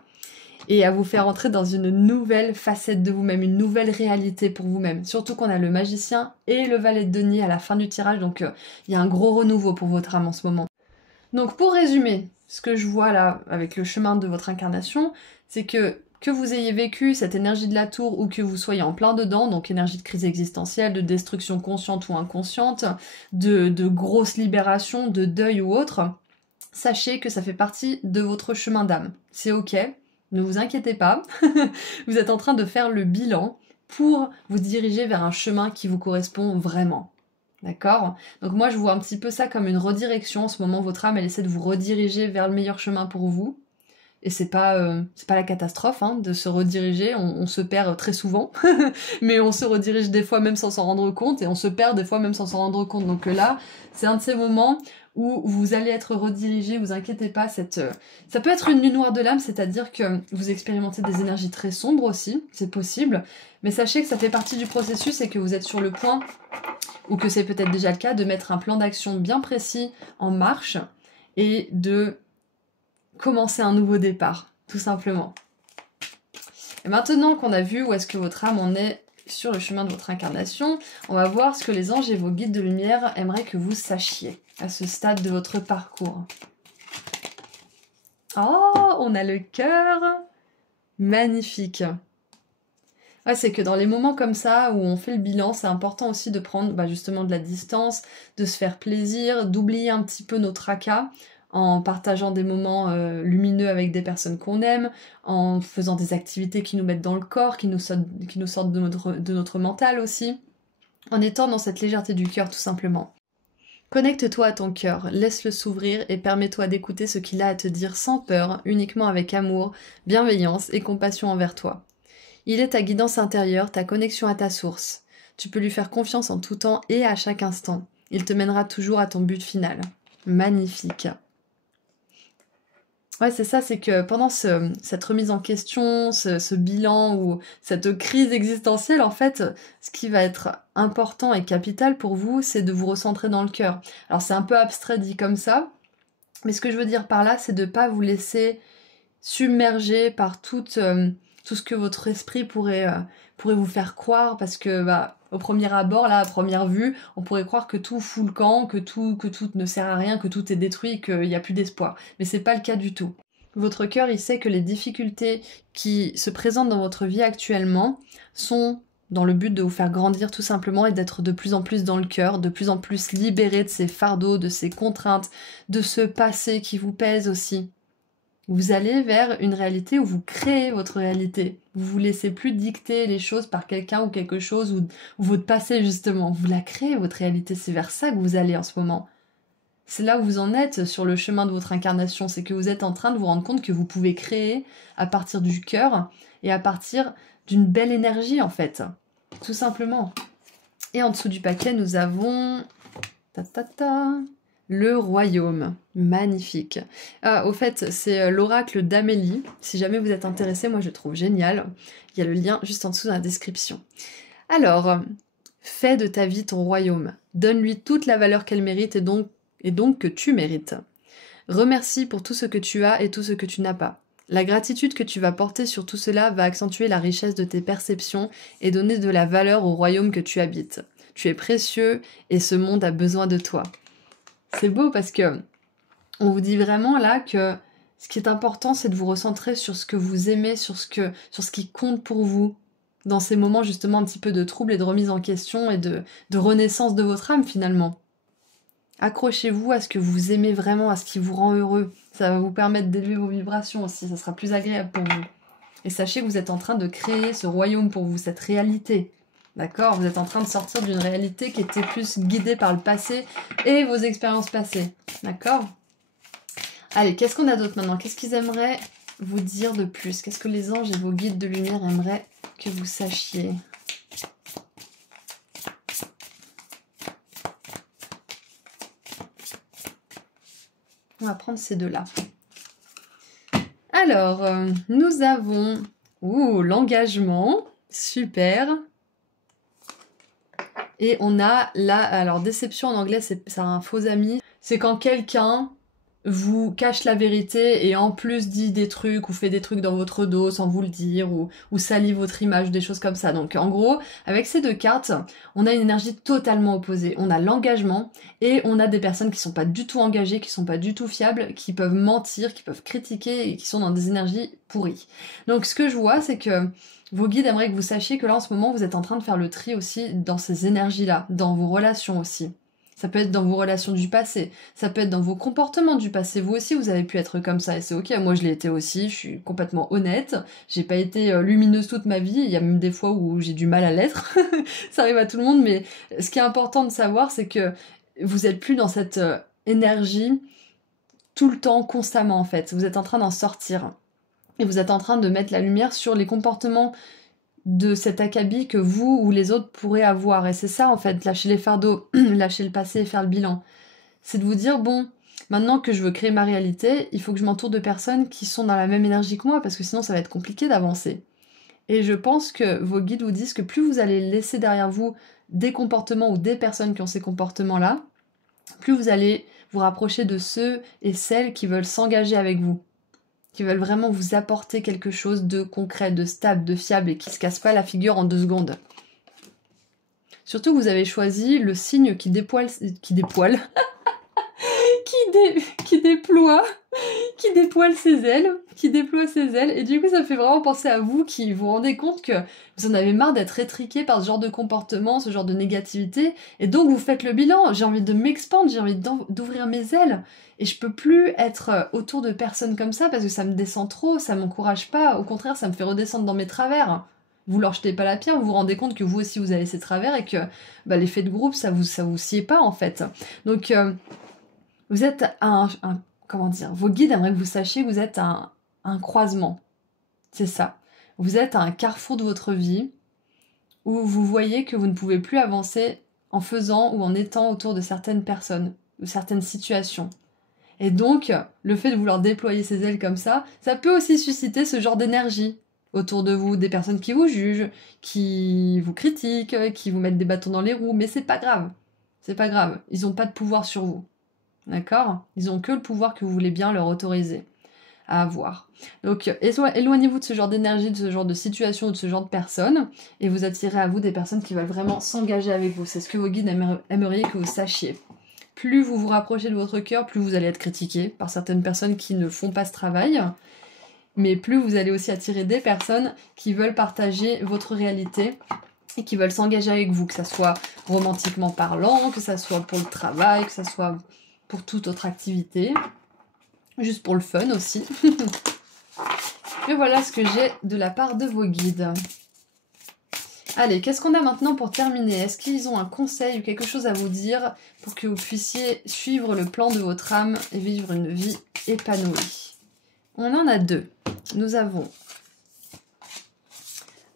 et à vous faire entrer dans une nouvelle facette de vous-même, une nouvelle réalité pour vous-même. Surtout qu'on a le magicien et le valet de denier à la fin du tirage, donc il y a un gros renouveau pour votre âme en ce moment. Donc pour résumer, ce que je vois là avec le chemin de votre incarnation, c'est que vous ayez vécu cette énergie de la tour ou que vous soyez en plein dedans, donc énergie de crise existentielle, de destruction consciente ou inconsciente, de grosse libération, de deuil ou autre, sachez que ça fait partie de votre chemin d'âme. C'est ok. Ne vous inquiétez pas, vous êtes en train de faire le bilan pour vous diriger vers un chemin qui vous correspond vraiment. D'accord? Donc moi je vois un petit peu ça comme une redirection. En ce moment, votre âme, elle essaie de vous rediriger vers le meilleur chemin pour vous. Et c'est pas la catastrophe hein, de se rediriger, on se perd très souvent, mais on se redirige des fois même sans s'en rendre compte, et on se perd des fois même sans s'en rendre compte. Donc là, c'est un de ces moments où vous allez être redirigé, vous inquiétez pas, ça peut être une nuit noire de l'âme, c'est-à-dire que vous expérimentez des énergies très sombres aussi, c'est possible, mais sachez que ça fait partie du processus et que vous êtes sur le point, ou que c'est peut-être déjà le cas, de mettre un plan d'action bien précis en marche, et de commencer un nouveau départ, tout simplement. Et maintenant qu'on a vu où est-ce que votre âme en est sur le chemin de votre incarnation, on va voir ce que les anges et vos guides de lumière aimeraient que vous sachiez à ce stade de votre parcours. Oh, on a le cœur. Magnifique. Ouais, c'est que dans les moments comme ça où on fait le bilan, c'est important aussi de prendre justement de la distance, de se faire plaisir, d'oublier un petit peu nos tracas. en partageant des moments lumineux avec des personnes qu'on aime, en faisant des activités qui nous mettent dans le corps, qui nous sortent de notre mental aussi, en étant dans cette légèreté du cœur tout simplement. Connecte-toi à ton cœur, laisse-le s'ouvrir et permets-toi d'écouter ce qu'il a à te dire sans peur, uniquement avec amour, bienveillance et compassion envers toi. Il est ta guidance intérieure, ta connexion à ta source. Tu peux lui faire confiance en tout temps et à chaque instant. Il te mènera toujours à ton but final. Magnifique. Ouais, c'est ça, c'est que pendant cette remise en question, ce bilan ou cette crise existentielle, en fait, ce qui va être important et capital pour vous, c'est de vous recentrer dans le cœur. Alors c'est un peu abstrait dit comme ça, mais ce que je veux dire par là, c'est de ne pas vous laisser submerger par tout ce que votre esprit pourrait vous faire croire, parce que au premier abord, là, à première vue, on pourrait croire que tout fout le camp, que tout ne sert à rien, que tout est détruit, qu'il n'y a plus d'espoir. Mais c'est pas le cas du tout. Votre cœur, il sait que les difficultés qui se présentent dans votre vie actuellement sont dans le but de vous faire grandir tout simplement et d'être de plus en plus dans le cœur, de plus en plus libéré de ces fardeaux, de ces contraintes, de ce passé qui vous pèse aussi. Vous allez vers une réalité où vous créez votre réalité. Vous vous laissez plus dicter les choses par quelqu'un ou quelque chose ou votre passé justement. Vous la créez, votre réalité. C'est vers ça que vous allez en ce moment. C'est là où vous en êtes sur le chemin de votre incarnation. C'est que vous êtes en train de vous rendre compte que vous pouvez créer à partir du cœur et à partir d'une belle énergie en fait. Tout simplement. Et en dessous du paquet, nous avons... le royaume. Magnifique. Au fait, c'est l'oracle d'Amélie. Si jamais vous êtes intéressé, moi je le trouve génial. Il y a le lien juste en dessous dans la description. Alors, fais de ta vie ton royaume. Donne-lui toute la valeur qu'elle mérite et donc que tu mérites. Remercie pour tout ce que tu as et tout ce que tu n'as pas. La gratitude que tu vas porter sur tout cela va accentuer la richesse de tes perceptions et donner de la valeur au royaume que tu habites. Tu es précieux et ce monde a besoin de toi. C'est beau parce que on vous dit vraiment là que ce qui est important, c'est de vous recentrer sur ce que vous aimez, sur ce qui compte pour vous, dans ces moments justement un petit peu de trouble et de remise en question et de renaissance de votre âme finalement. Accrochez-vous à ce que vous aimez vraiment, à ce qui vous rend heureux. Ça va vous permettre d'élever vos vibrations aussi, ça sera plus agréable pour vous. Et sachez que vous êtes en train de créer ce royaume pour vous, cette réalité. D'accord? Vous êtes en train de sortir d'une réalité qui était plus guidée par le passé et vos expériences passées. D'accord? Allez, qu'est-ce qu'on a d'autre maintenant? Qu'est-ce qu'ils aimeraient vous dire de plus? Qu'est-ce que les anges et vos guides de lumière aimeraient que vous sachiez? On va prendre ces deux-là. Alors, nous avons l'engagement. Super. Et on a là, alors déception en anglais, c'est un faux ami. C'est quand quelqu'un vous cache la vérité et en plus dit des trucs ou fait des trucs dans votre dos sans vous le dire ou salit votre image, des choses comme ça. Donc en gros, avec ces deux cartes, on a une énergie totalement opposée. On a l'engagement et on a des personnes qui sont pas du tout engagées, qui sont pas du tout fiables, qui peuvent mentir, qui peuvent critiquer et qui sont dans des énergies pourries. Donc ce que je vois, c'est que vos guides aimeraient que vous sachiez que là en ce moment, vous êtes en train de faire le tri aussi dans ces énergies-là, dans vos relations aussi. Ça peut être dans vos relations du passé, ça peut être dans vos comportements du passé. Vous aussi, vous avez pu être comme ça et c'est ok. Moi, je l'ai été aussi, je suis complètement honnête. J'ai pas été lumineuse toute ma vie. Il y a même des fois où j'ai du mal à l'être. Ça arrive à tout le monde, mais ce qui est important de savoir, c'est que vous êtes plus dans cette énergie tout le temps, constamment en fait. Vous êtes en train d'en sortir. Et vous êtes en train de mettre la lumière sur les comportements de cet acabit que vous ou les autres pourraient avoir. Et c'est ça, en fait, lâcher les fardeaux, lâcher le passé et faire le bilan. C'est de vous dire, bon, maintenant que je veux créer ma réalité, il faut que je m'entoure de personnes qui sont dans la même énergie que moi, parce que sinon ça va être compliqué d'avancer. Et je pense que vos guides vous disent que plus vous allez laisser derrière vous des comportements ou des personnes qui ont ces comportements-là, plus vous allez vous rapprocher de ceux et celles qui veulent s'engager avec vous, qui veulent vraiment vous apporter quelque chose de concret, de stable, de fiable et qui se casse pas la figure en 2 secondes. Surtout que vous avez choisi le signe qui dépoile, qui déploie ses ailes, et du coup ça me fait vraiment penser à vous qui vous rendez compte que vous en avez marre d'être étriqué par ce genre de comportement, ce genre de négativité, et donc vous faites le bilan, j'ai envie de m'expandre, j'ai envie d'ouvrir mes ailes, et je peux plus être autour de personnes comme ça parce que ça me descend trop, ça m'encourage pas, au contraire ça me fait redescendre dans mes travers. Vous leur jetez pas la pierre, vous vous rendez compte que vous aussi vous avez ces travers et que l'effet de groupe ça vous sied pas en fait. Donc vous êtes comment dire, vos guides aimeraient que vous sachiez que vous êtes un croisement. C'est ça. Vous êtes à un carrefour de votre vie où vous voyez que vous ne pouvez plus avancer en faisant ou en étant autour de certaines personnes, de certaines situations. Et donc, le fait de vouloir déployer ses ailes comme ça peut aussi susciter ce genre d'énergie autour de vous, des personnes qui vous jugent, qui vous critiquent, qui vous mettent des bâtons dans les roues, mais c'est pas grave. C'est pas grave. Ils n'ont pas de pouvoir sur vous. D'accord ? Ils ont que le pouvoir que vous voulez bien leur autoriser à avoir. Donc, éloignez-vous de ce genre d'énergie, de ce genre de situation, de ce genre de personnes, et vous attirez à vous des personnes qui veulent vraiment s'engager avec vous. C'est ce que vos guides aimeraient que vous sachiez. Plus vous vous rapprochez de votre cœur, plus vous allez être critiqué par certaines personnes qui ne font pas ce travail, mais plus vous allez aussi attirer des personnes qui veulent partager votre réalité et qui veulent s'engager avec vous, que ça soit romantiquement parlant, que ça soit pour le travail, que ça soit pour toute autre activité, juste pour le fun aussi. Et voilà ce que j'ai de la part de vos guides. Allez, qu'est-ce qu'on a maintenant pour terminer? Est-ce qu'ils ont un conseil ou quelque chose à vous dire pour que vous puissiez suivre le plan de votre âme et vivre une vie épanouie? On en a deux. Nous avons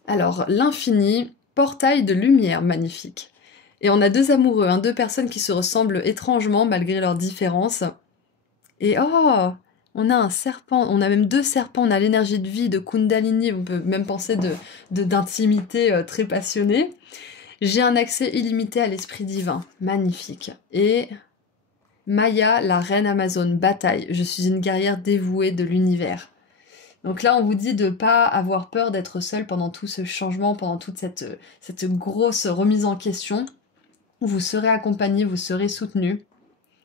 alors l'infini, portail de lumière, magnifique. Et on a deux amoureux, deux personnes qui se ressemblent étrangement malgré leurs différences. Et oh, on a un serpent, on a même deux serpents, on a l'énergie de vie, de Kundalini, on peut même penser d'intimité très passionnée. J'ai un accès illimité à l'esprit divin, magnifique. Et Maya, la reine Amazone, bataille, je suis une guerrière dévouée de l'univers. Donc là, on vous dit de ne pas avoir peur d'être seul pendant tout ce changement, pendant toute cette grosse remise en question. Vous serez accompagné, vous serez soutenu.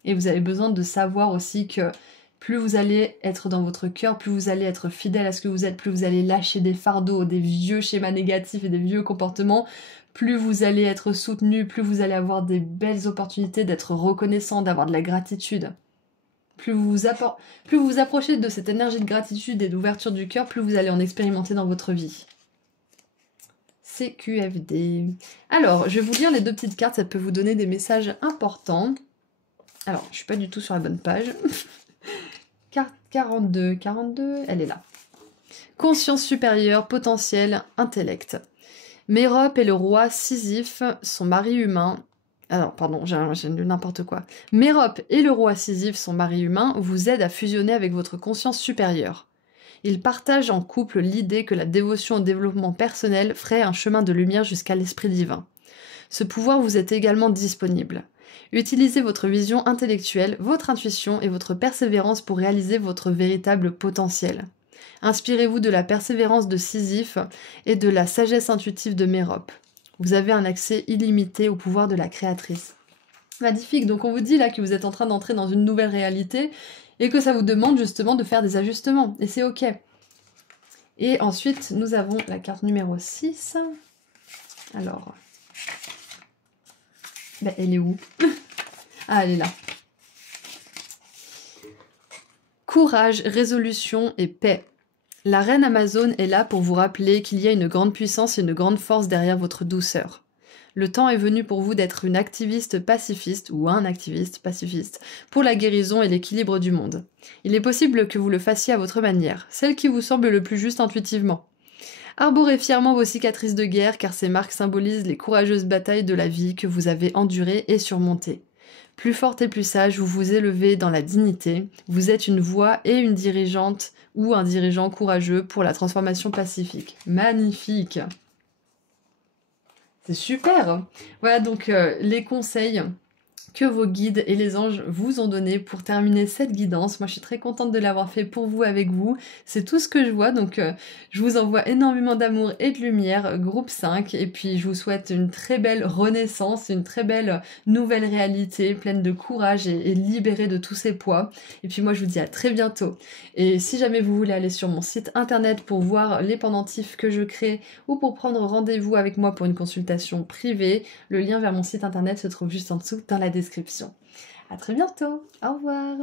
Et vous avez besoin de savoir aussi que plus vous allez être dans votre cœur, plus vous allez être fidèle à ce que vous êtes, plus vous allez lâcher des fardeaux, des vieux schémas négatifs et des vieux comportements, plus vous allez être soutenu, plus vous allez avoir des belles opportunités d'être reconnaissant, d'avoir de la gratitude. Plus vous vous approchez de cette énergie de gratitude et d'ouverture du cœur, plus vous allez en expérimenter dans votre vie. CQFD. Alors, je vais vous lire les deux petites cartes, ça peut vous donner des messages importants. Alors, je suis pas du tout sur la bonne page. Carte 42, elle est là. Conscience supérieure, potentiel, intellect. Mérope et le roi Sisyphe, son mari humain. Alors, pardon, j'ai lu n'importe quoi. Mérope et le roi Sisyphe, son mari humain, vous aident à fusionner avec votre conscience supérieure. Ils partagent en couple l'idée que la dévotion au développement personnel ferait un chemin de lumière jusqu'à l'esprit divin. Ce pouvoir vous est également disponible. Utilisez votre vision intellectuelle, votre intuition et votre persévérance pour réaliser votre véritable potentiel. Inspirez-vous de la persévérance de Sisyphe et de la sagesse intuitive de Mérope. Vous avez un accès illimité au pouvoir de la créatrice. Magnifique, donc on vous dit là que vous êtes en train d'entrer dans une nouvelle réalité et que ça vous demande justement de faire des ajustements, et c'est ok. Et ensuite, nous avons la carte numéro 6. Alors, elle est où? Ah, elle est là. Courage, résolution et paix. La reine Amazone est là pour vous rappeler qu'il y a une grande puissance et une grande force derrière votre douceur. Le temps est venu pour vous d'être une activiste pacifiste ou un activiste pacifiste pour la guérison et l'équilibre du monde. Il est possible que vous le fassiez à votre manière, celle qui vous semble le plus juste intuitivement. Arborez fièrement vos cicatrices de guerre car ces marques symbolisent les courageuses batailles de la vie que vous avez endurées et surmontées. Plus forte et plus sage, vous vous élevez dans la dignité, vous êtes une voix et une dirigeante ou un dirigeant courageux pour la transformation pacifique. Magnifique! C'est super! Voilà donc les conseils que vos guides et les anges vous ont donné pour terminer cette guidance. Moi, je suis très contente de l'avoir fait pour vous, avec vous. C'est tout ce que je vois, donc je vous envoie énormément d'amour et de lumière, groupe 5, et puis je vous souhaite une très belle renaissance, une très belle nouvelle réalité, pleine de courage et libérée de tous ces poids. Et puis moi, je vous dis à très bientôt. Et si jamais vous voulez aller sur mon site internet pour voir les pendentifs que je crée ou pour prendre rendez-vous avec moi pour une consultation privée, le lien vers mon site internet se trouve juste en dessous dans la description. À très bientôt, au revoir.